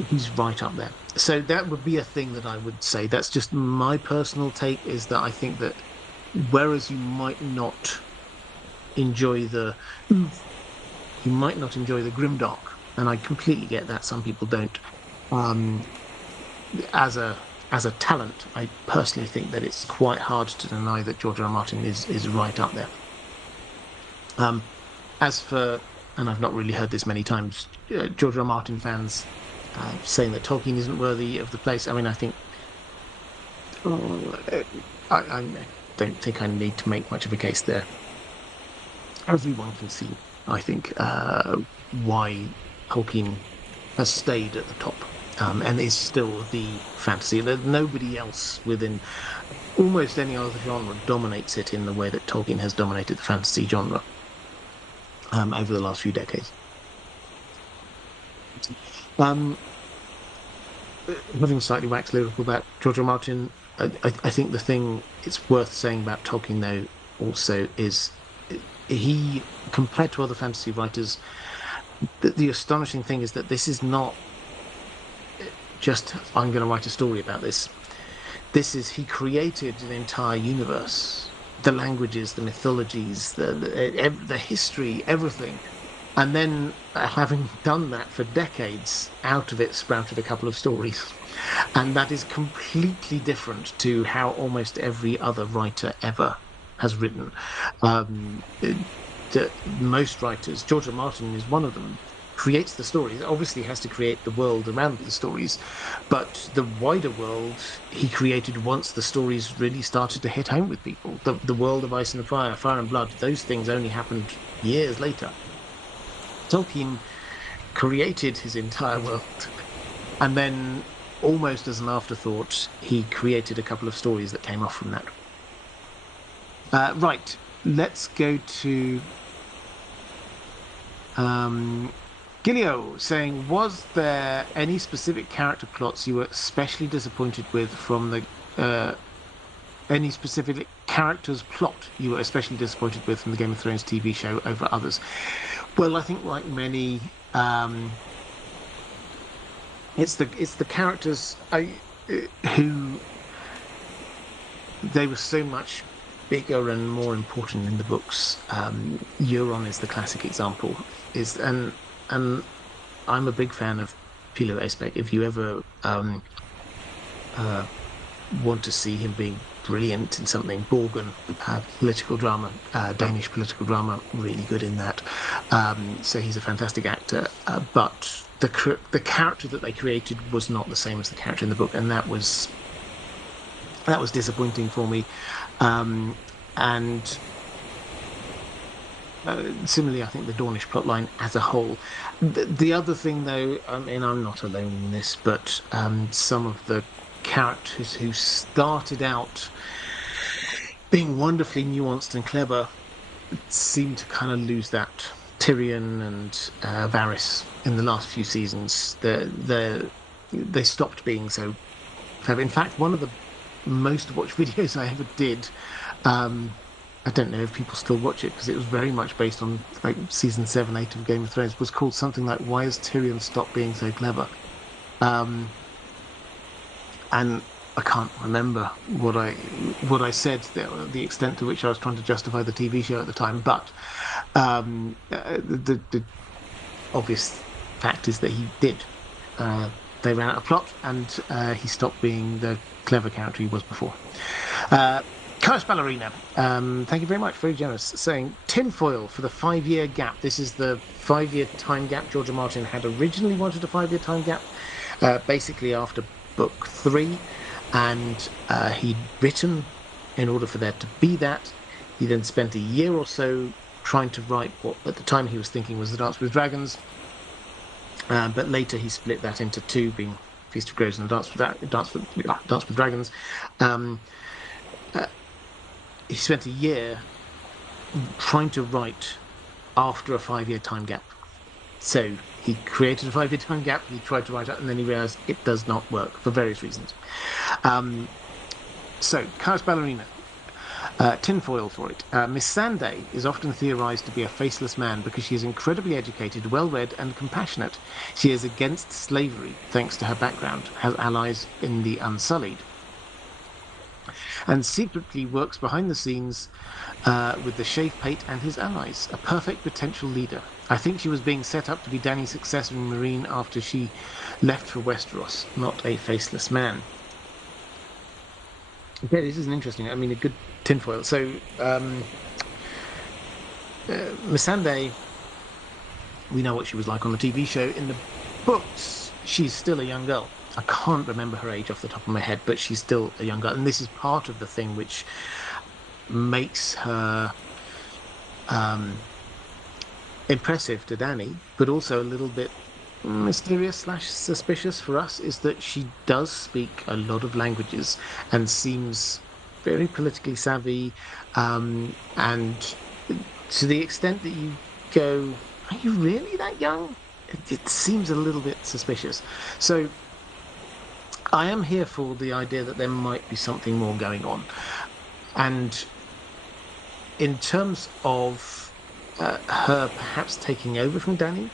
He's right up there. So that would be a thing that I would say. That's just my personal take, is that I think that whereas enjoy the you might not enjoy the grimdark, and I completely get that. Some people don't. Um, as a talent, I personally think that it's quite hard to deny that George R. R. Martin is right up there. Um, as for, and I've not really heard this many times, George R. R. Martin fans saying that Tolkien isn't worthy of the place. I mean, I think I don't think I need to make much of a case there. Everyone can see, I think, why Tolkien has stayed at the top and is still the fantasy. Nobody else within almost any other genre dominates it in the way that Tolkien has dominated the fantasy genre over the last few decades. Um, Having slightly waxed lyrical about George R. R. Martin, I think the thing it's worth saying about Tolkien, though, also is he, compared to other fantasy writers, the astonishing thing is that this is not just, I'm going to write a story about this. This is, he created an entire universe, the languages, the mythologies, the history, everything. And then, having done that for decades, out of it sprouted a couple of stories. And that is completely different to how almost every other writer ever has written. Um, Most writers, George R. R. Martin is one of them, creates the stories. Obviously, has to create the world around the stories, but the wider world he created once the stories really started to hit home with people. The world of Ice and Fire, Fire and Blood, those things only happened years later. Tolkien created his entire world, and then, almost as an afterthought, he created a couple of stories that came off from that. Right, let's go to Gilio saying, was there any specific character plots you were especially disappointed with from any specific character's plot you were especially disappointed with from the Game of Thrones TV show over others? Well, I think like many, it's the characters who they were so much bigger and more important in the books. Euron is the classic example. And I'm a big fan of Pilo Asbeck. If you ever want to see him being brilliant in something, Borgen, political drama, Danish political drama, really good in that. So he's a fantastic actor. But the character that they created was not the same as the character in the book, and that was disappointing for me. And similarly, I think the Dornish plotline as a whole. The other thing, though, I mean, I'm not alone in this, but some of the characters who started out being wonderfully nuanced and clever seem to kind of lose that. Tyrion and Varys in the last few seasons, they stopped being so clever. In fact, one of the most watched videos I ever did, I don't know if people still watch it because it was very much based on like season 7, 8 of Game of Thrones, was called something like "Why Has Tyrion Stopped Being So Clever?" And I can't remember what I said, the extent to which I was trying to justify the TV show at the time, but the obvious fact is that he did. They ran out of plot, and he stopped being the clever character he was before. Curse Ballerina, thank you very much, very generous, saying tinfoil for the 5-year gap. This is the 5-year time gap. George R. Martin had originally wanted a 5-year time gap, basically after book 3, and he'd written in order for there to be that. He then spent a year or so trying to write what at the time he was thinking was The Dance with Dragons, but later he split that into 2, being Feast of Crows and Dance with Dragons. He spent a year trying to write after a 5-year time gap. So he created a 5-year time gap, he tried to write it, and then he realized it does not work for various reasons. So, Chaos Ballerina, tinfoil for it. Miss Sunday is often theorized to be a faceless man because she is incredibly educated, well-read, and compassionate. She is against slavery, thanks to her background, has allies in the Unsullied, and secretly works behind the scenes with the Shave Pate and his allies. A perfect potential leader. I think she was being set up to be Dany's successor in Meereen after she left for Westeros, not a faceless man. Okay, this is an interesting, I mean, a good tinfoil. So, Missandei, we know what she was like on the TV show. In the books, she's still a young girl. I can't remember her age off the top of my head, but she's still a young girl. And this is part of the thing which makes her impressive to Dany, but also a little bit mysterious / suspicious for us, is that she does speak a lot of languages and seems very politically savvy. And to the extent that you go, are you really that young? It seems a little bit suspicious. So I am here for the idea that there might be something more going on. And in terms of her perhaps taking over from Dany,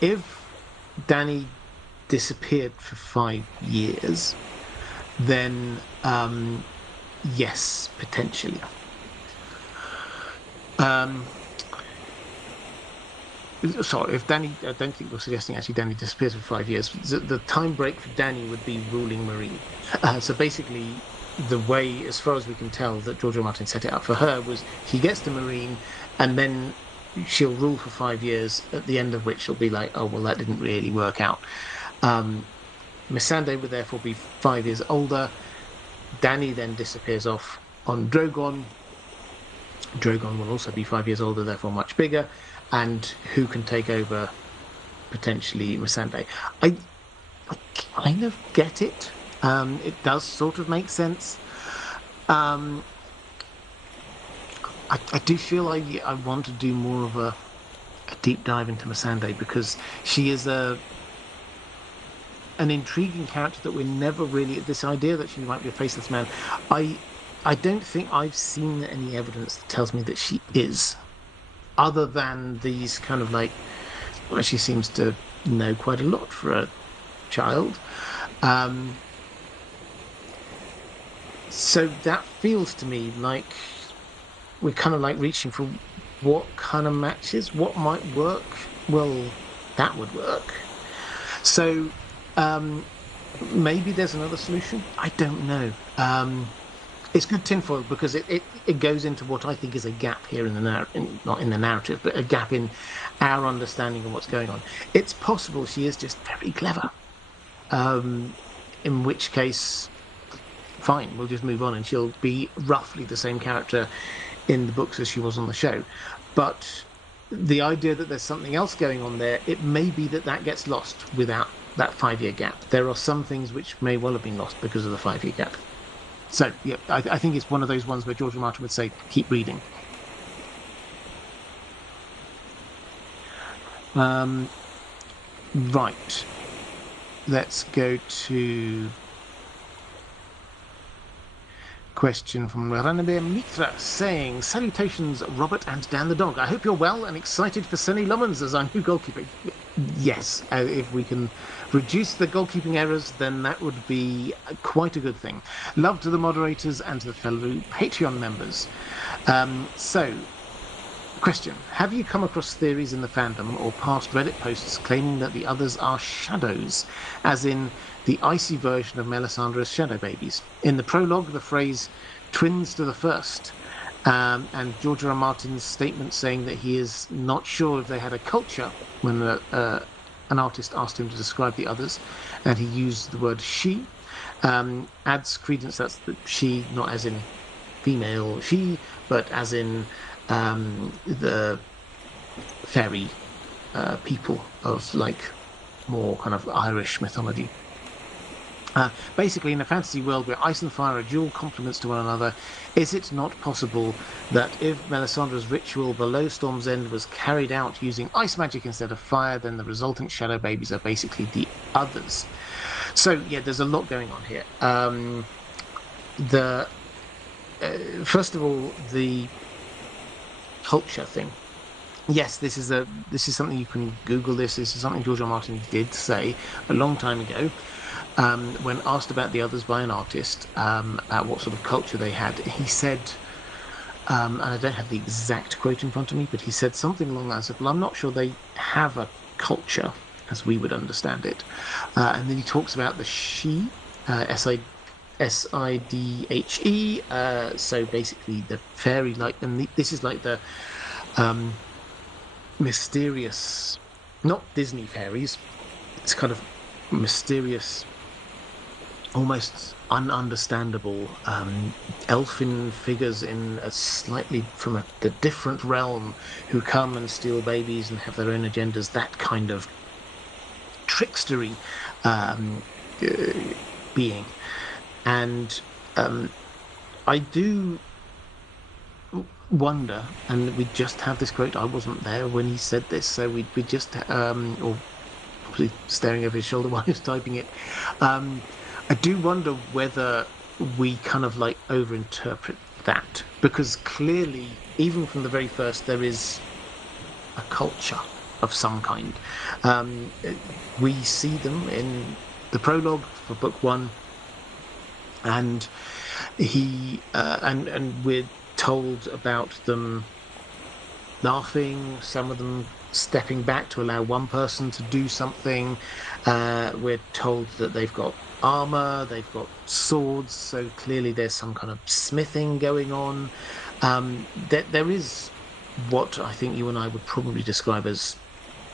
if Dany disappeared for 5 years, then yes, potentially. Sorry, if Dany, I don't think we're suggesting actually Dany disappears for 5 years. The time break for Dany would be ruling Meereen. So basically, the way, as far as we can tell, that George R. Martin set it up for her was she gets to Meereen, and then she'll rule for 5 years, at the end of which she'll be like, oh, well, that didn't really work out. Missandei would therefore be 5 years older. Dany then disappears off on Drogon. Drogon will also be 5 years older, therefore much bigger. And who can take over, potentially, Missandei? I kind of get it. It does sort of make sense. I do feel I want to do more of a deep dive into Missandei, because she is an intriguing character that we're never really, this idea that she might be a faceless man, I don't think I've seen any evidence that tells me that she is, other than these kind of like, well, she seems to know quite a lot for a child. So that feels to me like we're kind of like reaching for what kind of matches, what might work. Well, that would work. So maybe there's another solution. I don't know. It's good tinfoil because it goes into what I think is a gap here in the not in the narrative, but a gap in our understanding of what's going on. It's possible she is just very clever. In which case, fine, we'll just move on, and she'll be roughly the same character in the books as she was on the show. But the idea that there's something else going on there, it may be that gets lost without that 5-year gap. There are some things which may well have been lost because of the 5-year gap. So, yeah, I think it's one of those ones where George R. Martin would say, keep reading. Right. Let's go to question from Ranabir Mitra saying, salutations, Robert and Dan the dog. I hope you're well and excited for Sonny Lummons as our new goalkeeper. Yes, if we can reduce the goalkeeping errors, then that would be quite a good thing. Love to the moderators and to the fellow Patreon members. So, Question: have you come across theories in the fandom or past Reddit posts claiming that the others are shadows, as in the icy version of Melisandre's shadow babies? In the prologue, the phrase "twins to the first," and George R. R. Martin's statement saying that he is not sure if they had a culture when an artist asked him to describe the others, and he used the word "she," adds credence. That's the she, not as in female she, but as in the fairy people of like more kind of Irish mythology. Basically, in a fantasy world where ice and fire are dual complements to one another, is it not possible that if Melisandre's ritual below Storm's End was carried out using ice magic instead of fire, then the resultant shadow babies are basically the others? So, yeah, there's a lot going on here. First of all, the culture thing. Yes, this is something you can Google. This is something George R. R. Martin did say a long time ago. When asked about the others by an artist, at what sort of culture they had, he said, and I don't have the exact quote in front of me, but he said something along the lines of, well, I'm not sure they have a culture as we would understand it. And then he talks about the she, Sidhe. So basically the fairy, and this is like the mysterious, not Disney fairies, it's kind of mysterious, almost ununderstandable elfin figures in a slightly from a different realm who come and steal babies and have their own agendas, that kind of trickstery being. And I do wonder, and we just have this quote. I wasn't there when he said this, so we just or probably staring over his shoulder while he was typing it. I do wonder whether we kind of like overinterpret that, because clearly, even from the very first, there is a culture of some kind. We see them in the prologue for book one, and and we're told about them laughing, some of them stepping back to allow one person to do something. We're told that they've got armor, they've got swords, so clearly there's some kind of smithing going on. There is what I think you and I would probably describe as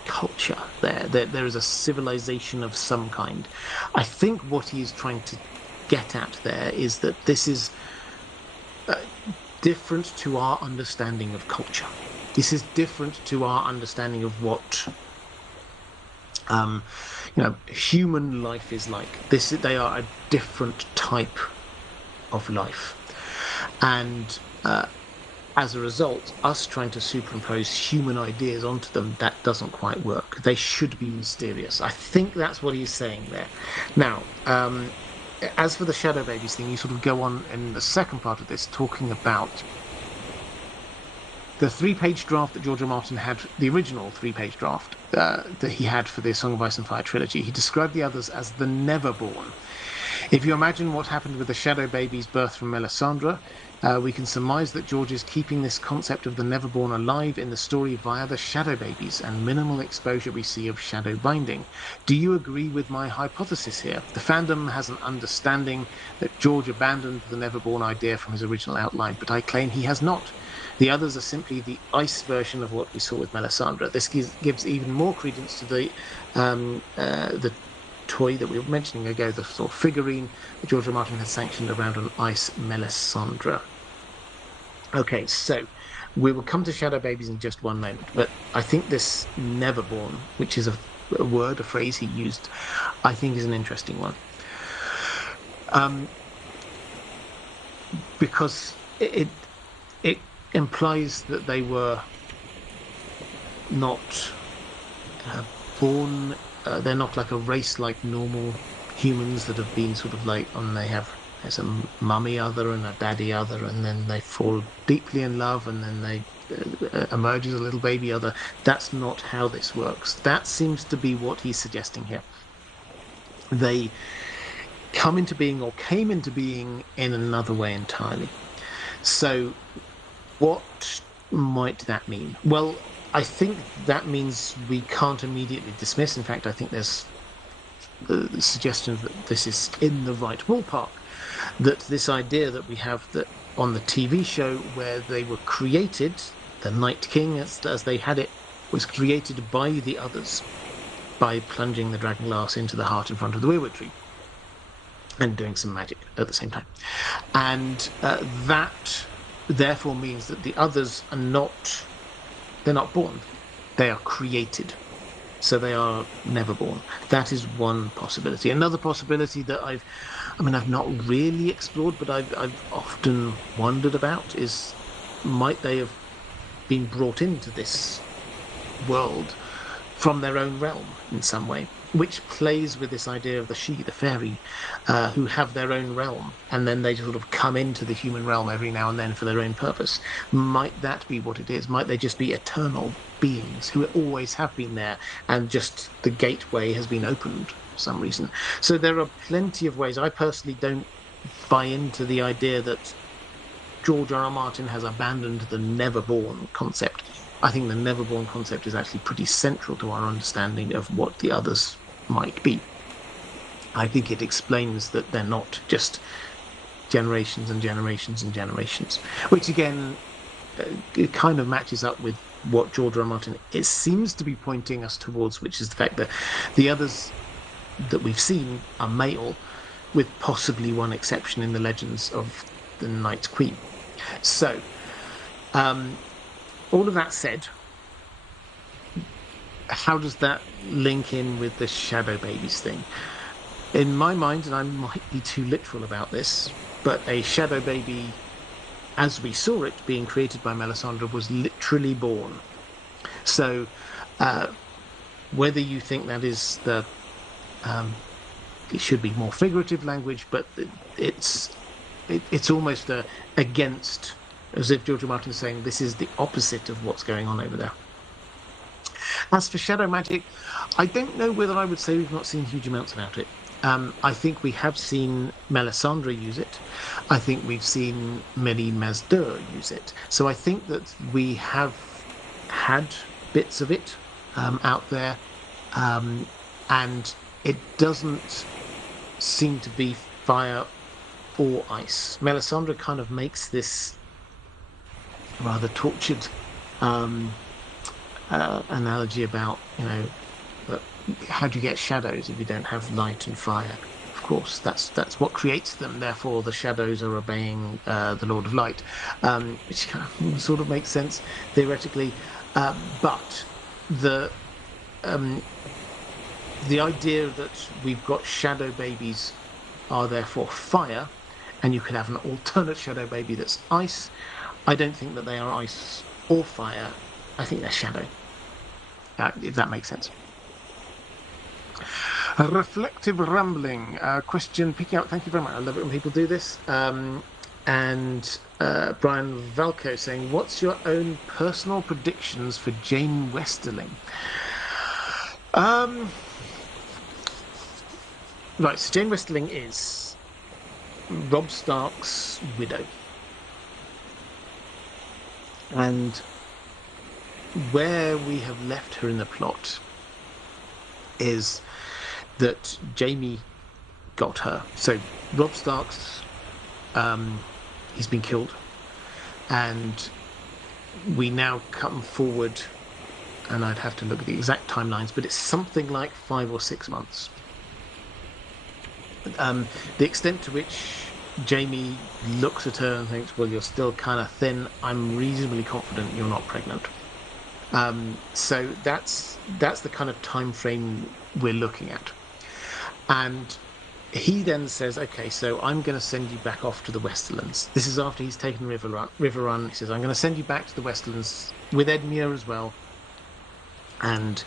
culture there. There is a civilization of some kind. I think what he's trying to get at there is that this is different to our understanding of culture. This is different to our understanding of what human life is like. They are a different type of life, and as a result, us trying to superimpose human ideas onto them, that doesn't quite work. They should be mysterious. I think that's what he's saying there. Now, as for the shadow babies thing, you sort of go on in the second part of this talking about the 3-page draft that George R. R. Martin had, the original 3-page draft that he had for the Song of Ice and Fire trilogy. He described the others as the Neverborn. If you imagine what happened with the shadow babies birthed from Melisandre, we can surmise that George is keeping this concept of the Neverborn alive in the story via the shadow babies and minimal exposure we see of shadow binding. Do you agree with my hypothesis here? The fandom has an understanding that George abandoned the Neverborn idea from his original outline, but I claim he has not. The others are simply the ice version of what we saw with Melisandre. This gives even more credence to the toy that we were mentioning ago, the sort of figurine that George R. R. Martin has sanctioned around an ice Melisandre. Okay, so we will come to shadow babies in just one moment, but I think this Neverborn, which is a word, a phrase he used, I think is an interesting one. Because it implies that they were not born, they're not like a race like normal humans that have been sort of like, there's a mummy other and a daddy other, and then they fall deeply in love, and then they emerge as a little baby other. That's not how this works. That seems to be what he's suggesting here. They come into being or came into being in another way entirely. So what might that mean? Well, I think that means we can't immediately dismiss. In fact, I think there's the suggestion that this is in the right ballpark. That this idea that we have that on the TV show where they were created, the Night King, as they had it, was created by the others by plunging the dragon glass into the heart in front of the weirwood tree and doing some magic at the same time. And that therefore means that the others are they're not born, they are created. So they are never born. That is one possibility. Another possibility that I've not really explored, but I've often wondered about is, might they have been brought into this world from their own realm in some way, which plays with this idea of the Sidhe, the fairy, who have their own realm, and then they sort of come into the human realm every now and then for their own purpose. Might that be what it is? Might they just be eternal beings who always have been there, and just the gateway has been opened for some reason? So there are plenty of ways. I personally don't buy into the idea that George R. R. Martin has abandoned the never-born concept. I think the never-born concept is actually pretty central to our understanding of what the others might be. I think it explains that they're not just generations and generations and generations, which again, it kind of matches up with what George R. R. Martin seems to be pointing us towards, which is the fact that the others that we've seen are male, with possibly one exception in the legends of the Night Queen. So, all of that said, how does that link in with the shadow babies thing? In my mind, and I might be too literal about this, but a shadow baby, as we saw it being created by Melisandre, was literally born. So, whether you think that is it should be more figurative language, but it's almost against, as if George R. Martin is saying this is the opposite of what's going on over there. As for shadow magic, I don't know whether I would say we've not seen huge amounts about it. I think we have seen Melisandre use it. I think we've seen Mary Masdur use it. So I think that we have had bits of it out there, and it doesn't seem to be fire or ice. Melisandre kind of makes this rather tortured analogy about, how do you get shadows if you don't have light and fire? Of course, that's what creates them. Therefore, the shadows are obeying the Lord of Light, which kind of sort of makes sense theoretically. But the idea that we've got shadow babies are therefore fire, and you could have an alternate shadow baby that's ice. I don't think that they are ice or fire. I think they're shadow, if that makes sense. A reflective rambling question picking up. Thank you very much. I love it when people do this. And Brian Valco saying, what's your own personal predictions for Jane Westerling? Right, so Jane Westerling is Robb Stark's widow. And where we have left her in the plot is that Jaime got her. So Robb Stark's, he's been killed, and we now come forward, and I'd have to look at the exact timelines, but it's something like 5 or 6 months. The extent to which Jaime looks at her and thinks, well, you're still kind of thin, I'm reasonably confident you're not pregnant. So that's the kind of time frame we're looking at. And he then says, okay, so I'm going to send you back off to the Westerlands. This is after he's taken River Run. He says, I'm going to send you back to the Westerlands with Edmure as well. And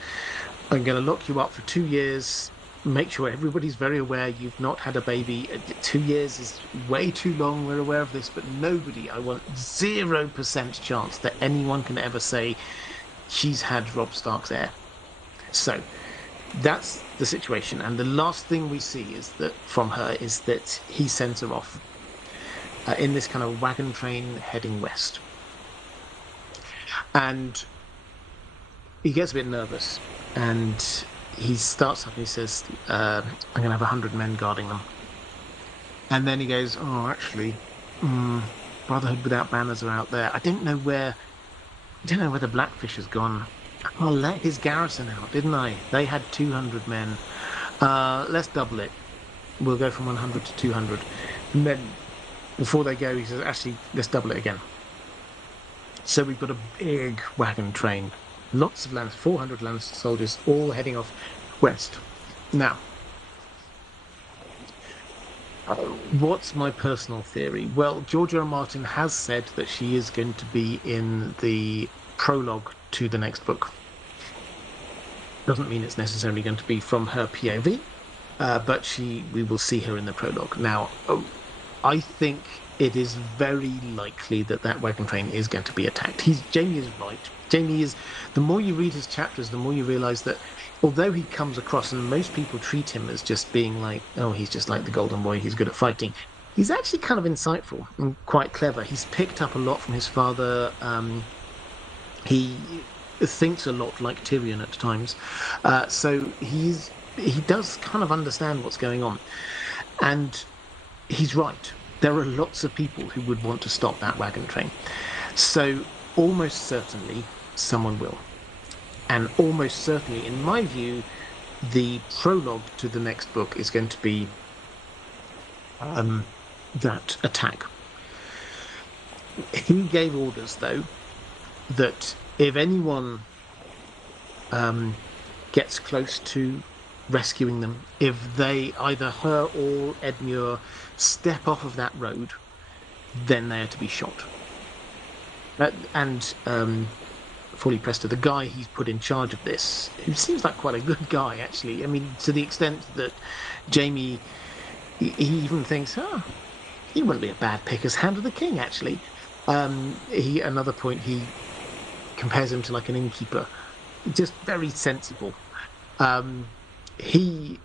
I'm going to lock you up for 2 years. Make sure everybody's very aware you've not had a baby. 2 years is way too long. We're aware of this, but I want 0% chance that anyone can ever say she's had Robb Stark's heir. So that's the situation. And the last thing we see is that from her is that he sends her off in this kind of wagon train heading west. And he gets a bit nervous, and he starts up and he says, I'm going to have 100 men guarding them. And then he goes, oh, actually, Brotherhood without banners are out there. I don't know where the Blackfish has gone. I let his garrison out, didn't I? They had 200 men. Let's double it. We'll go from 100 to 200. And then before they go, he says, actually, let's double it again. So we've got a big wagon train, lots of lands, 400 land soldiers, all heading off west. Now, what's my personal theory? Well, George R. R. Martin has said that she is going to be in the prologue to the next book. Doesn't mean it's necessarily going to be from her POV, but we will see her in the prologue. Now, I think it is very likely that wagon train is going to be attacked. Jamie is right. Jamie is. The more you read his chapters, the more you realise that although he comes across, and most people treat him as just being like, oh, he's just like the golden boy, he's good at fighting, he's actually kind of insightful and quite clever. He's picked up a lot from his father. He thinks a lot like Tyrion at times. So he does kind of understand what's going on. And he's right. There are lots of people who would want to stop that wagon train. So almost certainly someone will. And almost certainly, in my view, the prologue to the next book is going to be that attack. He gave orders, though, that if anyone gets close to rescuing them, if they, either her or Edmure, step off of that road, then they are to be shot. And Fully Prester, the guy he's put in charge of this, who seems like quite a good guy, actually. I mean, to the extent that Jamie, he even thinks, he wouldn't be a bad pick as Hand of the King, actually. Another point, he compares him to like an innkeeper, just very sensible. He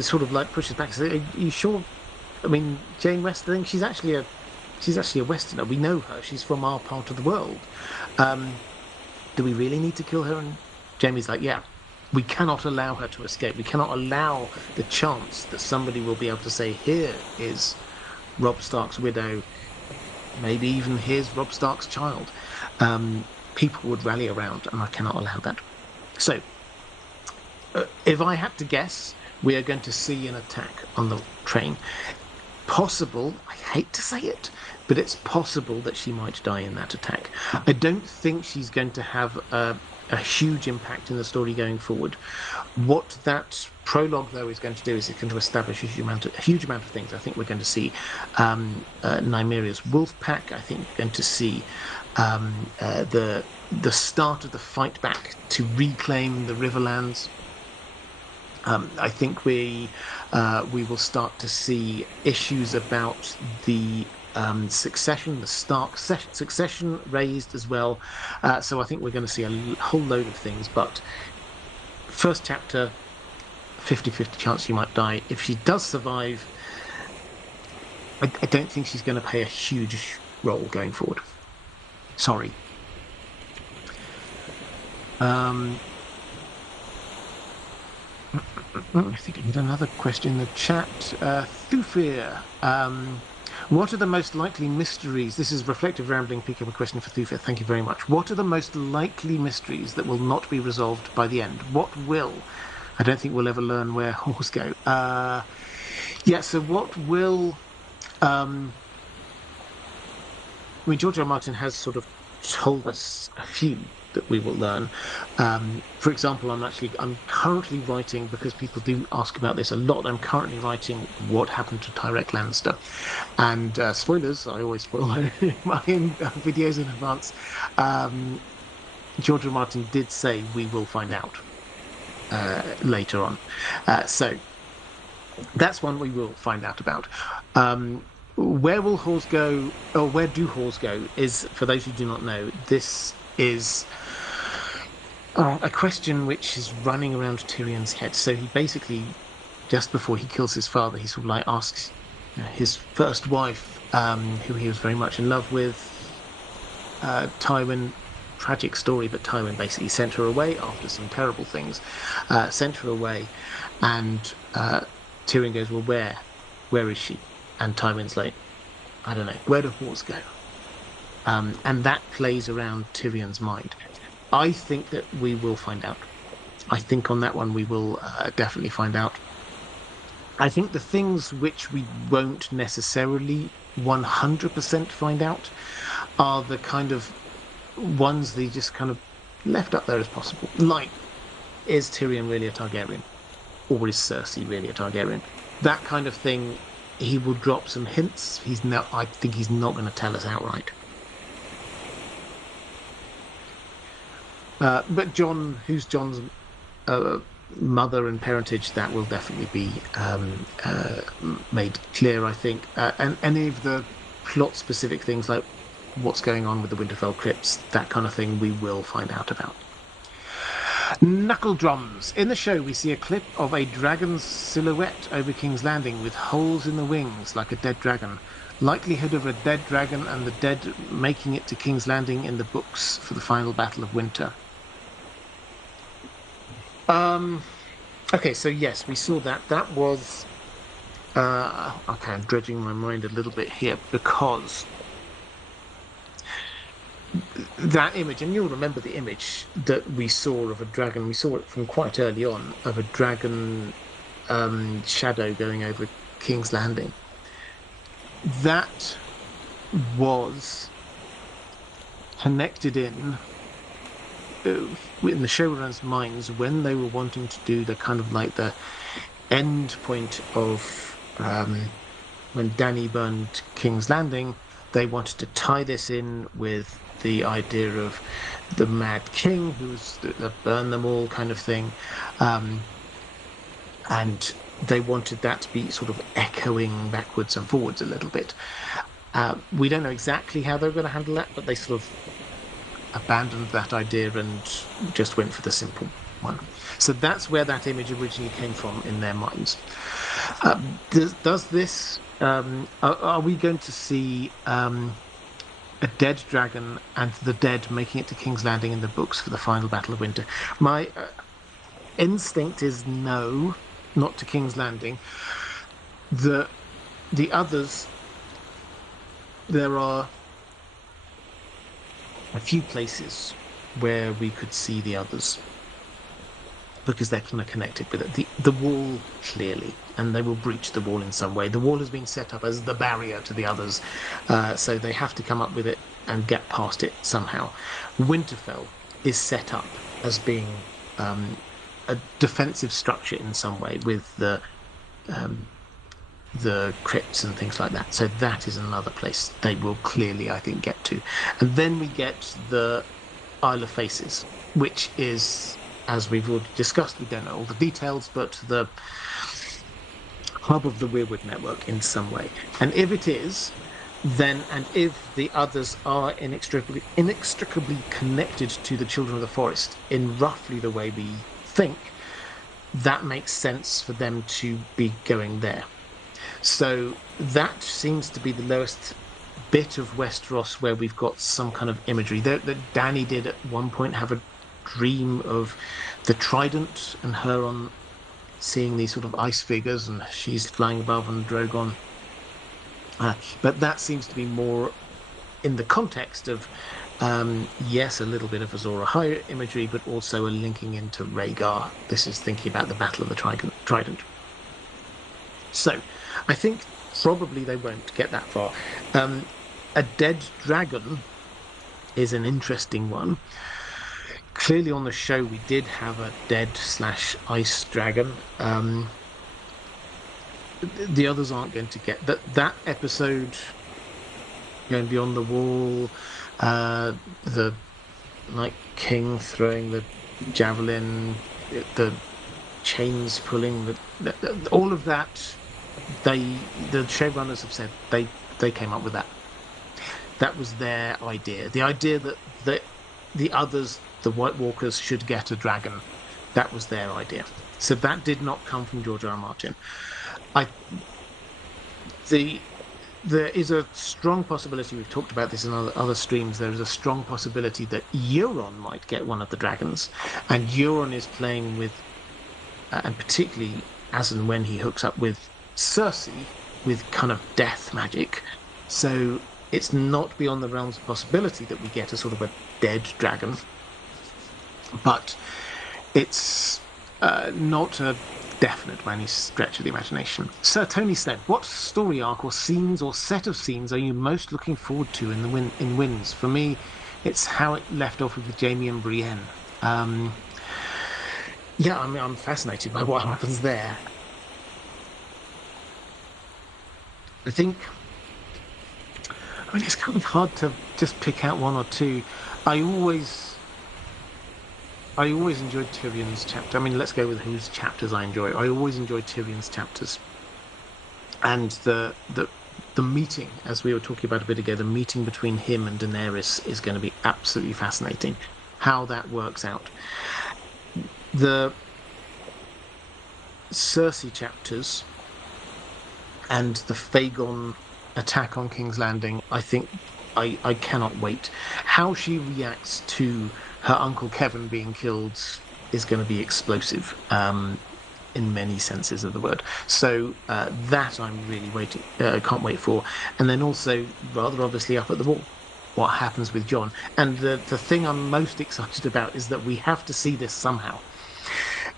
sort of like pushes back and says, are you sure? I mean, Jane Westerling, she's actually a Westerner. We know her. She's from our part of the world. Do we really need to kill her? And Jamie's like, yeah, we cannot allow her to escape. We cannot allow the chance that somebody will be able to say, here is Robb Stark's widow, maybe even here's Robb Stark's child. People would rally around, and I cannot allow that. So, if I had to guess, we are going to see an attack on the train. Possible, I hate to say it, but it's possible that she might die in that attack. I don't think she's going to have a huge impact in the story going forward. What that prologue, though, is going to do is it's going to establish a huge amount of things. I think we're going to see Nymeria's wolf pack. I think we're going to see the start of the fight back to reclaim the Riverlands. I think we will start to see issues about the succession, the Stark succession raised as well. So I think we're going to see a whole load of things. But first chapter, 50-50 chance she might die. If she does survive, I don't think she's going to play a huge role going forward. Sorry. I think I need another question in the chat. Thufir, what are the most likely mysteries? This is reflective rambling. Pick up a question for Thufir. Thank you very much. What are the most likely mysteries that will not be resolved by the end? What will? I don't think we'll ever learn where Horse go. So what will? I mean, George R. R. Martin has sort of told us a few that we will learn. For example, I'm currently writing, because people do ask about this a lot, I'm currently writing what happened to Tyrek Lannister. And spoilers, I always spoil my videos in advance. George R. R. Martin did say we will find out later on. So that's one we will find out about. Where will Hors go, or where do Hors go, is, for those who do not know, this is a question which is running around Tyrion's head. So he basically, just before he kills his father, he sort of like asks his first wife, who he was very much in love with, Tywin, tragic story, but Tywin basically sent her away after some terrible things, sent her away, and Tyrion goes, well, where is she? And Tywin's like, I don't know, where do whores go? And that plays around Tyrion's mind. I think that we will find out. I think on that one we will definitely find out. I think the things which we won't necessarily 100% find out are the kind of ones they just kind of left up there as possible. Like, is Tyrion really a Targaryen? Or is Cersei really a Targaryen? That kind of thing, he will drop some hints. I think he's not going to tell us outright. But Jon, who's Jon's mother and parentage, that will definitely be made clear, I think. And any of the plot-specific things, like what's going on with the Winterfell crypts, that kind of thing, we will find out about. Knuckle drums. In the show, we see a clip of a dragon's silhouette over King's Landing with holes in the wings, like a dead dragon. Likelihood of a dead dragon and the dead making it to King's Landing in the books for the final Battle of Winter. Okay, so yes, we saw that. That was... okay, I'm dredging my mind a little bit here, because that image, and you'll remember the image that we saw of a dragon, we saw it from quite early on, of a dragon shadow going over King's Landing. That was connected in the showrunners' minds when they were wanting to do the kind of like the end point of when Dany burned King's Landing. They wanted to tie this in with the idea of the Mad King, who's the burn them all kind of thing, and they wanted that to be sort of echoing backwards and forwards a little bit. We don't know exactly how they're going to handle that, but they sort of abandoned that idea and just went for the simple one. So that's where that image originally came from in their minds. Does this... are we going to see a dead dragon and the dead making it to King's Landing in the books for the final Battle of Winter? My instinct is no, not to King's Landing. The others, there are a few places where we could see the others, because they're kind of connected with it. The wall, clearly, and they will breach the wall in some way. The wall has been set up as the barrier to the others, so they have to come up with it and get past it somehow. Winterfell is set up as being a defensive structure in some way, with the crypts and things like that. So that is another place they will clearly, I think, get to. And then we get the Isle of Faces, which is, as we've already discussed, we don't know all the details, but the hub of the Weirwood network in some way. And if it is, then, and if the others are inextricably connected to the Children of the Forest in roughly the way we think, that makes sense for them to be going there. So that seems to be the lowest bit of Westeros where we've got some kind of imagery. That Dany did at one point have a dream of the Trident and her on seeing these sort of ice figures, and she's flying above on Drogon. But that seems to be more in the context of, yes, a little bit of Azor Ahai imagery, but also a linking into Rhaegar. This is thinking about the Battle of the Trident. So, I think probably they won't get that far. A dead dragon is an interesting one. Clearly on the show we did have a dead/ice dragon. The others aren't going to get that episode. Going beyond the wall, the Night King throwing the javelin, the chains pulling, all of that. The showrunners have said they came up with that. That was their idea. The idea that the others, the White Walkers, should get a dragon. That was their idea. So that did not come from George R. R. Martin. there is a strong possibility, we've talked about this in other streams, there is a strong possibility that Euron might get one of the dragons. And Euron is playing with, and particularly as and when he hooks up with Cersei, with kind of death magic. So it's not beyond the realms of possibility that we get a sort of a dead dragon. But it's not a definite by any stretch of the imagination. Sir Tony Snow, what story arc or scenes or set of scenes are you most looking forward to in Winds? For me, it's how it left off with Jaime and Brienne. Yeah, I mean, I'm fascinated by what happens there. I think, I mean, it's kind of hard to just pick out one or two. I always enjoyed Tyrion's chapter. I mean, let's go with whose chapters I enjoy. I always enjoy Tyrion's chapters, and the meeting, as we were talking about a bit ago, the meeting between him and Daenerys is going to be absolutely fascinating. How that works out. The Cersei chapters and the Fagon attack on King's Landing, I think I cannot wait. How she reacts to her Uncle Kevin being killed is going to be explosive in many senses of the word. So that I'm really can't wait for. And then also, rather obviously, up at the wall, what happens with Jon. And the thing I'm most excited about is that we have to see this somehow.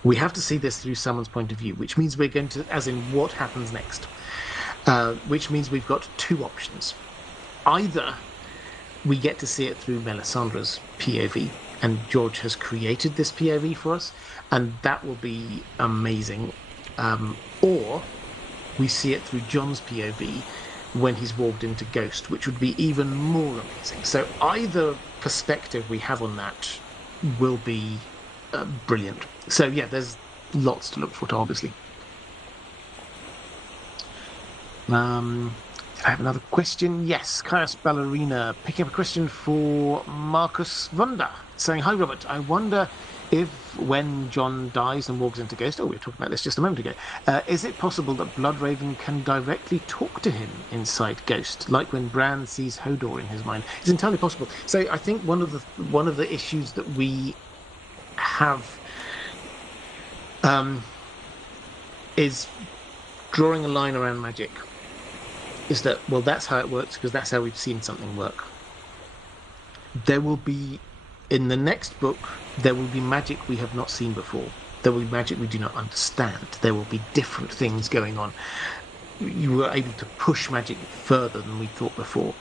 We have to see this through someone's point of view, which means we're going to, as in what happens next, which means we've got two options. Either we get to see it through Melisandre's POV, and George has created this POV for us, and that will be amazing. Or we see it through Jon's POV when he's walked into Ghost, which would be even more amazing. So either perspective we have on that will be brilliant. So yeah, there's lots to look forward to, obviously. I have another question. Yes, Caius Ballerina picking up a question for Marcus Vunda, saying, "Hi Robert, I wonder if when Jon dies and walks into Ghost, we were talking about this just a moment ago, is it possible that Bloodraven can directly talk to him inside Ghost, like when Bran sees Hodor in his mind? It's entirely possible." So I think one of the issues that we have is drawing a line around magic. Is that, well, that's how it works because that's how we've seen something work. There will be, in the next book, there will be magic we have not seen before. There will be magic we do not understand. There will be different things going on. You were able to push magic further than we thought before,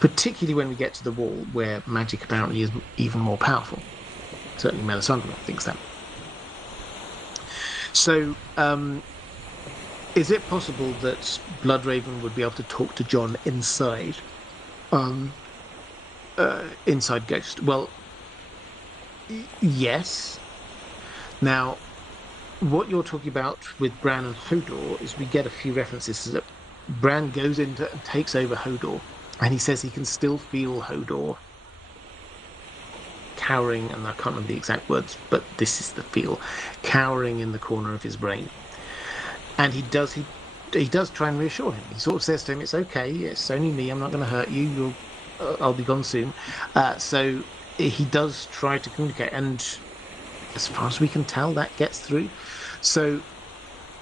particularly when we get to the wall, where magic apparently is even more powerful. Certainly Melisandre thinks that. So, is it possible that Bloodraven would be able to talk to Jon inside Ghost? Well, yes. Now, what you're talking about with Bran and Hodor is we get a few references that Bran goes into and takes over Hodor, and he says he can still feel Hodor cowering, and I can't remember the exact words, but this is the feel, cowering in the corner of his brain. And he does try and reassure him. He sort of says to him, "It's okay. It's only me. I'm not going to hurt you. I'll be gone soon." So he does try to communicate, and as far as we can tell, that gets through. So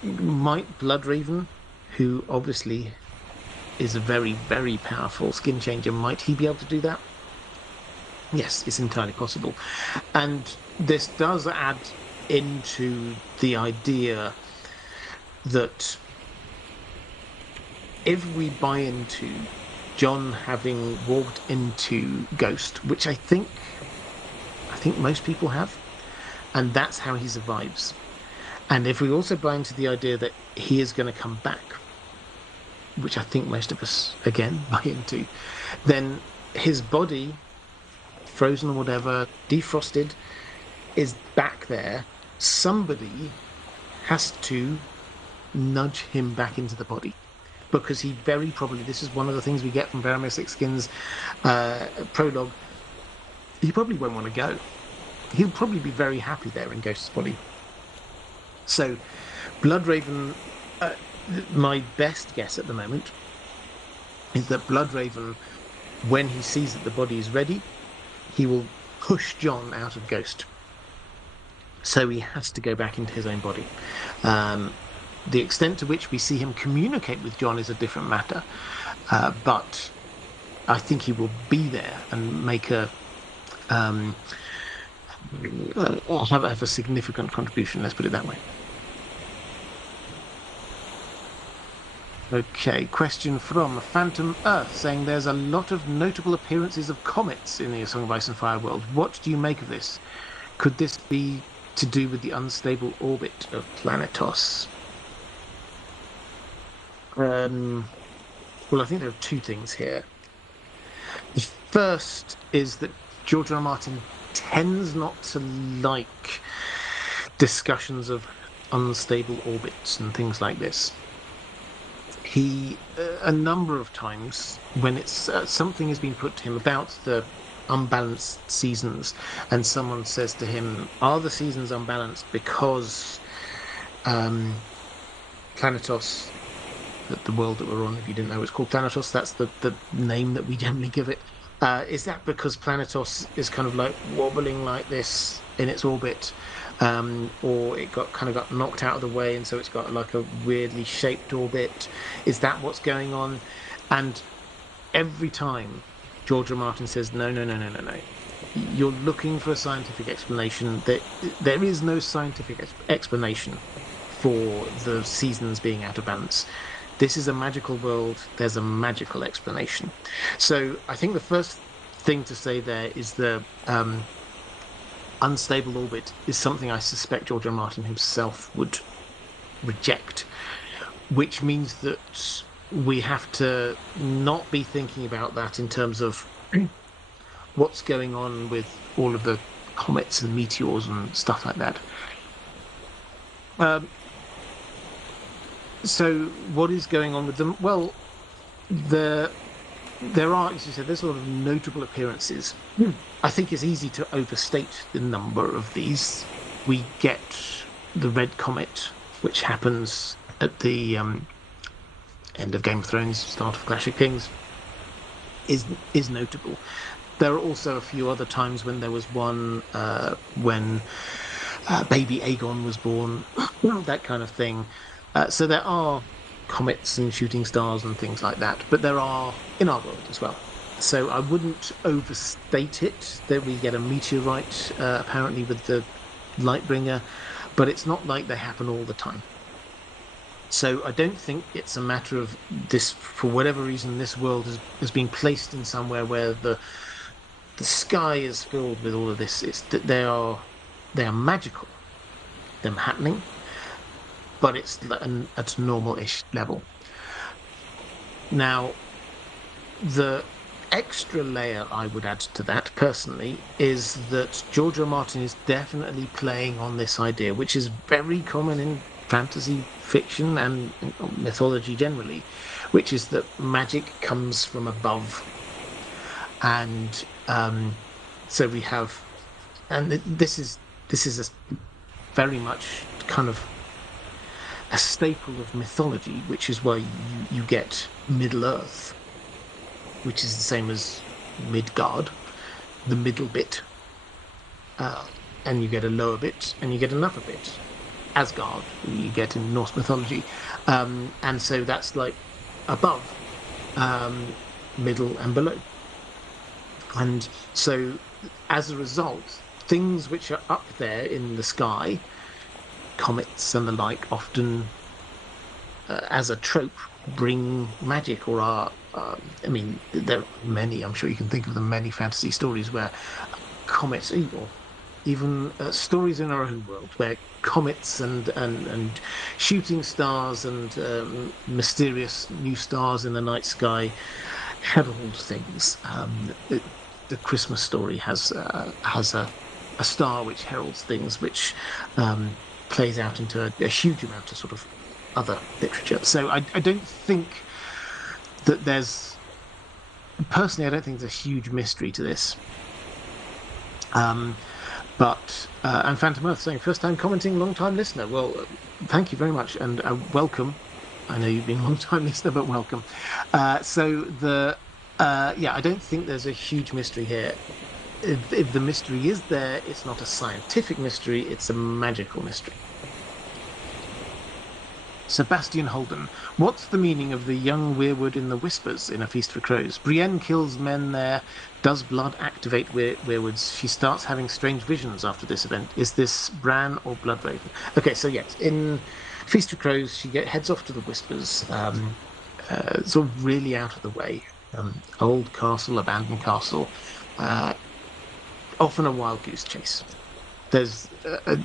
might Bloodraven, who obviously is a very, very powerful skin changer, might he be able to do that? Yes, it's entirely possible. And this does add into the idea that if we buy into Jon having walked into Ghost, which I think most people have, and that's how he survives, and if we also buy into the idea that he is going to come back, which I think most of us again buy into, then his body, frozen or whatever, defrosted, is back there. Somebody has to nudge him back into the body, because he very probably, this is one of the things we get from Varamir Sixskin's prologue, he probably won't want to go. He'll probably be very happy there in Ghost's body. So Bloodraven, my best guess at the moment is that Bloodraven, when he sees that the body is ready, he will push John out of Ghost. So he has to go back into his own body. The extent to which we see him communicate with John is a different matter. But I think he will be there and make have a significant contribution, let's put it that way. Okay, question from Phantom Earth saying there's a lot of notable appearances of comets in the Song of Ice and Fire world. What do you make of this? Could this be to do with the unstable orbit of Planetos? Well, I think there are two things here. The first is that George R. R. Martin tends not to like discussions of unstable orbits and things like this. He, a number of times, when it's something has been put to him about the unbalanced seasons, and someone says to him, "Are the seasons unbalanced because Planetos, the world that we're on, if you didn't know it's called Planetos, that's the name that we generally give it. Is that because Planetos is kind of like wobbling like this in its orbit, or it got knocked out of the way, and so it's got like a weirdly shaped orbit? Is that what's going on?" And every time George R. R. Martin says, no. You're looking for a scientific explanation. There is no scientific explanation for the seasons being out of balance. This is a magical world. There's a magical explanation. So I think the first thing to say there is the unstable orbit is something I suspect George R. R. Martin himself would reject, which means that we have to not be thinking about that in terms of what's going on with all of the comets and meteors and stuff like that. So what is going on with them? Well, there are, as you said, there's a lot of notable appearances. I think it's easy to overstate the number of these. We get the Red Comet, which happens at the end of Game of Thrones, start of Clash of Kings, is notable. There are also a few other times when there was one when baby Aegon was born, that kind of thing. So there are comets and shooting stars and things like that, but there are in our world as well. So I wouldn't overstate it that we get a meteorite apparently with the Lightbringer, but it's not like they happen all the time. So I don't think it's a matter of this, for whatever reason, this world has been placed in somewhere where the sky is filled with all of this. It's that they are magical, them happening, but it's at a normal-ish level. Now, the extra layer I would add to that, personally, is that George R. R. Martin is definitely playing on this idea, which is very common in fantasy fiction and mythology generally, which is that magic comes from above. And so we have, and this is a very much kind of a staple of mythology, which is why you get Middle Earth, which is the same as Midgard, the middle bit, and you get a lower bit, and you get an upper bit, Asgard, you get in Norse mythology, and so that's like above, middle, and below. And so, as a result, things which are up there in the sky, comets and the like, often, as a trope, bring magic or are. I mean, there are many. I'm sure you can think of them. Many fantasy stories where comets, or even stories in our own world, where comets and shooting stars and mysterious new stars in the night sky herald things. The Christmas story has a star which heralds things, which plays out into a huge amount of sort of other literature. So I don't think that there's, personally, I don't think there's a huge mystery to this. But and Phantom Earth saying, first time commenting, long time listener. Well, thank you very much, and welcome. I know you've been a long-time listener, but welcome. I don't think there's a huge mystery here. If the mystery is there, it's not a scientific mystery, it's a magical mystery. Sebastian Holden, what's the meaning of the young weirwood in the Whispers in A Feast for Crows? Brienne kills men there. Does blood activate weirwoods? She starts having strange visions after this event. Is this Bran or Bloodraven? Okay, so yes, in Feast for Crows, she heads off to the Whispers, sort of really out of the way. Old castle, abandoned castle, often a wild goose chase. There's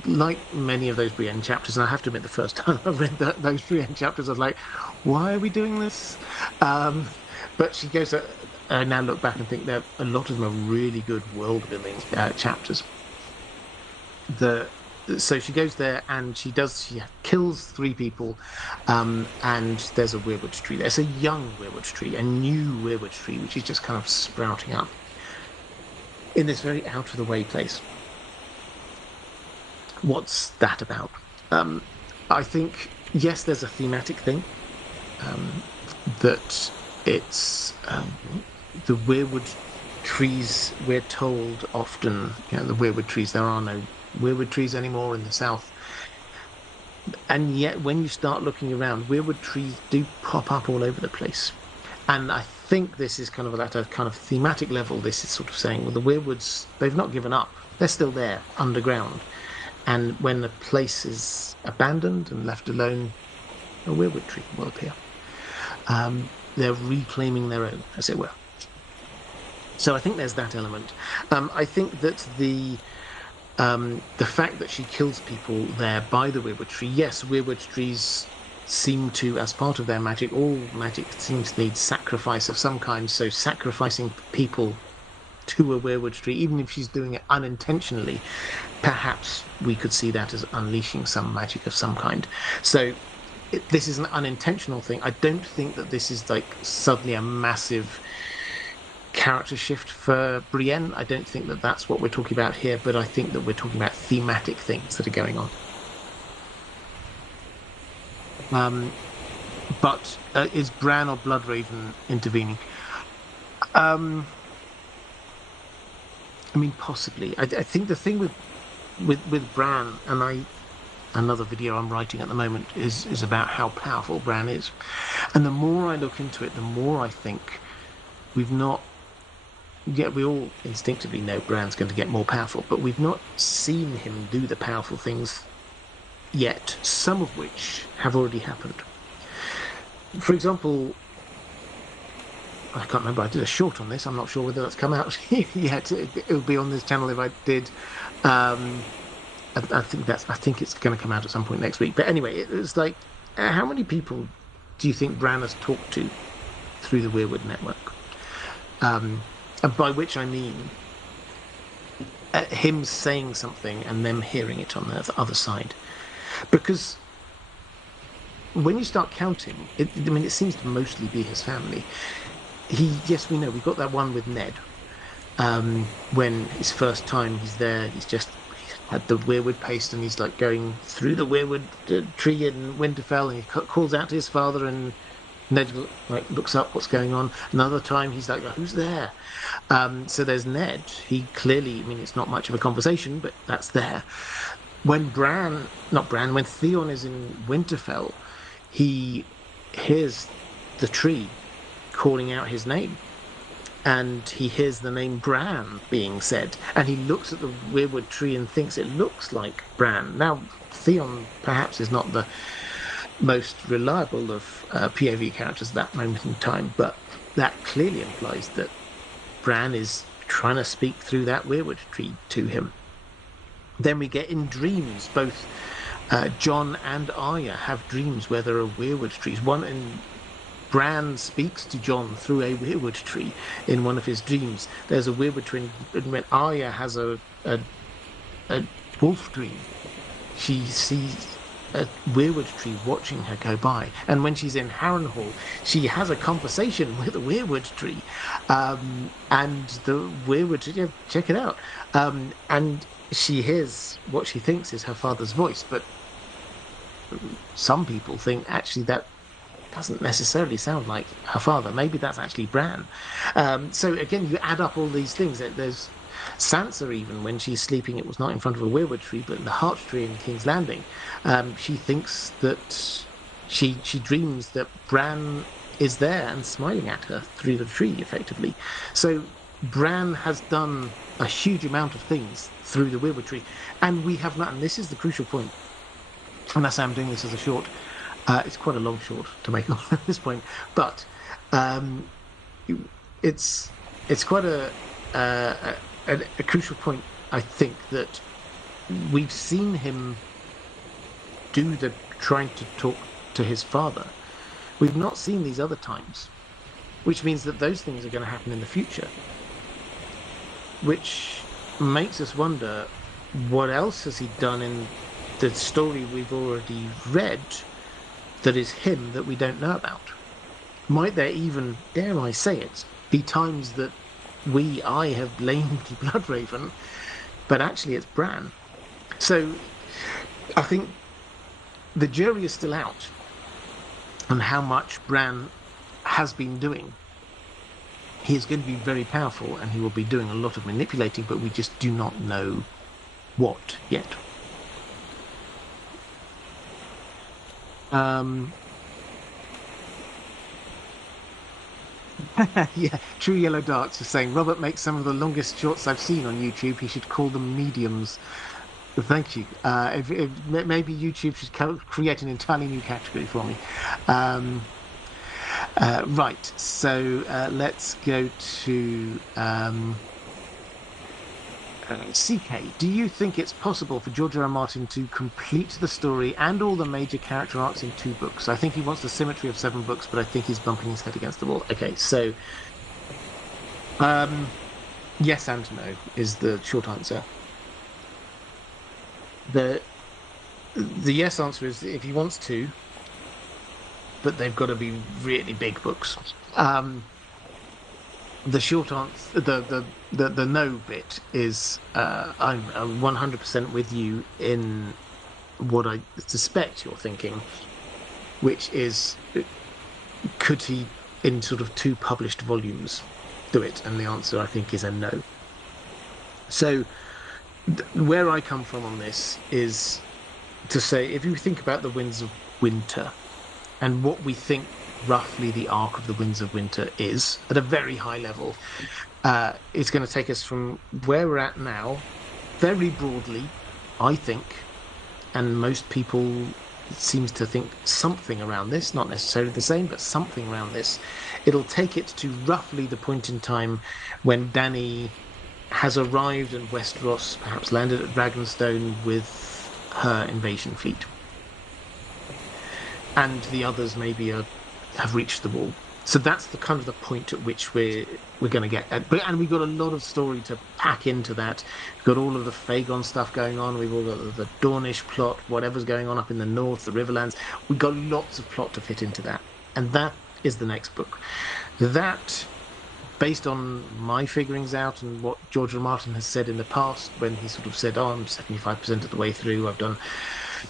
like many of those Brienne chapters, and I have to admit, the first time I read those Brienne chapters, I was like, "Why are we doing this?" But she goes. I now look back and think that a lot of them are really good world-building chapters. So she goes there and she kills 3 people, and there's a weirwood tree. There's a young weirwood tree, a new weirwood tree, which is just kind of sprouting up in this very out-of-the-way place. What's that about? I think, yes, there's a thematic thing, that it's the weirwood trees. We're told often, the weirwood trees, there are no weirwood trees anymore in the south. And yet, when you start looking around, weirwood trees do pop up all over the place. And I think this is kind of at a kind of thematic level. This is sort of saying, well, the weirwoods, they've not given up. They're still there, underground. And when the place is abandoned and left alone, a weirwood tree will appear. They're reclaiming their own, as it were. So I think there's that element. I think that the fact that she kills people there by the weirwood tree, yes, weirwood trees seem to, as part of their magic, all magic seems to need sacrifice of some kind. So sacrificing people to a weirwood tree, even if she's doing it unintentionally, perhaps we could see that as unleashing some magic of some kind. So this is an unintentional thing. I don't think that this is like suddenly a massive character shift for Brienne. I don't think that that's what we're talking about here, but I think that we're talking about thematic things that are going on. But is Bran or Bloodraven intervening? I mean, possibly. I think the thing with Bran, and another video I'm writing at the moment is about how powerful Bran is. And the more I look into it, the more I think we all instinctively know Bran's going to get more powerful, but we've not seen him do the powerful things yet, some of which have already happened. For example, I can't remember, I did a short on this, I'm not sure whether that's come out yet. It'll be on this channel if I did. I think it's going to come out at some point next week. But anyway, it was like, how many people do you think Bran has talked to through the Weirwood network? And by which I mean him saying something and them hearing it on the other side. Because when you start counting, it seems to mostly be his family. Yes, we know, we got that one with Ned. When his first time he's there, he's had the weirwood paste and he's like going through the weirwood tree in Winterfell, and he calls out to his father, and Ned looks up, what's going on. Another time he's like, who's there? So there's Ned. He clearly, it's not much of a conversation, but that's there. When when Theon is in Winterfell, he hears the tree calling out his name. And he hears the name Bran being said, and he looks at the weirwood tree and thinks it looks like Bran. Now, Theon perhaps is not the most reliable of POV characters at that moment in time, but that clearly implies that Bran is trying to speak through that weirwood tree to him. Then we get in dreams, both Jon and Arya have dreams where there are weirwood trees. Bran speaks to Jon through a weirwood tree in one of his dreams. There's a weirwood tree, and when Arya has a wolf dream, she sees a weirwood tree watching her go by. And when she's in Harrenhal, she has a conversation with a weirwood tree. And the weirwood tree, check it out. And she hears what she thinks is her father's voice, but some people think actually that doesn't necessarily sound like her father. Maybe that's actually Bran. So again, you add up all these things. There's Sansa, even when she's sleeping, it was not in front of a weirwood tree, but in the Heart Tree in King's Landing. She thinks that she dreams that Bran is there and smiling at her through the tree, effectively. So Bran has done a huge amount of things through the weirwood tree, and we have not. And this is the crucial point. And that's why I'm doing this as a short. It's quite a long short to make at this point, but it's quite a crucial point. I think that we've seen him do the trying to talk to his father. We've not seen these other times, which means that those things are going to happen in the future, which makes us wonder what else has he done in the story we've already read that is him that we don't know about. Might there even, dare I say it, be times that I have blamed Bloodraven, but actually it's Bran. So I think the jury is still out on how much Bran has been doing. He is going to be very powerful and he will be doing a lot of manipulating, but we just do not know what yet. Yeah, True Yellow Darts is saying Robert makes some of the longest shorts I've seen on YouTube. He should call them mediums. Thank you. If maybe YouTube should create an entirely new category for me. Right, so let's go to CK. Do you think it's possible for George R.R. Martin to complete the story and all the major character arcs in 2 books? I think he wants the symmetry of 7 books, but I think he's bumping his head against the wall. Okay, so yes and no is the short answer. The yes answer is if he wants to, but they've got to be really big books. The short answer, the no bit is I'm 100% with you in what I suspect you're thinking, which is could he, in sort of 2 published volumes, do it? And the answer, I think, is a no. So where I come from on this is to say, if you think about the Winds of Winter and what we think roughly the arc of the Winds of Winter is at a very high level, it's going to take us from where we're at now, very broadly, I think, and most people seems to think something around this, not necessarily the same, but something around this. It'll take it to roughly the point in time when Dany has arrived in Westeros, perhaps landed at Dragonstone with her invasion fleet. And the others maybe have reached the wall. So that's the kind of the point at which we're going to get at. And we've got a lot of story to pack into that. We've got all of the Fagon stuff going on. We've all got the Dornish plot, whatever's going on up in the north, the Riverlands. We've got lots of plot to fit into that. And that is the next book. That, based on my figurings out and what George R. R. Martin has said in the past, when he sort of said, I'm 75% of the way through, I've done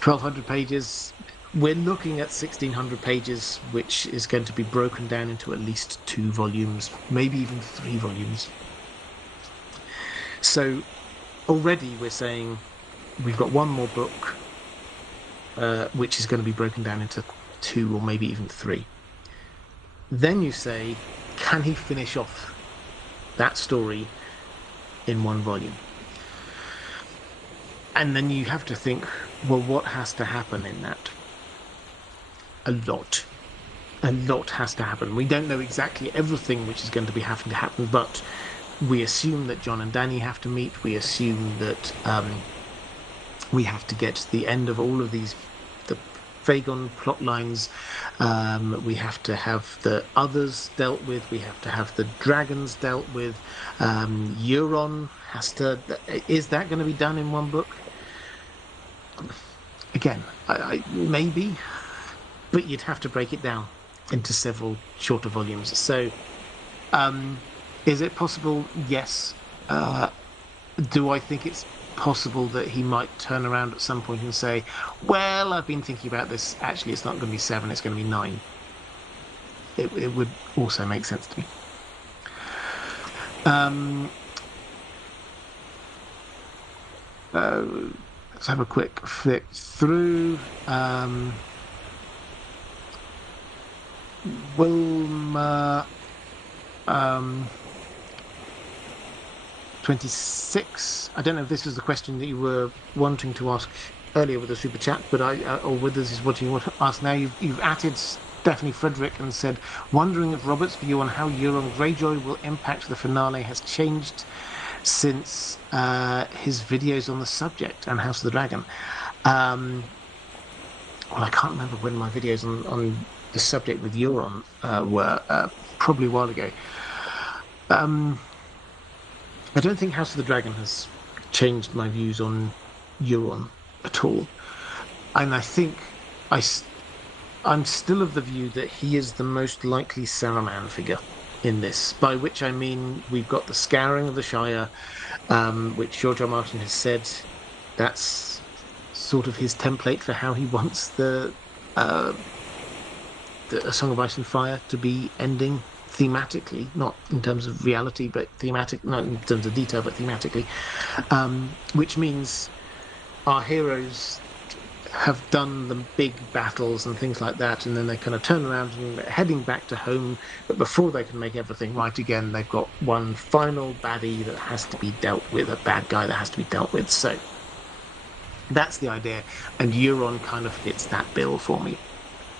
1,200 pages. We're looking at 1,600 pages, which is going to be broken down into at least 2 volumes, maybe even 3 volumes. So already we're saying we've got 1 more book, which is going to be broken down into 2 or maybe even 3. Then you say, can he finish off that story in 1 volume? And then you have to think, well, what has to happen in that? A lot has to happen. We don't know exactly everything which is going to be having to happen, but we assume that Jon and Dany have to meet. We assume that we have to get to the end of all of these, the Fagon plot lines. We have to have the others dealt with. We have to have the dragons dealt with. Euron has to. Is that going to be done in 1 book? Again, I maybe. But you'd have to break it down into several shorter volumes. So, is it possible? Yes. Do I think it's possible that he might turn around at some point and say, well, I've been thinking about this. Actually, it's not going to be 7, it's going to be 9. it would also make sense to me. Let's have a quick flick through. Wilma 26. I don't know if this was the question that you were wanting to ask earlier with the super chat, but or whether this is what you want to ask now. You've added Stephanie Frederick and said, wondering if Robert's view on how Euron Greyjoy will impact the finale has changed since his videos on the subject and House of the Dragon. Well, I can't remember when my videos on the subject with Euron were, probably a while ago. I don't think House of the Dragon has changed my views on Euron at all. And I think I'm still of the view that he is the most likely Saruman figure in this, by which I mean we've got the scouring of the Shire, which George R. Martin has said that's sort of his template for how he wants the A Song of Ice and Fire to be ending thematically, not in terms of reality, but thematic, not in terms of detail, but thematically, which means our heroes have done the big battles and things like that, and then they kind of turn around and heading back to home, but before they can make everything right again, they've got one final baddie that has to be dealt with, a bad guy that has to be dealt with. So that's the idea, and Euron kind of fits that bill for me.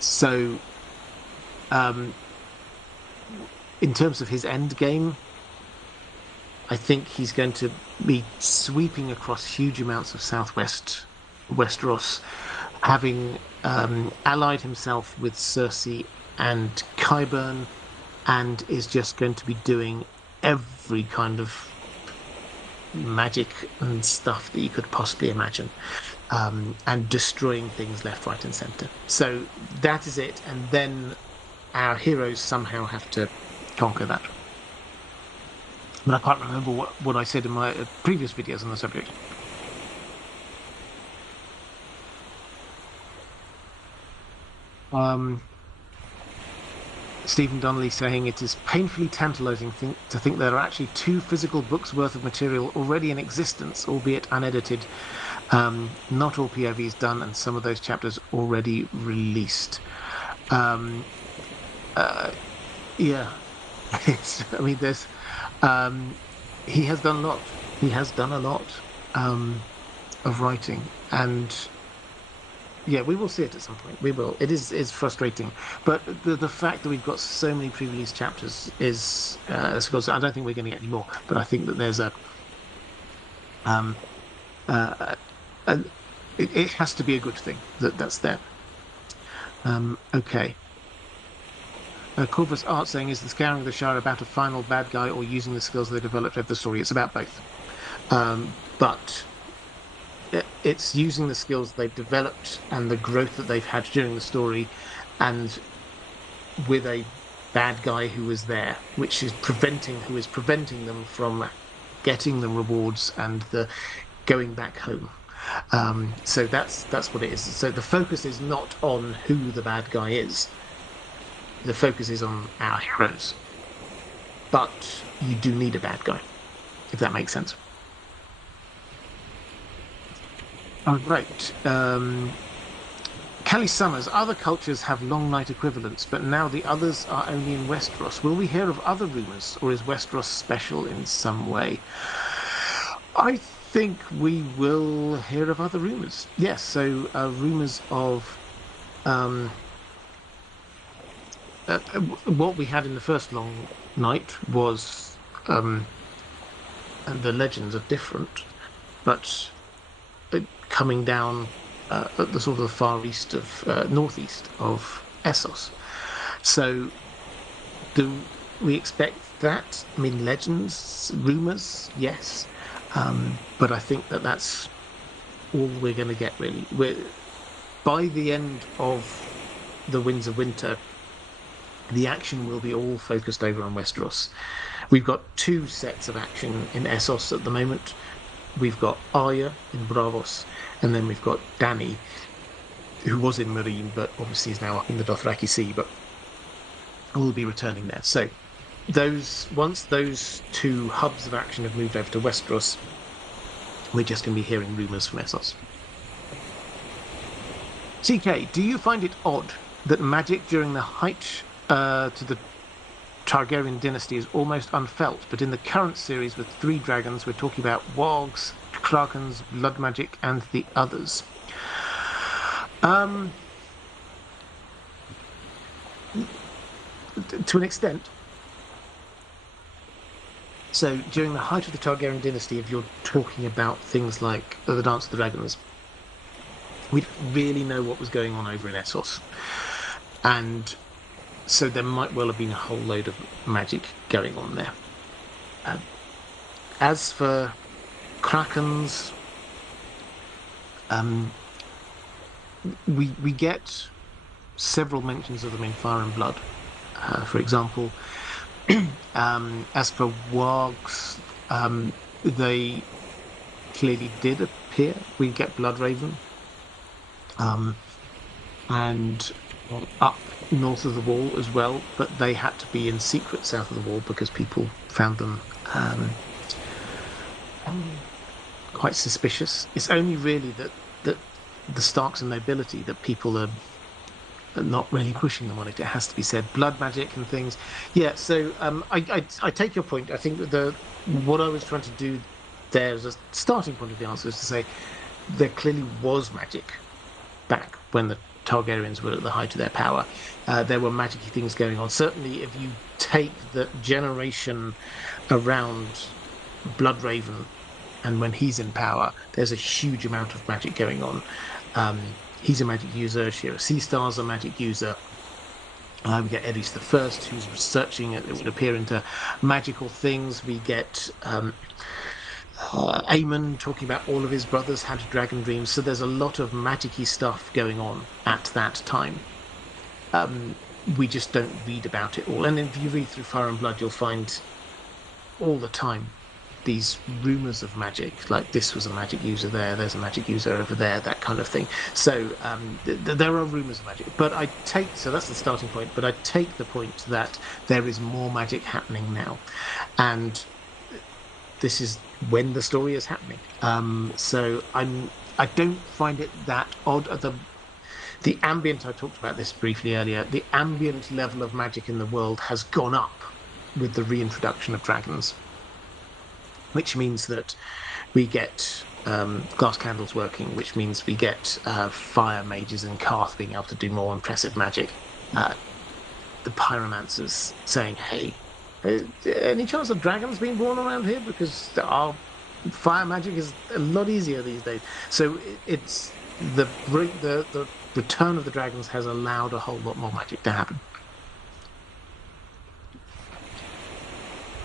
So in terms of his end game, I think he's going to be sweeping across huge amounts of southwest Westeros, having allied himself with Cersei and Qyburn, and is just going to be doing every kind of magic and stuff that you could possibly imagine, and destroying things left, right, and centre. So that is it, and then our heroes somehow have to conquer that. But I can't remember what I said in my previous videos on the subject. Stephen Donnelly saying it is painfully tantalizing to think there are actually 2 physical books worth of material already in existence, albeit unedited. Not all POVs done, and some of those chapters already released. Yeah. I mean, there's he has done a lot. He has done a lot of writing, and yeah, we will see it at some point. We will. It's frustrating, but the fact that we've got so many pre-release chapters is because I don't think we're going to get any more. But I think that there's it has to be a good thing that's there. Okay. Corvus Art saying, is the Scouring of the Shire about a final bad guy or using the skills they developed over the story? It's about both. But it's using the skills they've developed and the growth that they've had during the story, and with a bad guy who is there, who is preventing them from getting the rewards and the going back home. So that's what it is. So the focus is not on who the bad guy is. The focus is on our heroes, but you do need a bad guy, if that makes sense. Oh, right. Callie Summers, other cultures have long night equivalents, but now the others are only in Westeros. Will we hear of other rumours, or is Westeros special in some way? I think we will hear of other rumours. Yes, so rumours of what we had in the first long night was, and the legends are different, but coming down at the sort of the far east of northeast of Essos. So, do we expect that? I mean, legends, rumors, yes, but I think that's all we're going to get really. By the end of the Winds of Winter, the action will be all focused over on Westeros. We've got 2 sets of action in Essos at the moment. We've got Arya in Braavos, and then we've got Dany, who was in Meereen, but obviously is now up in the Dothraki Sea. But will be returning there. So once those two hubs of action have moved over to Westeros, we're just going to be hearing rumours from Essos. CK, do you find it odd that magic during the height to the Targaryen dynasty is almost unfelt, but in the current series with 3 dragons, we're talking about wargs, krakens, blood magic, and the others? To an extent. So during the height of the Targaryen dynasty, if you're talking about things like the Dance of the Dragons, we didn't really know what was going on over in Essos. And so there might well have been a whole load of magic going on there. As for Krakens, we get several mentions of them in Fire and Blood. For example, as for wargs, they clearly did appear. We get Bloodraven. And up north of the wall as well, but they had to be in secret south of the wall because people found them quite suspicious. It's only really that the Starks and nobility that people are not really pushing them on it. It has to be said. Blood magic and things. Yeah, so I take your point. I think what I was trying to do there as a starting point of the answer is to say there clearly was magic back when the Targaryens were at the height of their power. There were magic-y things going on. Certainly, if you take the generation around Bloodraven and when he's in power, there's a huge amount of magic going on. He's a magic user. Shira Seastar's a magic user. We get Eddys the First, who's researching it would appear into magical things. We get Aemon talking about all of his brothers had dragon dreams. So there's a lot of magic-y stuff going on at that time. We just don't read about it all. And if you read through Fire and Blood, you'll find all the time these rumors of magic, like this was a magic user there, there's a magic user over there, that kind of thing. So there are rumors of magic. But so that's the starting point, but I take the point that there is more magic happening now. And this is when the story is happening. So I don't find it that odd. The ambient, I talked about this briefly earlier, the ambient level of magic in the world has gone up with the reintroduction of dragons, which means that we get glass candles working, which means we get fire mages and Karth being able to do more impressive magic. The pyromancers saying, hey, any chance of dragons being born around here? Because our fire magic is a lot easier these days. So it's the return of the dragons has allowed a whole lot more magic to happen.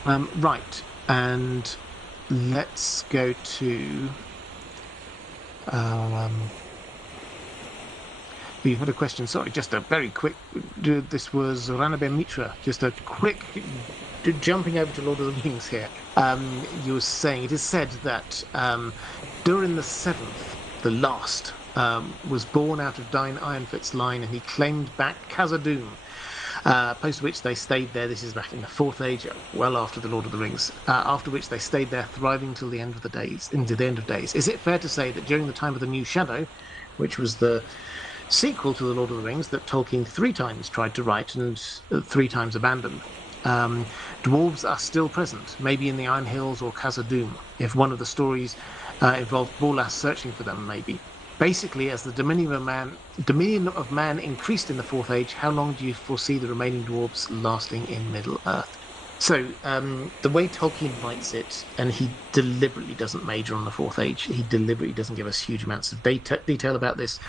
Right, and let's go to we had a question, sorry, just a very quick, this was Ranabe Mitra, just a quick jumping over to Lord of the Rings here. You were saying, it is said that during the 7th, the last, was born out of Dine Ironfoot's line, and he claimed back Khazad-dûm, post which they stayed there. This is back in the 4th Age, well after the Lord of the Rings, after which they stayed there thriving till the end of the days, into the end of days. Is it fair to say that during the time of the New Shadow, which was the sequel to the Lord of the Rings that Tolkien 3 times tried to write and 3 times abandoned, dwarves are still present, maybe in the Iron Hills or Khazad-dûm, if one of the stories involved Borlas searching for them, maybe. Basically, as the dominion of man increased in the 4th Age, how long do you foresee the remaining dwarves lasting in Middle-earth? So, the way Tolkien writes it, and he deliberately doesn't major on the 4th Age, he deliberately doesn't give us huge amounts of detail about this,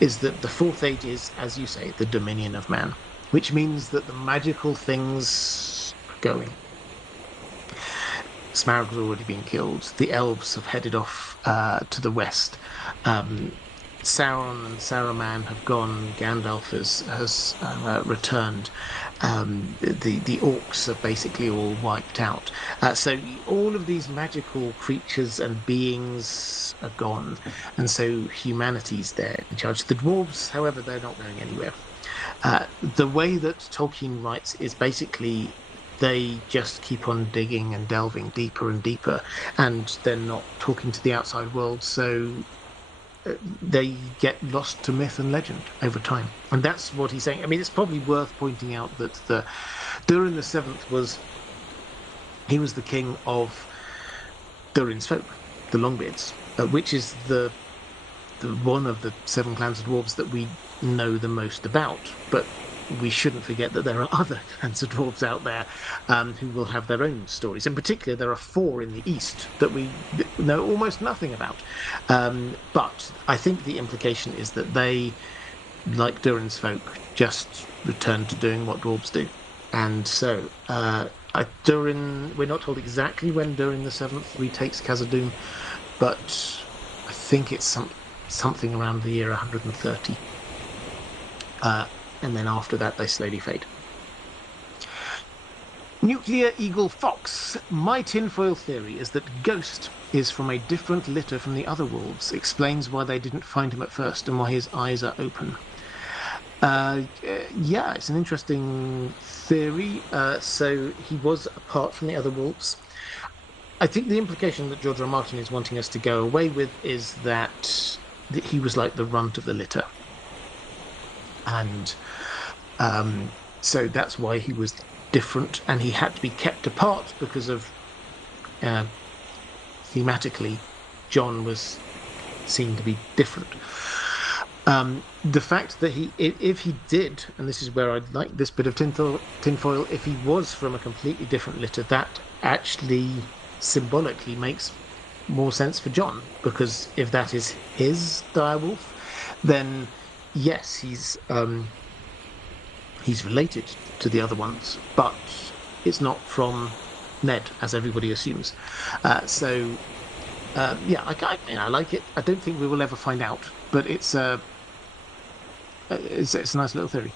is that the 4th Age is, as you say, the dominion of man, which means that the magical things are going. Smaug has already been killed. The elves have headed off to the west. Sauron and Saruman have gone. Gandalf has returned. The orcs are basically all wiped out. So all of these magical creatures and beings are gone, and so humanity's there in charge. The dwarves, however, they're not going anywhere. The way that Tolkien writes is basically they just keep on digging and delving deeper and deeper, and they're not talking to the outside world, so they get lost to myth and legend over time. And that's what he's saying. I mean, it's probably worth pointing out that Durin the Seventh was the king of Durin's folk, the Longbeards, which is the one of the seven clans of dwarves that we know the most about. But we shouldn't forget that there are other clans of dwarves out there who will have their own stories. In particular, there are four in the east that we know almost nothing about. But I think the implication is that they, like Durin's folk, just returned to doing what dwarves do. And so Durin, we're not told exactly when Durin the Seventh retakes Khazad-dûm, but I think it's something around the year 130. And then after that, they slowly fade. Nuclear Eagle Fox. My tinfoil theory is that Ghost is from a different litter from the other wolves. Explains why they didn't find him at first and why his eyes are open. Yeah, it's an interesting theory. So he was apart from the other wolves. I think the implication that George R. R. Martin is wanting us to go away with is that he was like the runt of the litter. And so that's why he was different, and he had to be kept apart because of thematically John was seen to be different. The fact that if he did, and this is where I'd like this bit of tinfoil, if he was from a completely different litter, that actually symbolically makes more sense for John, because if that is his direwolf, then yes, he's related to the other ones, but it's not from Ned, as everybody assumes. Yeah, I like it. I don't think we will ever find out, but it's a nice little theory.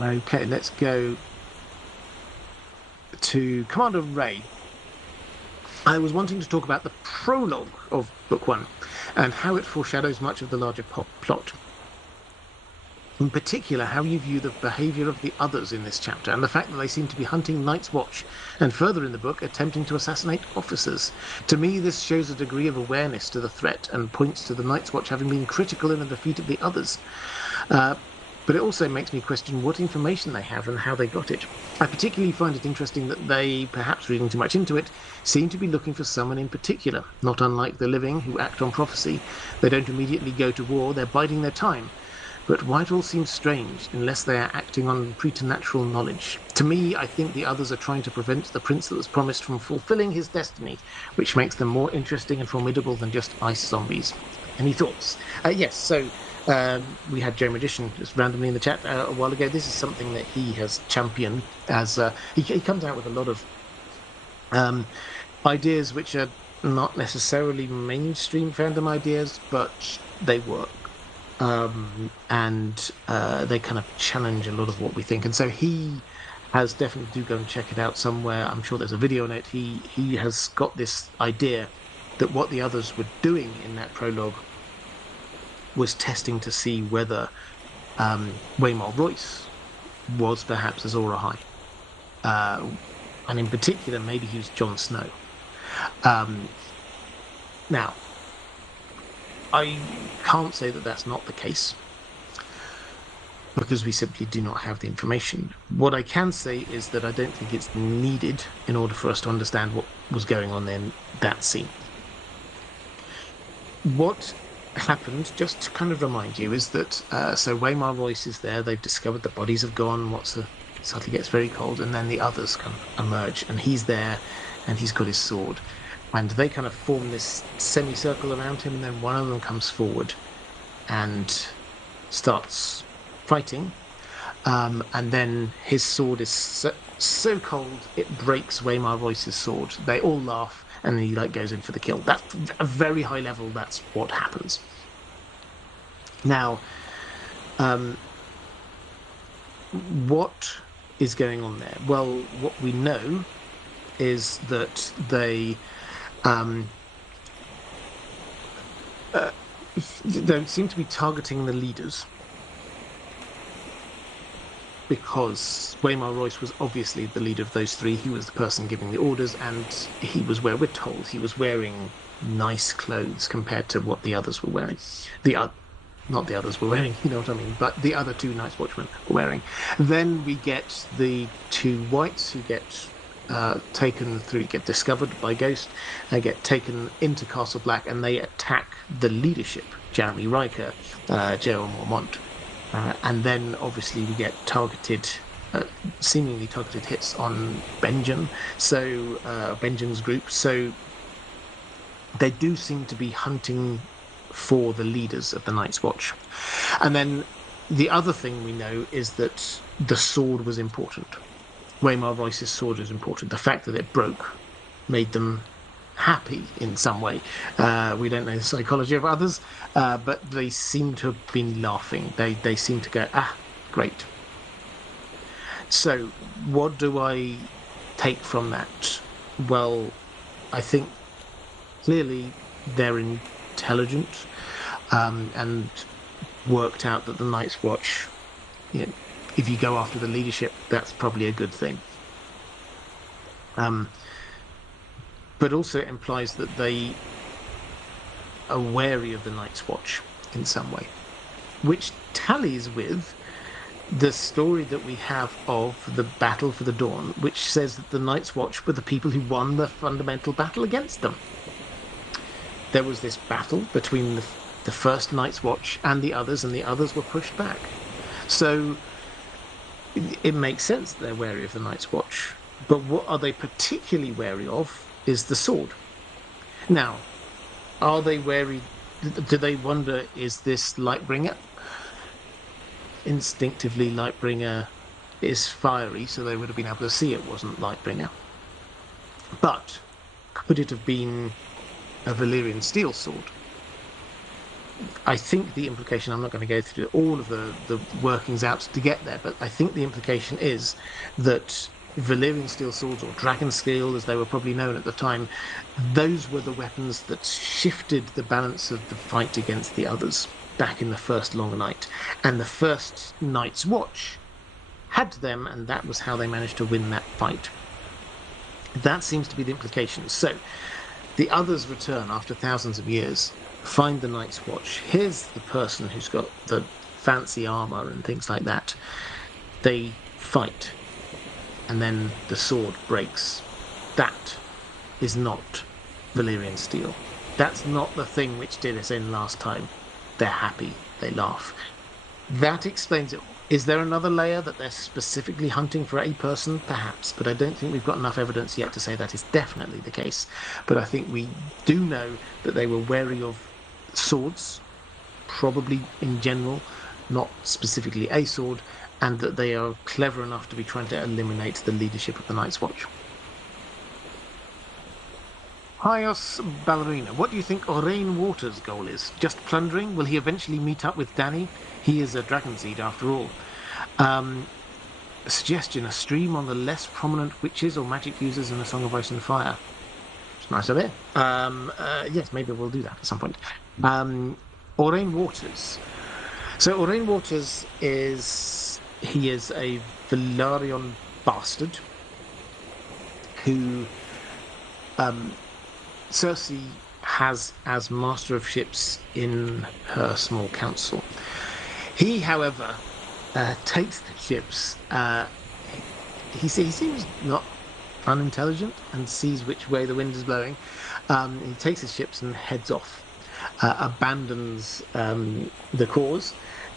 Okay, let's go to Commander Ray. I was wanting to talk about the prologue of Book One and how it foreshadows much of the larger plot. In particular, how you view the behaviour of the others in this chapter and the fact that they seem to be hunting Night's Watch and further in the book attempting to assassinate officers. To me, this shows a degree of awareness to the threat and points to the Night's Watch having been critical in the defeat of the others. But it also makes me question what information they have and how they got it. I particularly find it interesting that they, perhaps reading too much into it, seem to be looking for someone in particular. Not unlike the living, who act on prophecy. They don't immediately go to war, they're biding their time. But why it all seems strange, unless they are acting on preternatural knowledge. To me, I think the others are trying to prevent the prince that was promised from fulfilling his destiny, which makes them more interesting and formidable than just ice zombies. Any thoughts? Yes, so we had Joe Magician just randomly in the chat a while ago. This is something that he has championed as he comes out with a lot of ideas which are not necessarily mainstream fandom ideas, but they work. And they kind of challenge a lot of what we think. And so he has definitely, do go and check it out somewhere. I'm sure there's a video on it. He has got this idea that what the others were doing in that prologue was testing to see whether Waymar Royce was perhaps Azor Ahai. And in particular, maybe he was Jon Snow. Now, I can't say that that's not the case, because we simply do not have the information. What I can say is that I don't think it's needed in order for us to understand what was going on in that scene. What happened, just to kind of remind you, is that so Waymar Royce is there, they've discovered the bodies have gone, suddenly gets very cold, and then the others kind of emerge, and he's there, and he's got his sword. And they kind of form this semicircle around him, and then one of them comes forward and starts fighting. And then his sword is so cold, it breaks Waymar Royce's sword. They all laugh, and he goes in for the kill. That's a very high level, that's what happens. Now, what is going on there? Well, what we know is that they seem to be targeting the leaders, because Waymar Royce was obviously the leader of those three. He was the person giving the orders, and he was, where we're told, he was wearing nice clothes compared to what the others were wearing. Not the others were wearing, you know what I mean, but the other two Night's Watchmen were wearing. Then we get the two whites who get get discovered by Ghost. They get taken into Castle Black, and they attack the leadership, Jeremy Riker, Gerald Mormont. And then obviously we get seemingly targeted hits on Benjen, so Benjen's group. So they do seem to be hunting for the leaders of the Night's Watch. And then the other thing we know is that the sword was important. Waymar Royce's sword is important. The fact that it broke made them happy in some way. We don't know the psychology of others, but they seem to have been laughing. They seem to go, great. So what do I take from that? Well, I think clearly they're intelligent and worked out that the Night's Watch, if you go after the leadership, that's probably a good thing. But also it implies that they are wary of the Night's Watch in some way, which tallies with the story that we have of the Battle for the Dawn, which says that the Night's Watch were the people who won the fundamental battle against them. There was this battle between the first Night's Watch and the others were pushed back. So it makes sense that they're wary of the Night's Watch. But what are they particularly wary of is the sword. Now, are they wary? Do they wonder, is this Lightbringer? Instinctively, Lightbringer is fiery, so they would have been able to see it wasn't Lightbringer. But could it have been a Valyrian steel sword? I think the implication, I'm not going to go through all of the workings out to get there, but I think the implication is that Valyrian steel swords, or dragon steel as they were probably known at the time, those were the weapons that shifted the balance of the fight against the others back in the first long night. And the first Night's Watch had them, and that was how they managed to win that fight. That seems to be the implication. So the others return after thousands of years, find the Night's Watch. Here's the person who's got the fancy armor and things like that. They fight, and then the sword breaks. That is not Valyrian steel. That's not the thing which did us in last time. They're happy, they laugh. That explains it. Is there another layer that they're specifically hunting for a person? Perhaps, but I don't think we've got enough evidence yet to say that is definitely the case. But I think we do know that they were wary of swords, probably in general, not specifically a sword, and that they are clever enough to be trying to eliminate the leadership of the Night's Watch. Hyos Ballerina, what do you think Orain Waters' goal is? Just plundering? Will he eventually meet up with Dany? He is a dragon seed after all. A suggestion, a stream on the less prominent witches or magic users in A Song of Ice and Fire. It's a nice idea. Yes, maybe we'll do that at some point. Orain Waters. So Orain Waters is a Velaryon bastard who Cersei has as master of ships in her small council. He, however, takes the ships. He seems not unintelligent and sees which way the wind is blowing. He takes his ships and heads off, abandons the cause,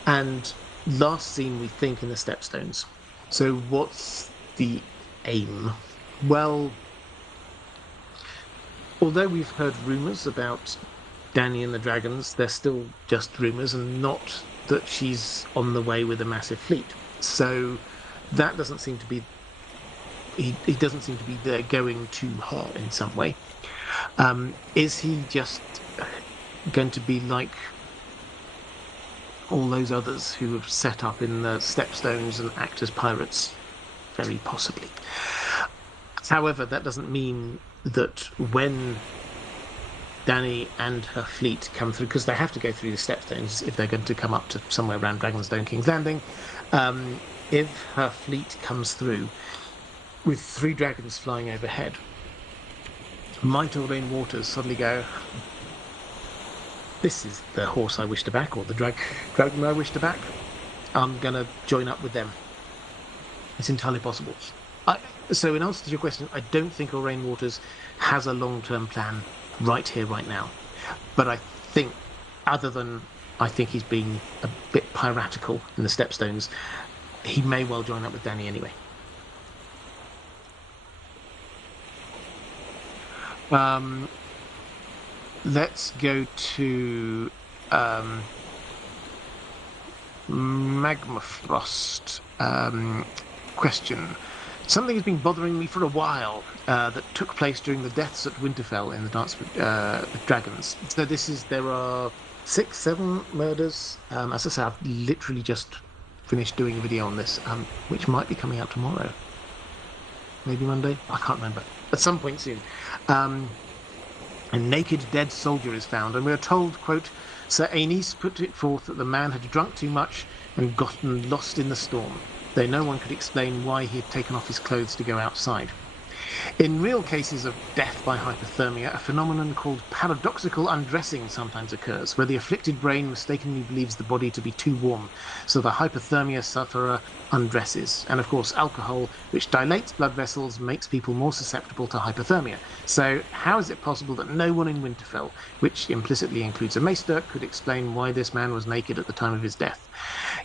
and last seen, we think, in the Stepstones. So what's the aim? Well, although we've heard rumours about Dany and the dragons, they're still just rumours and not that she's on the way with a massive fleet. So that doesn't seem to be... He doesn't seem to be there going to her in some way. Is he just going to be like all those others who have set up in the Stepstones and act as pirates? Very possibly. However, that doesn't mean that when Dany and her fleet come through, because they have to go through the Stepstones if they're going to come up to somewhere around Dragonstone King's Landing, if her fleet comes through with 3 dragons flying overhead, might Orain Waters suddenly go, this is the horse I wish to back, or the dragon I wish to back. I'm going to join up with them. It's entirely possible. So in answer to your question, I don't think Orain Waters has a long-term plan right here, right now. But I think, other than I think he's being a bit piratical in the Stepstones, he may well join up with Dany anyway. Let's go to Magmafrost. Question. Something has been bothering me for a while that took place during the deaths at Winterfell in the Dance with Dragons. So there are 6, 7 murders. As I say, I've literally just finished doing a video on this, which might be coming out tomorrow. Maybe Monday? I can't remember. At some point soon. A naked dead soldier is found, and we are told, quote, Sir Aenys put it forth that the man had drunk too much and gotten lost in the storm, though no one could explain why he had taken off his clothes to go outside. In real cases of death by hypothermia, a phenomenon called paradoxical undressing sometimes occurs, where the afflicted brain mistakenly believes the body to be too warm, so the hypothermia sufferer undresses. And of course, alcohol, which dilates blood vessels, makes people more susceptible to hypothermia. So how is it possible that no one in Winterfell, which implicitly includes a maester, could explain why this man was naked at the time of his death?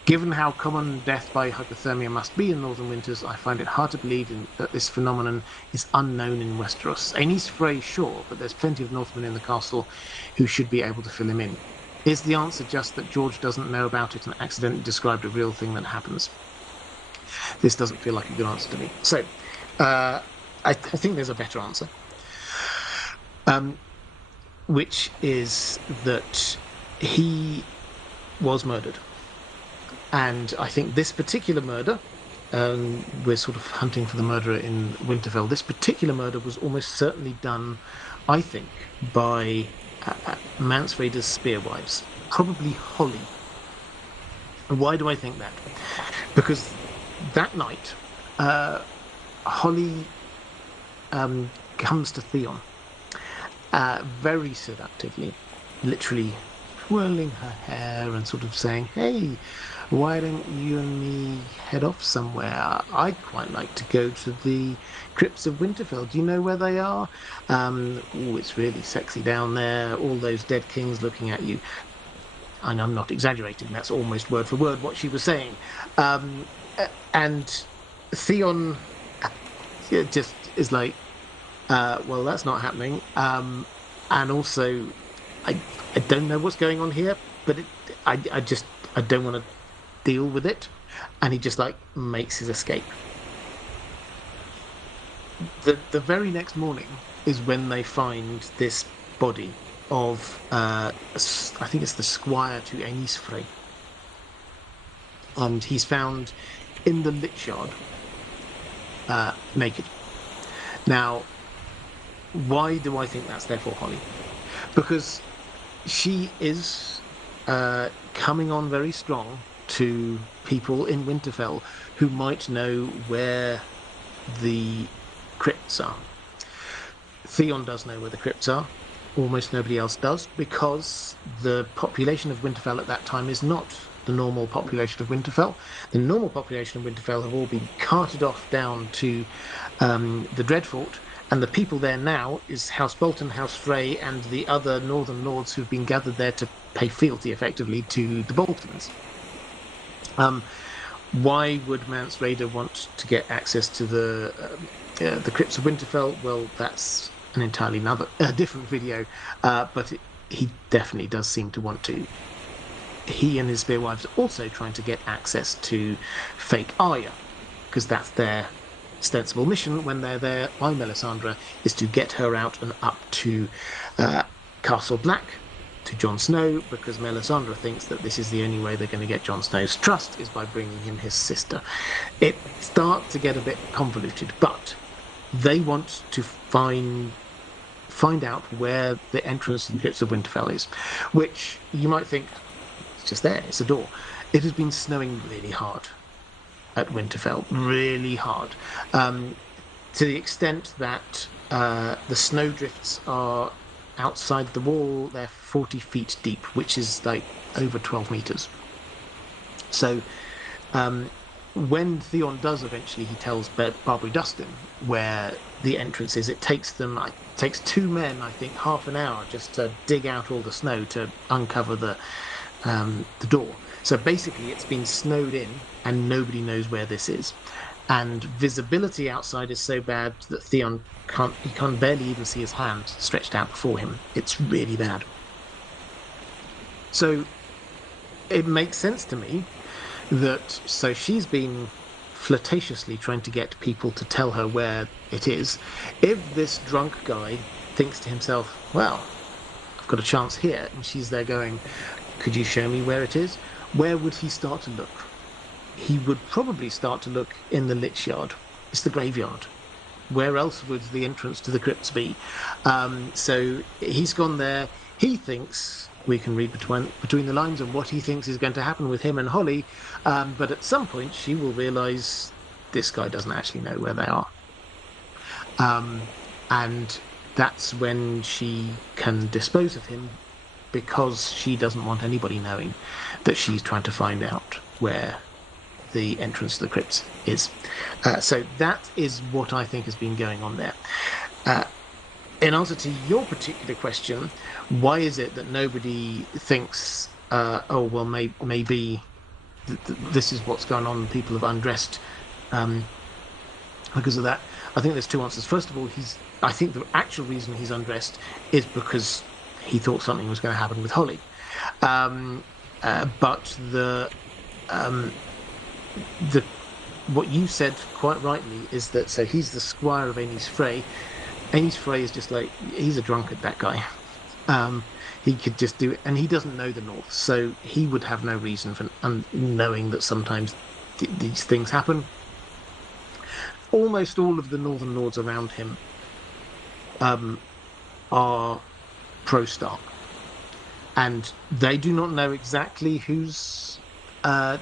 Given how common death by hypothermia must be in northern winters, I find it hard to believe that this phenomenon is unknown in Westeros. Aenys Frey, sure, but there's plenty of Northmen in the castle who should be able to fill him in. Is the answer just that George doesn't know about it and accidentally described a real thing that happens? This doesn't feel like a good answer to me. So, I think there's a better answer, which is that he was murdered. And I think this particular murder, we're sort of hunting for the murderer in Winterfell, this particular murder was almost certainly done, I think, by Mance Rayder's spearwives, probably Holly. And why do I think that? Because that night, Holly comes to Theon very seductively, literally twirling her hair and sort of saying, hey, why don't you and me head off somewhere? I'd quite like to go to the crypts of Winterfell. Do you know where they are? It's really sexy down there. All those dead kings looking at you. And I'm not exaggerating. That's almost word for word what she was saying. And Theon just is like, well, that's not happening. And also, I don't know what's going on here, but I don't want to deal with it. And he just like makes his escape. The very next morning is when they find this body of I think it's the squire to Aenys Frey, and he's found in the lich yard, naked. Now, why do I think that's therefore Holly? Because she is coming on very strong to people in Winterfell who might know where the crypts are. Theon does know where the crypts are. Almost nobody else does, because the population of Winterfell at that time is not the normal population of Winterfell. The normal population of Winterfell have all been carted off down to the Dreadfort, and the people there now is House Bolton, House Frey, and the other northern lords who've been gathered there to pay fealty, effectively, to the Boltons. Why would Mance Rayder want to get access to the crypts of Winterfell? Well, that's an entirely different video, but he definitely does seem to want to. He and his spearwives are also trying to get access to fake Arya, because that's their ostensible mission when they're there by Melisandre, is to get her out and up to Castle Black, to Jon Snow, because Melisandre thinks that this is the only way they're going to get Jon Snow's trust, is by bringing him his sister. It starts to get a bit convoluted, but they want to find out where the entrance to the crypts of Winterfell is, which you might think, it's just there, it's a door. It has been snowing really hard at Winterfell, really hard, to the extent that the snowdrifts are outside the wall. They're 40 feet deep, which is like over 12 meters. So when Theon does eventually, he tells Barbary Dustin where the entrance is. It takes 2 men, I think, half an hour just to dig out all the snow to uncover the door. So basically, it's been snowed in, and nobody knows where this is. And visibility outside is so bad that Theon can barely even see his hand stretched out before him. It's really bad. So it makes sense to me that she's been flirtatiously trying to get people to tell her where it is. If this drunk guy thinks to himself, well, I've got a chance here, and she's there going, could you show me where it is? Where would he start to look? He would probably start to look in the Lich Yard. It's the graveyard. Where else would the entrance to the crypts be? So he's gone there. He thinks, we can read between the lines on what he thinks is going to happen with him and Holly, but at some point she will realise this guy doesn't actually know where they are. And that's when she can dispose of him, because she doesn't want anybody knowing that she's trying to find out where the entrance to the crypts is. So that is what I think has been going on there. In answer to your particular question, why is it that nobody thinks, oh, well, maybe this is what's going on, people have undressed because of that? I think there's 2 answers. First of all, I think the actual reason he's undressed is because he thought something was going to happen with Holly. But what you said quite rightly is that, so he's the squire of Aenys Frey. Aenys Frey is just like, he's a drunkard, that guy. He could just do it, and he doesn't know the North, so he would have no reason for knowing that sometimes these things happen. Almost all of the Northern Lords around him are pro-Stark, and they do not know exactly who's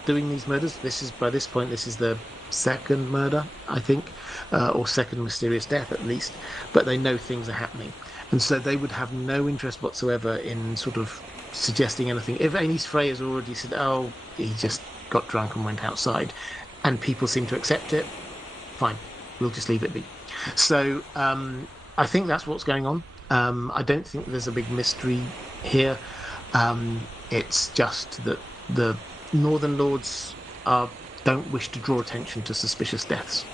doing these murders. By this point, this is the 2nd murder, I think, or 2nd mysterious death at least, but they know things are happening, and so they would have no interest whatsoever in sort of suggesting anything. If Aenys Frey has already said, oh, he just got drunk and went outside, and people seem to accept it, fine, we'll just leave it be. So I think that's what's going on. I don't think there's a big mystery here. It's just that the Northern Lords don't wish to draw attention to suspicious deaths.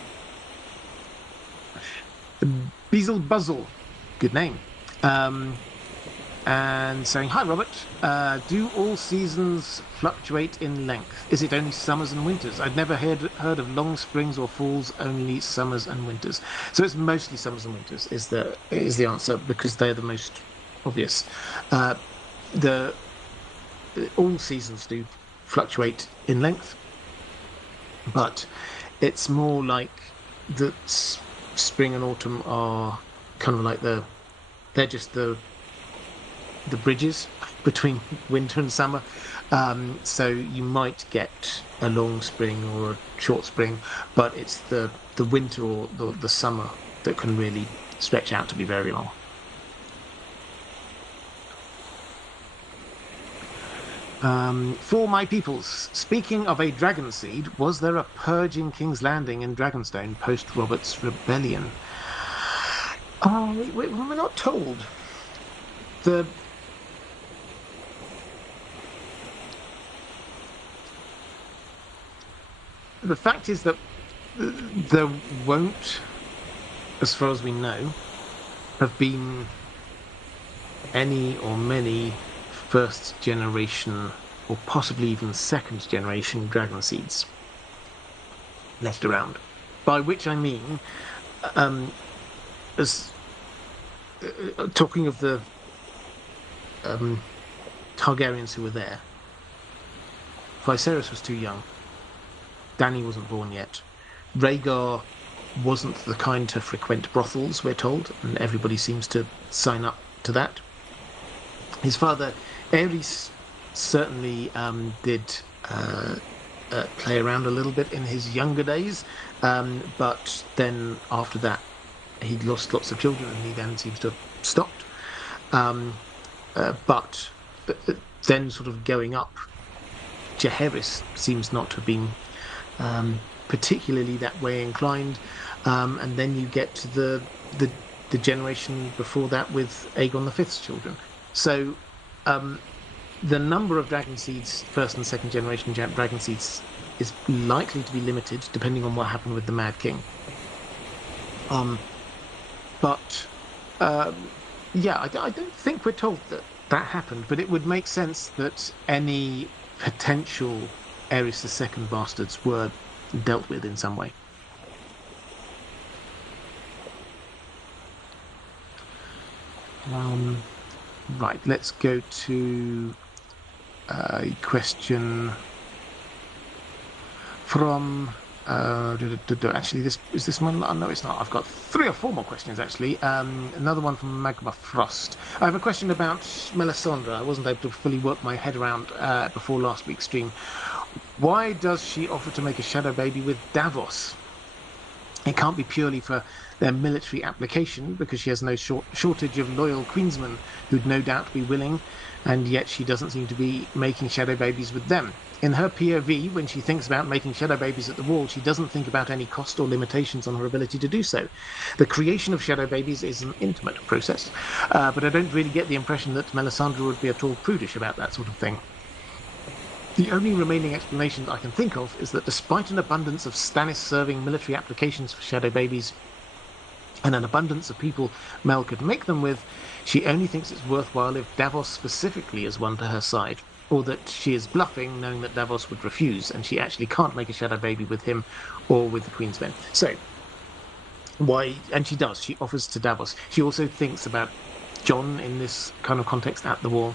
Beazle Buzzle, good name. And saying, hi Robert, do all seasons fluctuate in length? Is it only summers and winters? I'd never heard of long springs or falls, only summers and winters. So it's mostly summers and winters is the answer, because they're the most obvious. All seasons do fluctuate in length, but it's more like that spring and autumn are kind of like they're just the bridges between winter and summer. So you might get a long spring or a short spring, but it's the winter or the summer that can really stretch out to be very long. For my peoples, speaking of a dragon seed, was there a purge in King's Landing in Dragonstone post Robert's rebellion? We're not told. The fact is that there won't, as far as we know, have been any or many first generation or possibly even second generation dragon seeds left around. By which I mean, talking of the Targaryens who were there, Viserys was too young. Dany wasn't born yet. Rhaegar wasn't the kind to frequent brothels, we're told, and everybody seems to sign up to that. His father, Aerys, certainly did play around a little bit in his younger days, but then after that, he lost lots of children, and he then seems to have stopped. Um, but then, sort of going up, Jaehaerys seems not to have been particularly that way inclined, and then you get to the generation before that with Aegon the Fifth's children. So the number of dragon seeds, first and second generation dragon seeds, is likely to be limited depending on what happened with the Mad King. But yeah, I don't think we're told that happened, but it would make sense that any potential Aerys II bastards were dealt with in some way. Right, let's go to a question from actually, this one? No, it's not. I've got 3 or 4 more questions, actually. Another one from Magma Frost. I have a question about Melisandre. I wasn't able to fully work my head around before last week's stream. Why does she offer to make a shadow baby with Davos? It can't be purely for their military application, because she has no shortage of loyal queensmen who'd no doubt be willing, and yet she doesn't seem to be making shadow babies with them. In her POV, when she thinks about making shadow babies at the wall, she doesn't think about any cost or limitations on her ability to do so. The creation of shadow babies is an intimate process, but I don't really get the impression that Melisandre would be at all prudish about that sort of thing. The only remaining explanation I can think of is that despite an abundance of Stannis-serving military applications for shadow babies and an abundance of people Mel could make them with, she only thinks it's worthwhile if Davos specifically is one to her side, or that she is bluffing, knowing that Davos would refuse, and she actually can't make a shadow baby with him or with the Queen's Men. So, why? And she does. She offers to Davos. She also thinks about Jon in this kind of context at the wall.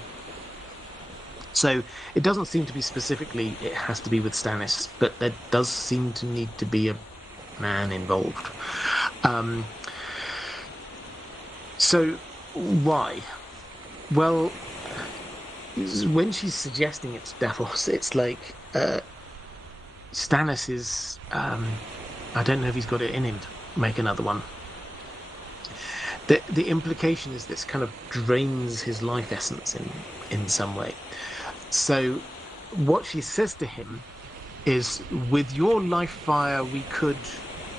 So it doesn't seem to be specifically it has to be with Stannis, but there does seem to need to be a man involved. So why? Well, when she's suggesting it to Davos, it's like Stannis is... I don't know if he's got it in him to make another one. The implication is this kind of drains his life essence in some way. So what she says to him is, with your life fire we could...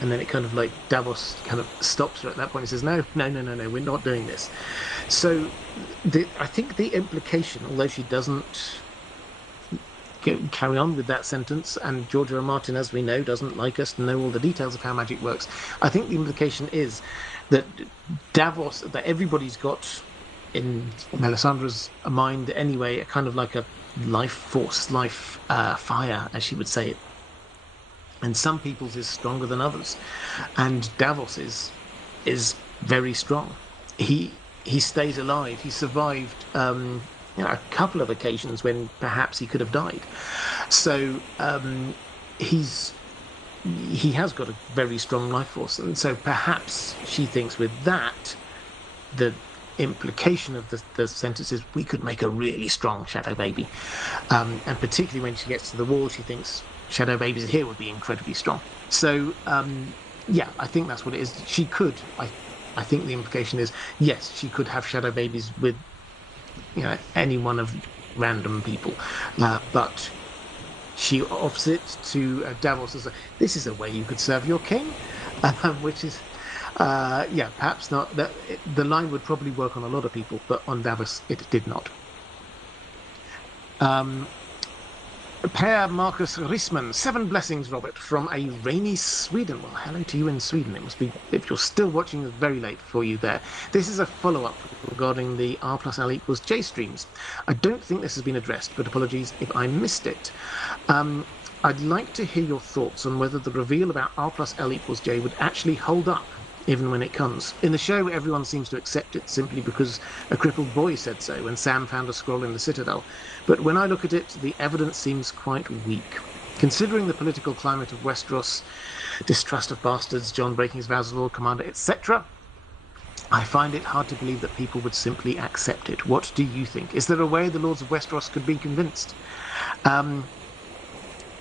And then it kind of like Davos kind of stops her at that point and says, no, we're not doing this. So I think the implication, although she doesn't carry on with that sentence, and George R. R. Martin, as we know, doesn't like us to know all the details of how magic works, I think the implication is that Davos, that everybody's got in Melisandre's mind anyway, a kind of like a life force, life fire, as she would say it. And some people's is stronger than others, and Davos is very strong. He stays alive. He survived a couple of occasions when perhaps he could have died. So he has got a very strong life force, and so perhaps she thinks with that, the implication of the sentence is, we could make a really strong shadow baby, and particularly when she gets to the wall, she thinks shadow babies here would be incredibly strong. So yeah, I think that's what it is. She could, I think the implication is, yes, she could have shadow babies with any one of random people, but she offers it to Davos as this is a way you could serve your king, which is yeah, perhaps not. The line would probably work on a lot of people, but on Davos it did not. Per Marcus Risman, 7 blessings, Robert, from a rainy Sweden. Well, hello to you in Sweden. It must be, if you're still watching, it's very late for you there. This is a follow-up regarding the R plus L equals J streams. I don't think this has been addressed, but apologies if I missed it. I'd like to hear your thoughts on whether the reveal about R plus L equals J would actually hold up, even when it comes. In the show, everyone seems to accept it simply because a crippled boy said so when Sam found a scroll in the Citadel. But when I look at it, the evidence seems quite weak. Considering the political climate of Westeros, distrust of bastards, Jon breaking his vows as Lord Commander, etc., I find it hard to believe that people would simply accept it. What do you think? Is there a way the Lords of Westeros could be convinced?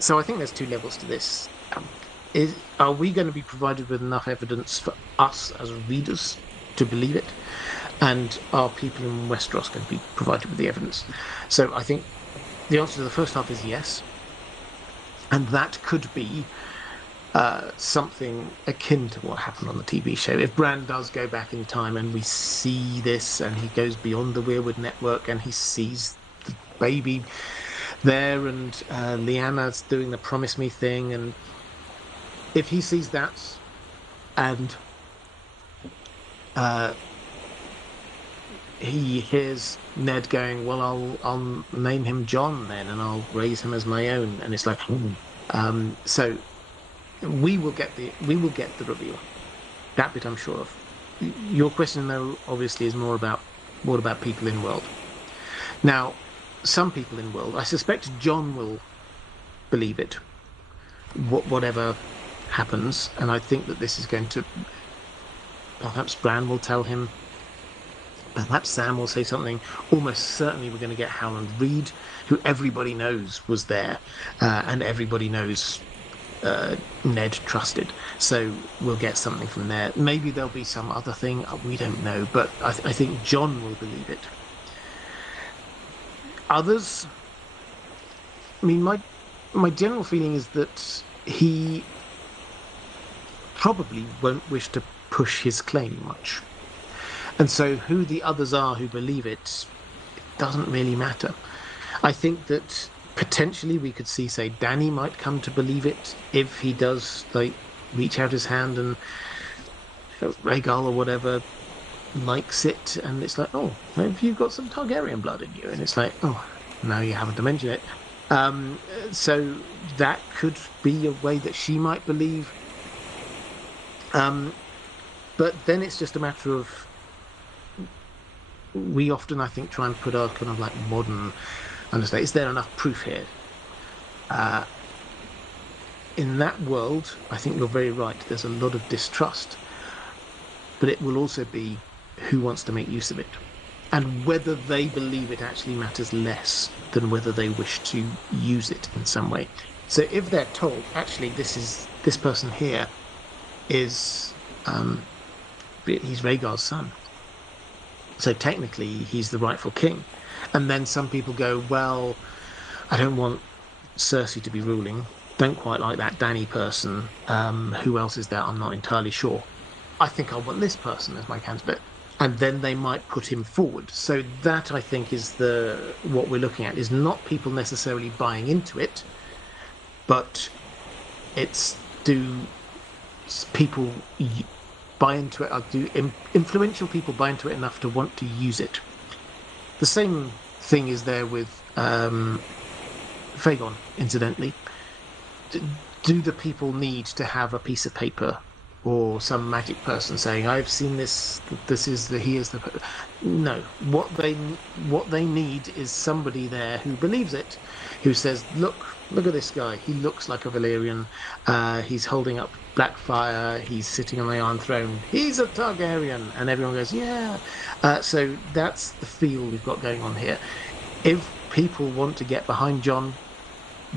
So I think there's two levels to this. Are we going to be provided with enough evidence for us as readers to believe it? And are people in Westeros going to be provided with the evidence? So I think the answer to the first half is yes. And that could be something akin to what happened on the TV show. If Bran does go back in time and we see this and he goes beyond the Weirwood network and he sees the baby there and Lyanna's doing the promise me thing, and if he sees that and he hears Ned going, well, I'll name him John then, and I'll raise him as my own, and it's like, so we will get the reveal. That bit I'm sure of. Your question, though, obviously, is more about what about people in world. Now, some people in world, I suspect John will believe it, whatever happens, and I think that this is going to. Perhaps Bran will tell him. Perhaps Sam will say something. Almost certainly we're going to get Howland Reed, who everybody knows was there, and everybody knows Ned trusted. So we'll get something from there. Maybe there'll be some other thing. We don't know. But I think John will believe it. Others, I mean, my general feeling is that he probably won't wish to push his claim much. And so who the others are who believe it doesn't really matter. I think that potentially we could see, say, Dany might come to believe it if he does, like, reach out his hand and Rhaegal or whatever likes it, and it's like, oh, maybe you've got some Targaryen blood in you, and it's like, oh, no, you haven't to mention it. So that could be a way that she might believe. But then it's just a matter of, we often, I think, try and put our kind of like modern understanding. Is there enough proof here? In that world, I think you're very right. There's a lot of distrust, but it will also be who wants to make use of it, and whether they believe it actually matters less than whether they wish to use it in some way. So if they're told, actually, this person here is he's Rhaegar's son, so technically he's the rightful king, and then some people go, well, I don't want Cersei to be ruling, don't quite like that Dany person, who else is there, I'm not entirely sure, I think I want this person as my candidate, and then they might put him forward. So that, I think, is what we're looking at, is not people necessarily buying into it, but it's, do people buy into it, or do influential people buy into it enough to want to use it? The same thing is there with Fagon, incidentally. Do the people need to have a piece of paper or some magic person saying, I've seen this, he is the... No, what they need is somebody there who believes it, who says, look at this guy, he looks like a Valyrian, he's holding up black fire, he's sitting on the Iron Throne, he's a Targaryen, and everyone goes, yeah. So that's the feel we've got going on here. If people want to get behind Jon,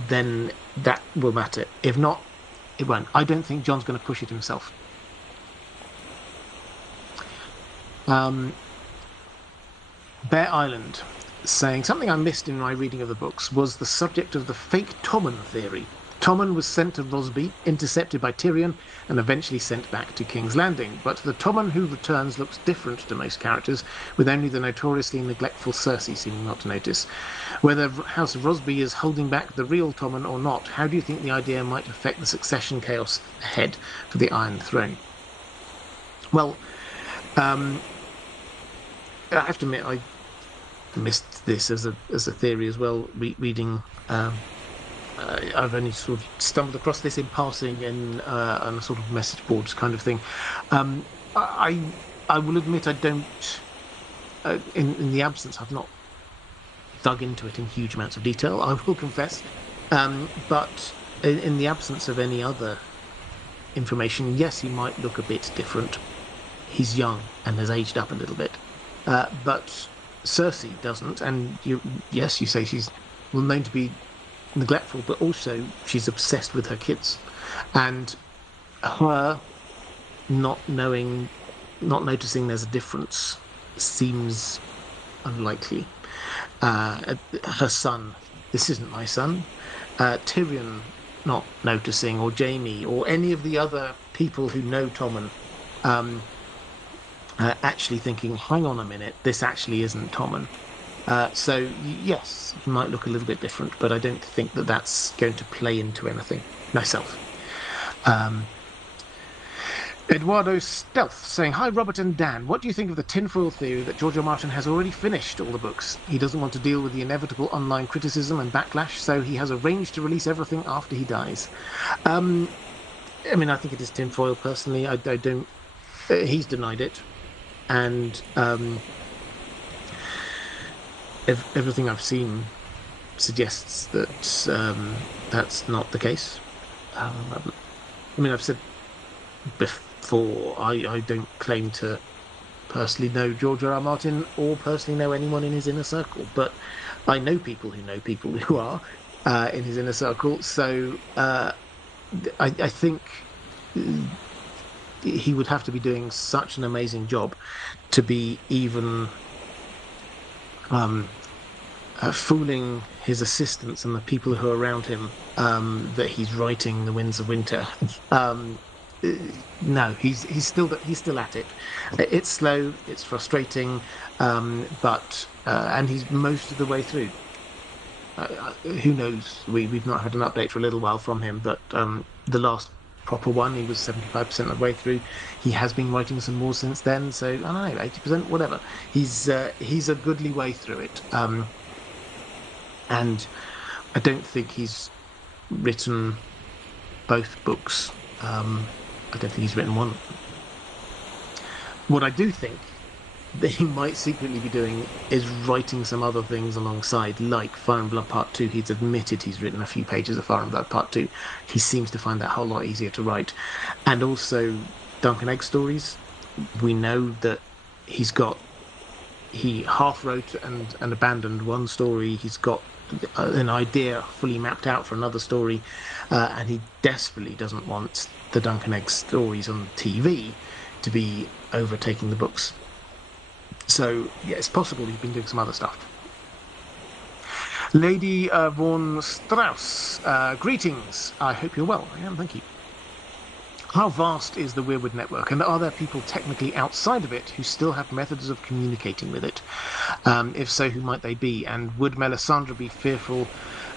then that will matter. If not, it won't. I don't think Jon's going to push it himself. Bear Island saying, something I missed in my reading of the books was the subject of the fake Tommen theory. Tommen was sent to Rosby, intercepted by Tyrion, and eventually sent back to King's Landing. But the Tommen who returns looks different to most characters, with only the notoriously neglectful Cersei seeming not to notice. Whether House of Rosby is holding back the real Tommen or not, how do you think the idea might affect the succession chaos ahead for the Iron Throne? Well, I have to admit, I missed this as a theory as well, reading... I've only sort of stumbled across this in passing on a sort of message boards kind of thing. I will admit I don't, in the absence, I've not dug into it in huge amounts of detail, I will confess. But in the absence of any other information, yes, he might look a bit different. He's young and has aged up a little bit. But Cersei doesn't, and you say she's known to be neglectful, but also she's obsessed with her kids, and her not noticing there's a difference seems unlikely. Her son, this isn't my son. Tyrion not noticing, or Jamie, or any of the other people who know Tommen, um, actually thinking, hang on a minute, this actually isn't Tommen. So yes, he might look a little bit different, but I don't think that that's going to play into anything myself. Um, Eduardo Stealth saying, "Hi, Robert and Dan. What do you think of the tinfoil theory that George R. Martin has already finished all the books? He doesn't want to deal with the inevitable online criticism and backlash, so he has arranged to release everything after he dies." Um, I mean, I think it is tinfoil. Personally, I don't. He's denied it, and everything I've seen suggests that that's not the case. I mean, I've said before, I don't claim to personally know George R. R. Martin or personally know anyone in his inner circle, but I know people who are in his inner circle. So I think he would have to be doing such an amazing job to be even fooling his assistants and the people who are around him that he's writing The Winds of Winter. No, he's still at it. It's slow, it's frustrating, but and he's most of the way through. Who knows? We've not had an update for a little while from him, but the last proper one, he was 75% of the way through. He has been writing some more since then, so I don't know, 80%, whatever. He's a goodly way through it, and I don't think he's written both books. I don't think he's written one. What I do think that he might secretly be doing is writing some other things alongside, like Fire and Blood Part 2. He's admitted he's written a few pages of Fire and Blood Part 2. He seems to find that a whole lot easier to write. And also Dunk and Egg stories. We know that he half wrote and abandoned one story. He's got an idea fully mapped out for another story, and he desperately doesn't want the Dunk and Egg stories on TV to be overtaking the books. So, yeah, it's possible he's been doing some other stuff. Lady Vaughan Strauss, greetings. I hope you're well. I am, thank you. How vast is the Weirwood network, and are there people technically outside of it who still have methods of communicating with it? If so, who might they be? And would Melisandre be fearful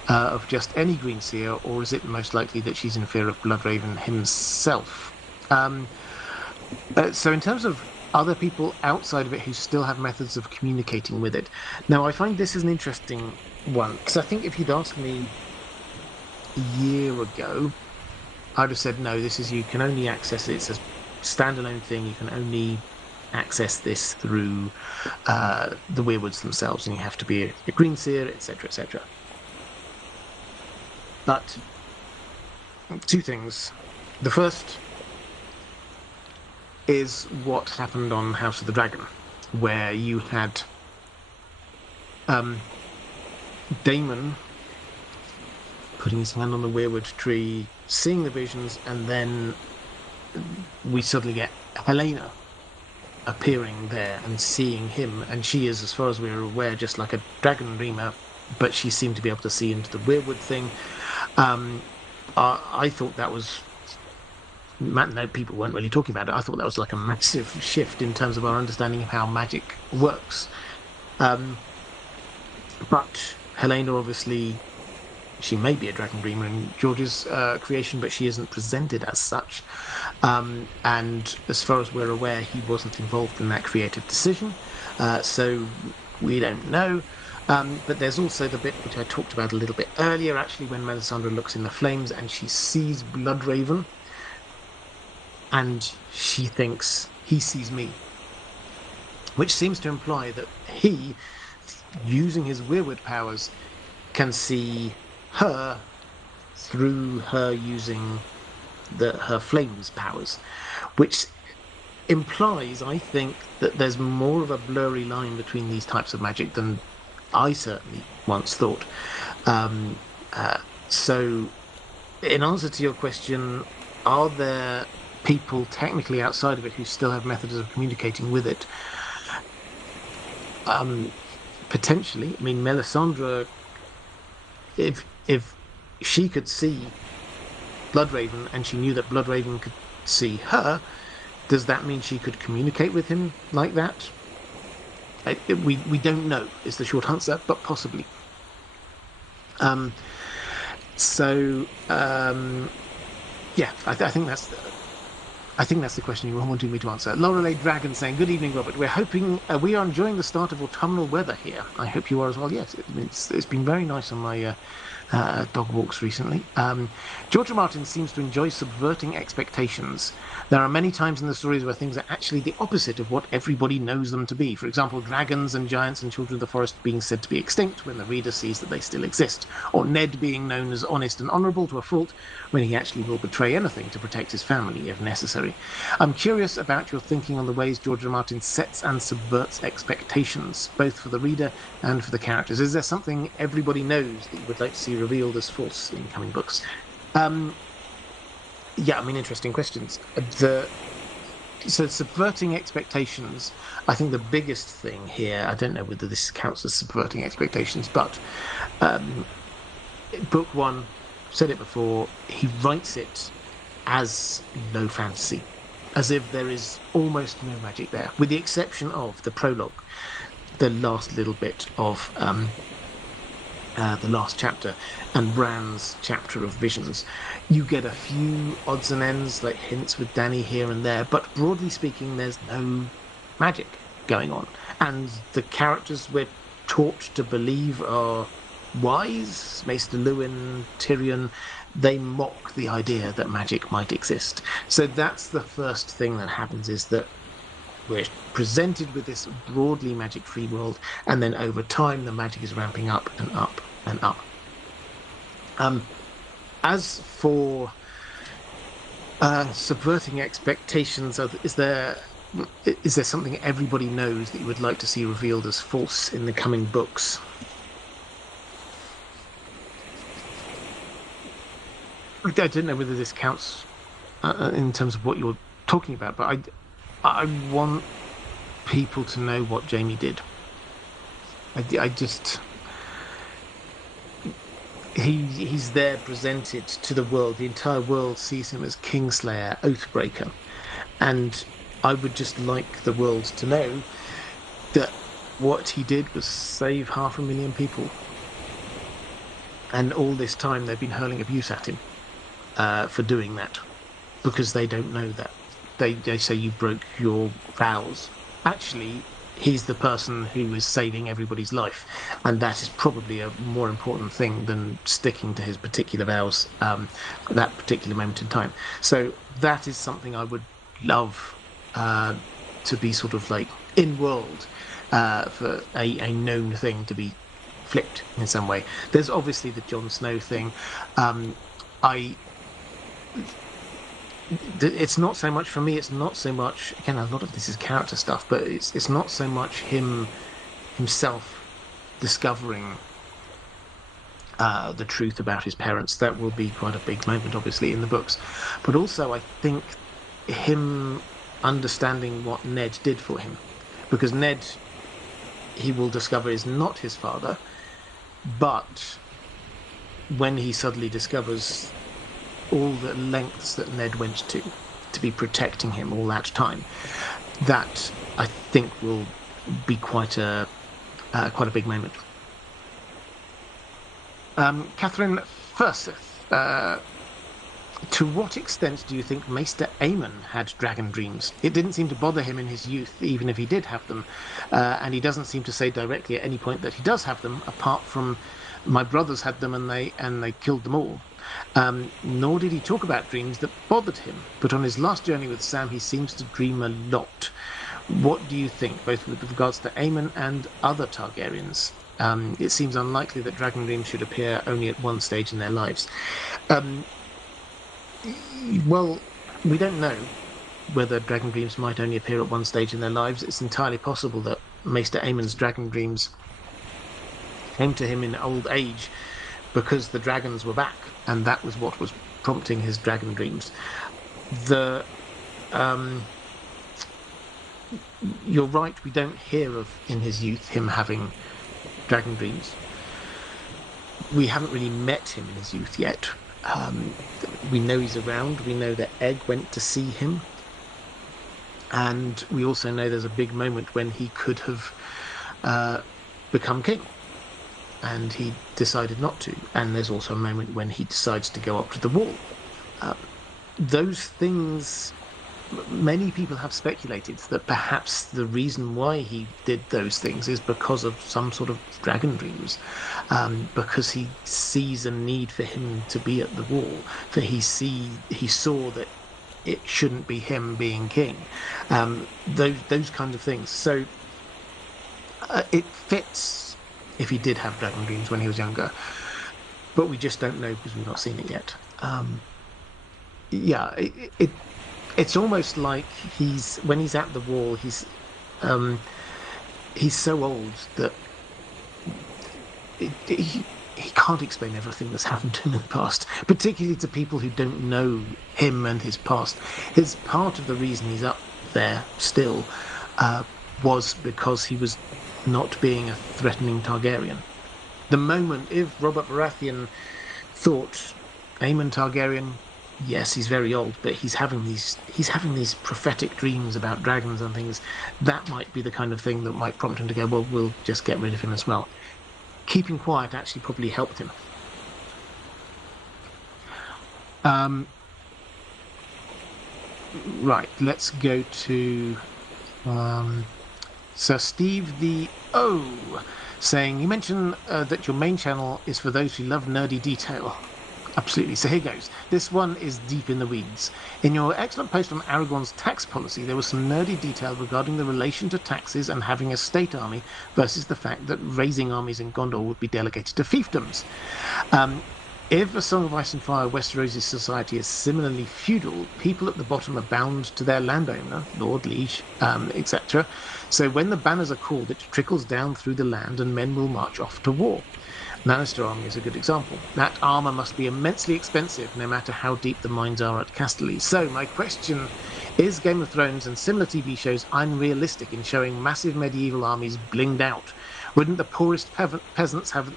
of just any Green Seer, or is it most likely that she's in fear of Bloodraven himself? So in terms of other people outside of it who still have methods of communicating with it, now I find this is an interesting one, because I think if you'd asked me a year ago, I'd have said, no, you can only access it. It's a standalone thing. You can only access this through the Weirwoods themselves, and you have to be a Green Seer, etc., etc. But two things. The first is what happened on House of the Dragon, where you had Daemon putting his hand on the Weirwood tree, seeing the visions, and then we suddenly get Helena appearing there and seeing him, and she is, as far as we're aware, just like a dragon dreamer, but she seemed to be able to see into the Weirwood thing. I thought that was... No, people weren't really talking about it. I thought that was like a massive shift in terms of our understanding of how magic works. But Helena, obviously, she may be a dragon dreamer in George's creation, but she isn't presented as such. And as far as we're aware, he wasn't involved in that creative decision. So we don't know. But there's also the bit which I talked about a little bit earlier, actually, when Melisandre looks in the flames and she sees Bloodraven, and she thinks he sees me, which seems to imply that he, using his Weirwood powers, can see her through her using her flames powers, which implies, I think, that there's more of a blurry line between these types of magic than I certainly once thought. So, in answer to your question, are there people technically outside of it who still have methods of communicating with it? Um, Potentially. I mean, Melisandre, if she could see Bloodraven and she knew that Bloodraven could see her, does that mean she could communicate with him like that? We don't know is the short answer, but possibly. Um, so yeah, I think that's the question you were wanting me to answer. Lorelei Dragon saying, "Good evening, Robert. We're hoping we are enjoying the start of autumnal weather here. I hope you are as well." Yes, it's been very nice on my dog walks recently. George R. Martin seems to enjoy subverting expectations. There are many times in the stories where things are actually the opposite of what everybody knows them to be. For example, dragons and giants and children of the forest being said to be extinct when the reader sees that they still exist, or Ned being known as honest and honourable to a fault when he actually will betray anything to protect his family if necessary. I'm curious about your thinking on the ways George R. R. Martin sets and subverts expectations, both for the reader and for the characters. Is there something everybody knows that you would like to see revealed as false in coming books? Yeah, I mean, interesting questions. So subverting expectations, I think the biggest thing here, I don't know whether this counts as subverting expectations, but um, book one, said it before, he writes it as low fantasy, as if there is almost no magic there, with the exception of the prologue, the last little bit of the last chapter, and Bran's chapter of visions. You get a few odds and ends, like hints with Dany here and there, but broadly speaking, there's no magic going on. And the characters we're taught to believe are wise, Maester Luwin, Tyrion, they mock the idea that magic might exist. So that's the first thing that happens, is that we're presented with this broadly magic-free world, and then over time the magic is ramping up and up and up. As for subverting expectations, is there something everybody knows that you would like to see revealed as false in the coming books? I don't know whether this counts in terms of what you're talking about, but I want people to know what Jaime did. I just he's there presented to the world. The entire world sees him as Kingslayer, Oathbreaker, and I would just like the world to know that what he did was save 500,000 people, and all this time they've been hurling abuse at him for doing that, because they don't know that. They say you broke your vows. Actually, he's the person who is saving everybody's life, and that is probably a more important thing than sticking to his particular vows at that particular moment in time. So that is something I would love to be sort of like in world for a known thing to be flipped in some way. There's obviously the Jon Snow thing. It's not so much for me. It's not so much, again, a lot of this is character stuff, but it's not so much himself discovering the truth about his parents. That will be quite a big moment, obviously, in the books. But also, I think him understanding what Ned did for him, because Ned, he will discover, is not his father, but when he suddenly discovers all the lengths that Ned went to be protecting him all that time, that I think will be quite a big moment. Catherine Furseth, to what extent do you think Maester Aemon had dragon dreams? It didn't seem to bother him in his youth, even if he did have them, and he doesn't seem to say directly at any point that he does have them, apart from "my brothers had them and they killed them all." Nor did he talk about dreams that bothered him, but on his last journey with Sam he seems to dream a lot. What do you think, both with regards to Aemon and other Targaryens? It seems unlikely that dragon dreams should appear only at one stage in their lives. Well, we don't know whether dragon dreams might only appear at one stage in their lives. It's entirely possible that Maester Aemon's dragon dreams came to him in old age, because the dragons were back, and that was what was prompting his dragon dreams. The You're right, we don't hear of in his youth him having dragon dreams. We haven't really met him in his youth yet. We know he's around. We know that Egg went to see him. And we also know there's a big moment when he could have become king. And he decided not to. And there's also a moment when he decides to go up to the wall. Those things, many people have speculated that perhaps the reason why he did those things is because of some sort of dragon dreams, because he sees a need for him to be at the wall, for he saw that it shouldn't be him being king, those kinds of things. So it fits if he did have dragon dreams when he was younger, but we just don't know because we've not seen it yet. It's almost like when he's at the wall, he's so old that he can't explain everything that's happened to him in the past, particularly to people who don't know him and his past. His part of the reason he's up there still was because he was not being a threatening Targaryen. The moment, if Robert Baratheon thought Aemon Targaryen, yes, he's very old, but he's having these prophetic dreams about dragons and things. That might be the kind of thing that might prompt him to go, well, we'll just get rid of him as well. Keeping quiet actually probably helped him. Right, let's go to Sir Steve the O, saying, you mentioned that your main channel is for those who love nerdy detail. Absolutely. So here goes. This one is deep in the weeds. In your excellent post on Aragorn's tax policy, there was some nerdy detail regarding the relation to taxes and having a state army versus the fact that raising armies in Gondor would be delegated to fiefdoms. If A Song of Ice and Fire Westeros' society is similarly feudal, people at the bottom are bound to their landowner, lord, liege, etc. So when the banners are called, it trickles down through the land and men will march off to war. Lannister army is a good example. That armour must be immensely expensive, no matter how deep the mines are at Casterly. So my question is, Game of Thrones and similar TV shows unrealistic in showing massive medieval armies blinged out? Wouldn't the poorest peasants have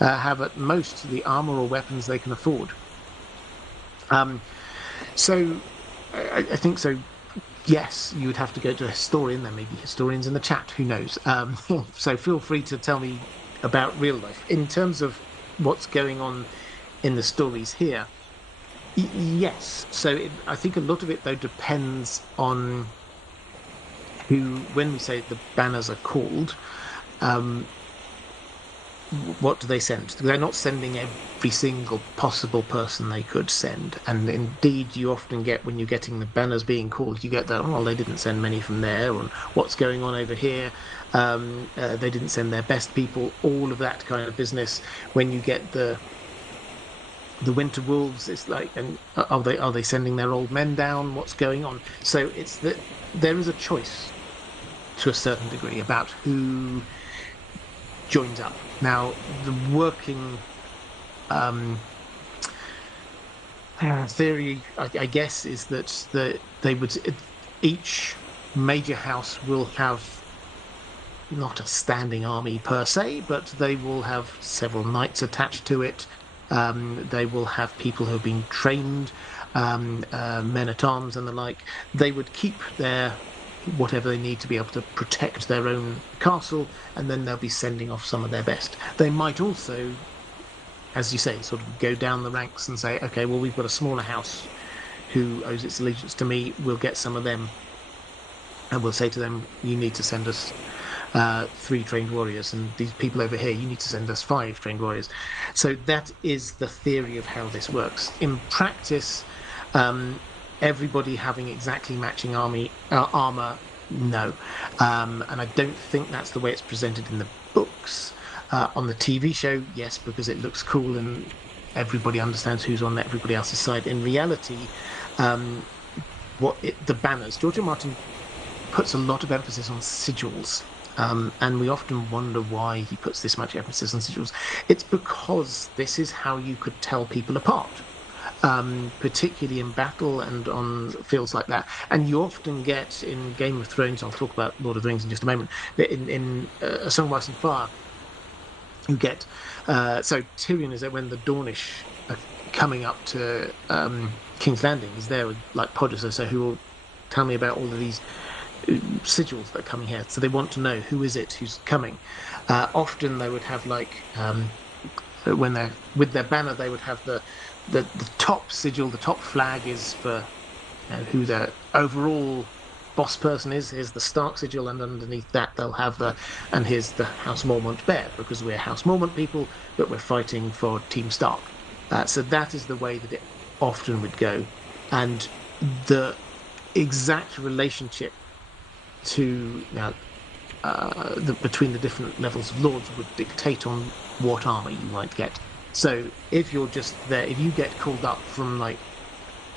at most the armour or weapons they can afford? So I think so. Yes, you would have to go to a historian. There may be historians in the chat. Who knows? So feel free to tell me about real life. In terms of what's going on in the stories here, yes. So I think a lot of it, though, depends on when we say the banners are called, what do they send? They're not sending every single possible person they could send. And indeed, you often get, when you're getting the banners being called, you get that, well, they didn't send many from there, and what's going on over here. They didn't send their best people, all of that kind of business. When you get the Winter Wolves, it's like, and are they sending their old men down? What's going on? So it's that there is a choice to a certain degree about who joins up. Now, the working theory, I guess, is that each major house will have not a standing army per se, but they will have several knights attached to it. They will have people who have been trained, men-at-arms and the like. They would keep their whatever they need to be able to protect their own castle, and then they'll be sending off some of their best. They might also, as you say, sort of go down the ranks and say, okay, well, we've got a smaller house who owes its allegiance to me. We'll get some of them, and we'll say to them, you need to send us 3 trained warriors, and these people over here, you need to send us 5 trained warriors. So that is the theory of how this works. In practice, everybody having exactly matching armor, no. And I don't think that's the way it's presented in the books. On the TV show, yes, because it looks cool and everybody understands who's on everybody else's side. In reality, the banners, George R. Martin puts a lot of emphasis on sigils. And we often wonder why he puts this much emphasis on sigils. It's because this is how you could tell people apart, particularly in battle and on fields like that. And you often get in Game of Thrones, I'll talk about Lord of the Rings in just a moment, that in A Song of Ice and Fire, you get, so Tyrion is there when the Dornish are coming up to King's Landing. He's there with like Podger, so who will tell me about all of these sigils that are coming here. So they want to know who is it who's coming. Often they would have like when they're with their banner, they would have the top sigil, the top flag is for who their overall boss person is. Here's the Stark sigil, and underneath that they'll have and here's the House Mormont bear, because we're House Mormont people, but we're fighting for Team Stark. So that is the way that it often would go, and the exact relationship to between the different levels of lords would dictate on what armor you might get. So if you're just there, if you get called up from like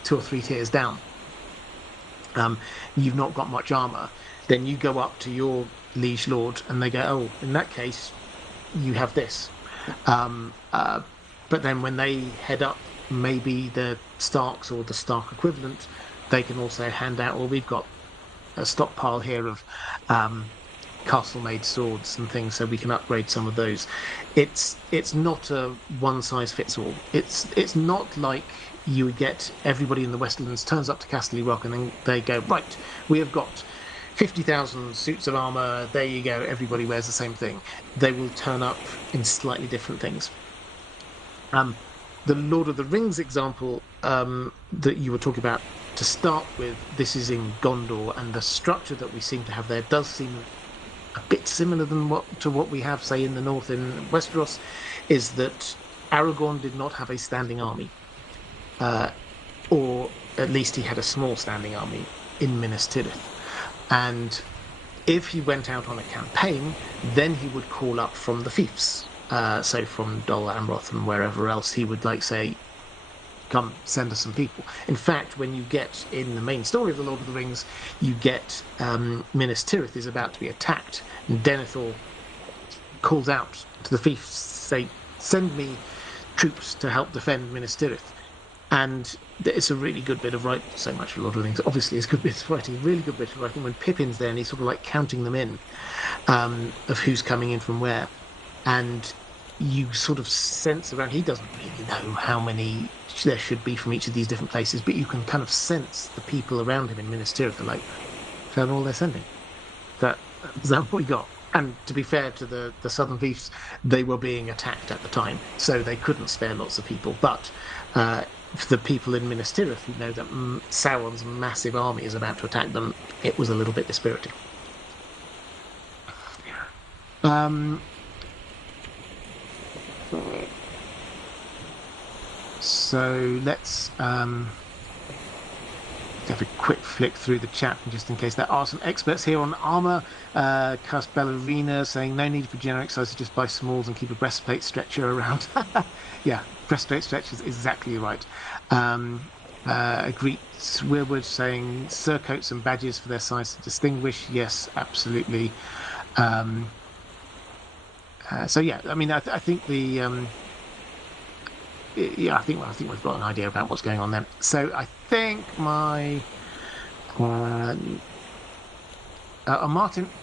2 or 3 tiers down, you've not got much armor, then you go up to your liege lord and they go, oh, in that case you have this. But then when they head up, maybe the Starks or the Stark equivalent, they can also hand out, well, we've got a stockpile here of castle-made swords and things, so we can upgrade some of those. It's not a one-size-fits-all. It's not like you would get everybody in the Westlands turns up to Casterly Rock and then they go, right, we have got 50,000 suits of armor, there you go, everybody wears the same thing. They will turn up in slightly different things. The Lord of the Rings example that you were talking about to start with, this is in Gondor, and the structure that we seem to have there does seem a bit similar to what we have, say, in the north in Westeros, is that Aragorn did not have a standing army, or at least he had a small standing army in Minas Tirith. And if he went out on a campaign, then he would call up from the fiefs. So from Dol Amroth and wherever else, he would like say, come send us some people. In fact, when you get in the main story of the Lord of the Rings, you get Minas Tirith is about to be attacked, and Denethor calls out to the fiefs, say, send me troops to help defend Minas Tirith. And it's a really good bit of writing. So much for Lord of the Rings, obviously, it's a good bit of writing. Really good bit of writing when Pippin's there and he's sort of like counting them in, of who's coming in from where, and you sort of sense around. He doesn't really know how many there should be from each of these different places, but you can kind of sense the people around him in Minas Tirith are like, is that all they're sending? Is that what we got? And to be fair to the Southern Fiefs, they were being attacked at the time, so they couldn't spare lots of people. But for the people in Minas Tirith who know that Sauron's massive army is about to attack them, it was a little bit dispiriting. So let's have a quick flick through the chat, just in case there are some experts here on armor. Cast Ballerina saying no need for generic sizes, just buy smalls and keep a breastplate stretcher around. Yeah, breastplate stretcher is exactly right. Agreed. Weirwood saying surcoats and badges for their size to distinguish. Yes, absolutely. So yeah, I mean, I think the I think we've got an idea about what's going on there. So I think my Martin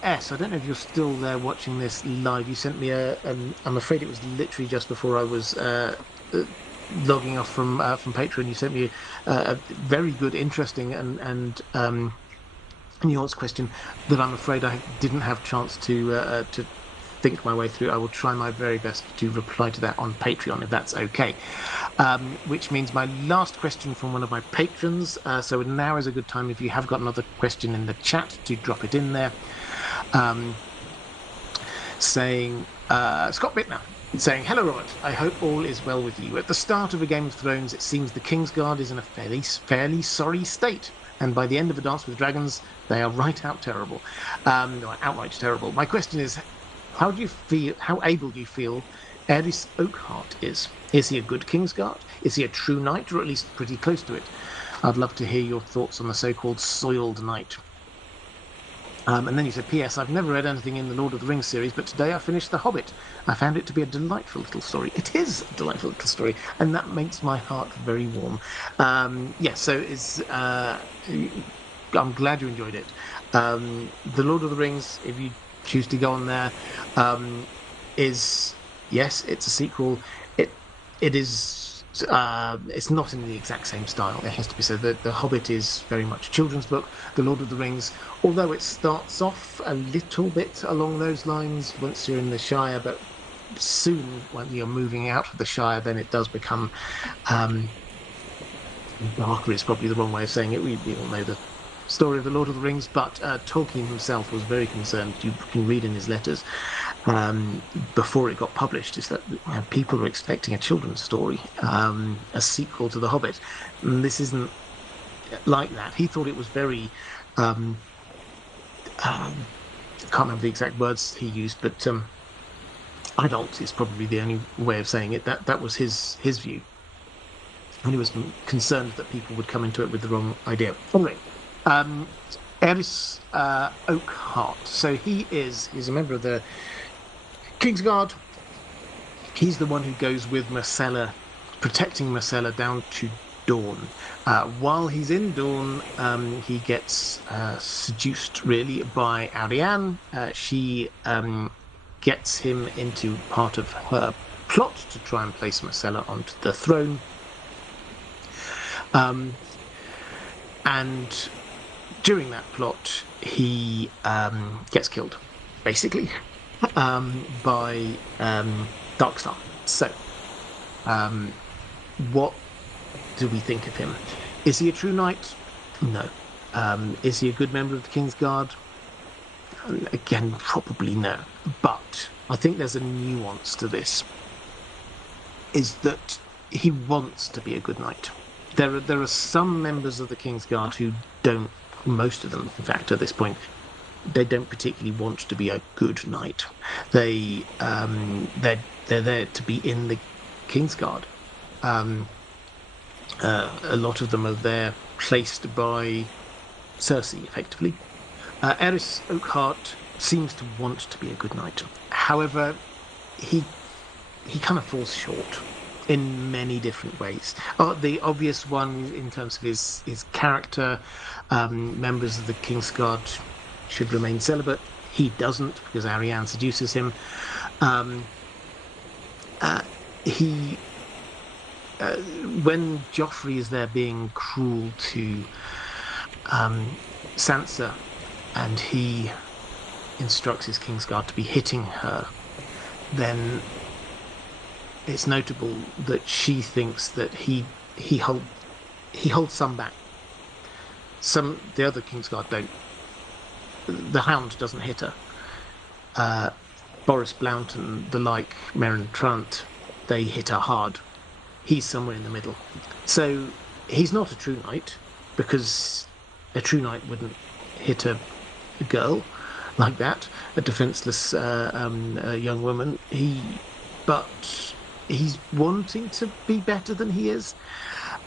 S. I don't know if you're still there watching this live. You sent me I'm afraid it was literally just before I was logging off from Patreon. You sent me a very good, interesting, and nuanced question that I'm afraid I didn't have a chance to think my way through. I will try my very best to reply to that on Patreon, if that's okay. Which means my last question from one of my patrons. So now is a good time, if you have got another question in the chat, to drop it in there. Saying, Scott Bittner, saying, hello Robert, I hope all is well with you. At the start of A Game of Thrones, it seems the Kingsguard is in a fairly sorry state, and by the end of A Dance with Dragons, they are right out terrible. Outright terrible. My question is, how able do you feel Aerys Oakheart is? Is he a good Kingsguard? Is he a true knight, or at least pretty close to it? I'd love to hear your thoughts on the so-called soiled knight. And then you said, P.S. I've never read anything in the Lord of the Rings series, but today I finished The Hobbit. I found it to be a delightful little story. It is a delightful little story, and that makes my heart very warm. So I'm glad you enjoyed it. The Lord of the Rings, if you choose to go on there, is, yes, it's a sequel. It is. It's not in the exact same style. It has to be said. The Hobbit is very much a children's book. The Lord of the Rings, although it starts off a little bit along those lines once you're in the Shire, but soon when you're moving out of the Shire, then it does become darker. Is probably the wrong way of saying it. We all know the story of the Lord of the Rings, but Tolkien himself was very concerned. You can read in his letters before it got published, is that people were expecting a children's story, a sequel to The Hobbit. And this isn't like that. He thought it was very, I can't remember the exact words he used, but adult is probably the only way of saying it. That was his view. And he was concerned that people would come into it with the wrong idea. Anyway, Eris Oakheart. So he's a member of the Kingsguard. He's the one who goes with Myrcella, protecting Myrcella down to Dorne. While he's in Dorne, he gets seduced, really, by Arianne. She gets him into part of her plot to try and place Myrcella onto the throne. And during that plot, he gets killed, basically, by Darkstar. So, what do we think of him? Is he a true knight? No. Is he a good member of the Kingsguard? Again, probably no. But I think there's a nuance to this, is that he wants to be a good knight. There are some members of the Kingsguard who don't, most of them, in fact, at this point, they don't particularly want to be a good knight. They're there to be in the Kingsguard. A lot of them are there placed by Cersei, effectively. Eris Oakheart seems to want to be a good knight. However, he kind of falls short in many different ways. The obvious one, in terms of his character, members of the Kingsguard should remain celibate. He doesn't, because Arianne seduces him. When Joffrey is there being cruel to Sansa, and he instructs his Kingsguard to be hitting her, then it's notable that she thinks that he holds some back. The other Kingsguard don't. The Hound doesn't hit her. Boris Blount and the like, Meryn Trant, they hit her hard. He's somewhere in the middle. So he's not a true knight, because a true knight wouldn't hit a girl like that, a defenseless young woman. But he's wanting to be better than he is.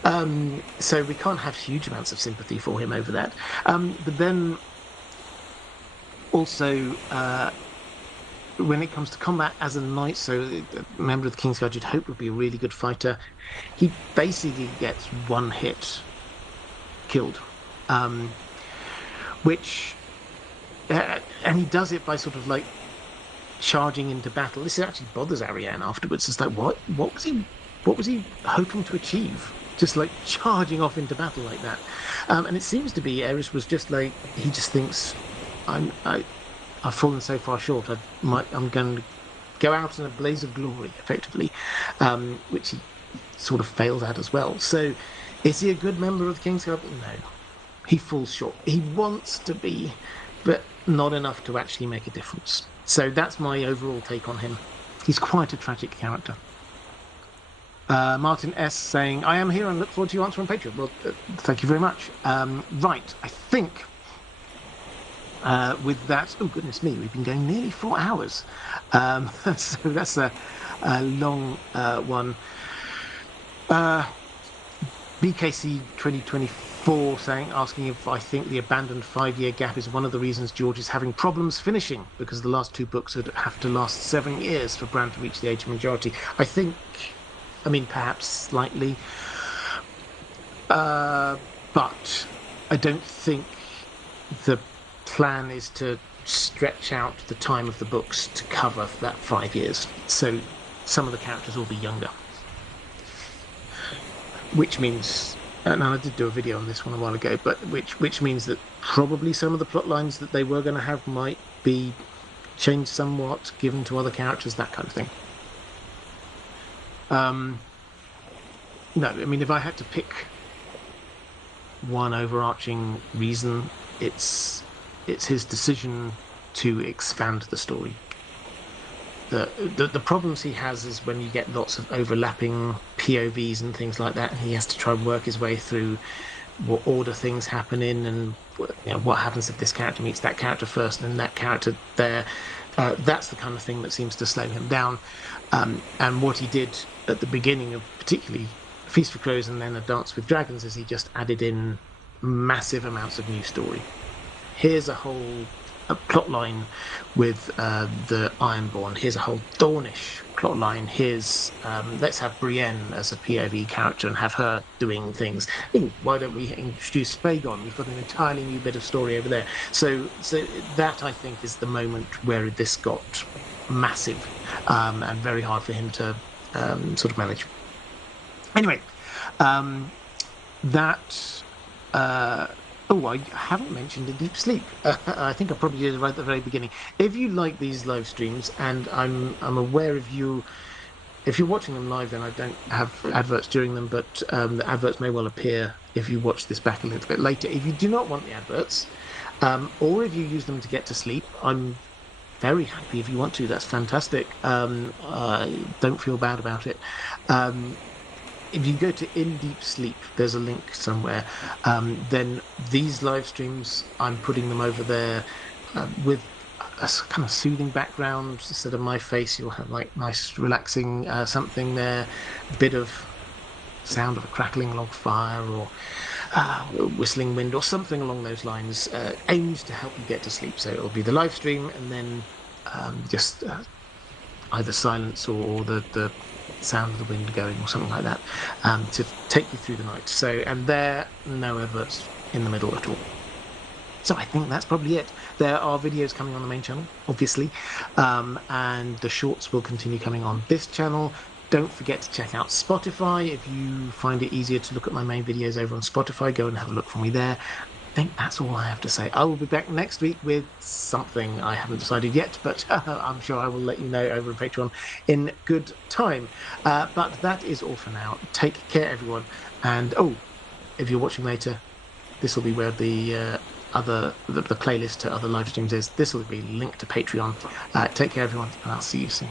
So we can't have huge amounts of sympathy for him over that. But then also, when it comes to combat as a knight, so a member of the Kingsguard you'd hope would be a really good fighter, he basically gets one hit killed. And he does it by sort of like charging into battle. This actually bothers Arianne afterwards. It's like, what was he hoping to achieve? Just like charging off into battle like that. And it seems to be Eris was just like, he just thinks, I've fallen so far short. I'm going to go out in a blaze of glory, effectively, which he sort of failed at as well. So, is he a good member of the Kingsguard? No, he falls short. He wants to be, but not enough to actually make a difference. So that's my overall take on him. He's quite a tragic character. Martin S. saying, I am here and look forward to your answer on Patreon. Well, thank you very much. Right, I think with that, oh goodness me, we've been going nearly 4 hours. So that's a long one. BKC 2024 for asking if I think the abandoned 5-year gap is one of the reasons George is having problems finishing, because the last 2 books would have to last 7 years for Bran to reach the age of majority. I mean, perhaps slightly, but I don't think the plan is to stretch out the time of the books to cover that 5 years. So some of the characters will be younger, which means, and I did do a video on this one a while ago, but which means that probably some of the plot lines that they were going to have might be changed somewhat, given to other characters, that kind of thing. No, I mean, if I had to pick one overarching reason, it's his decision to expand the story. The problems he has is when you get lots of overlapping POVs and things like that, and he has to try and work his way through what order things happen in, and what happens if this character meets that character first and then that character there. That's the kind of thing that seems to slow him down. And what he did at the beginning of particularly Feast for Crows and then A Dance with Dragons is he just added in massive amounts of new story. Here's a whole plot line with the Ironborn. Here's a whole Dornish plot line. Here's let's have Brienne as a POV character and have her doing things. Ooh, why don't we introduce Spagon? We've got an entirely new bit of story over there. So that, I think, is the moment where this got massive and very hard for him to sort of manage. Anyway, I haven't mentioned In Deep Sleep. I think I probably did right at the very beginning. If you like these live streams, and I'm aware of you, if you're watching them live, then I don't have adverts during them, but the adverts may well appear if you watch this back a little bit later. If you do not want the adverts, or if you use them to get to sleep, I'm very happy if you want to. That's fantastic. Don't feel bad about it. If you go to In Deep Sleep, there's a link somewhere. Then these live streams, I'm putting them over there with a kind of soothing background. Instead of my face, you'll have like nice relaxing something there, a bit of sound of a crackling log fire or whistling wind or something along those lines, aimed to help you get to sleep. So it'll be the live stream and then just either silence or the sound of the wind going or something like that, to take you through the night. So, and there, no adverts in the middle at all. So I think that's probably it. There are videos coming on the main channel, obviously, and the shorts will continue coming on this channel. Don't forget to check out Spotify. If you find it easier to look at my main videos over on Spotify, go and have a look for me there. I think that's all I have to say. I will be back next week with something I haven't decided yet, but I'm sure I will let you know over on Patreon in good time. But that is all for now. Take care, everyone. And if you're watching later, this will be where the playlist to other live streams is. This will be linked to Patreon. Take care, everyone, and I'll see you soon.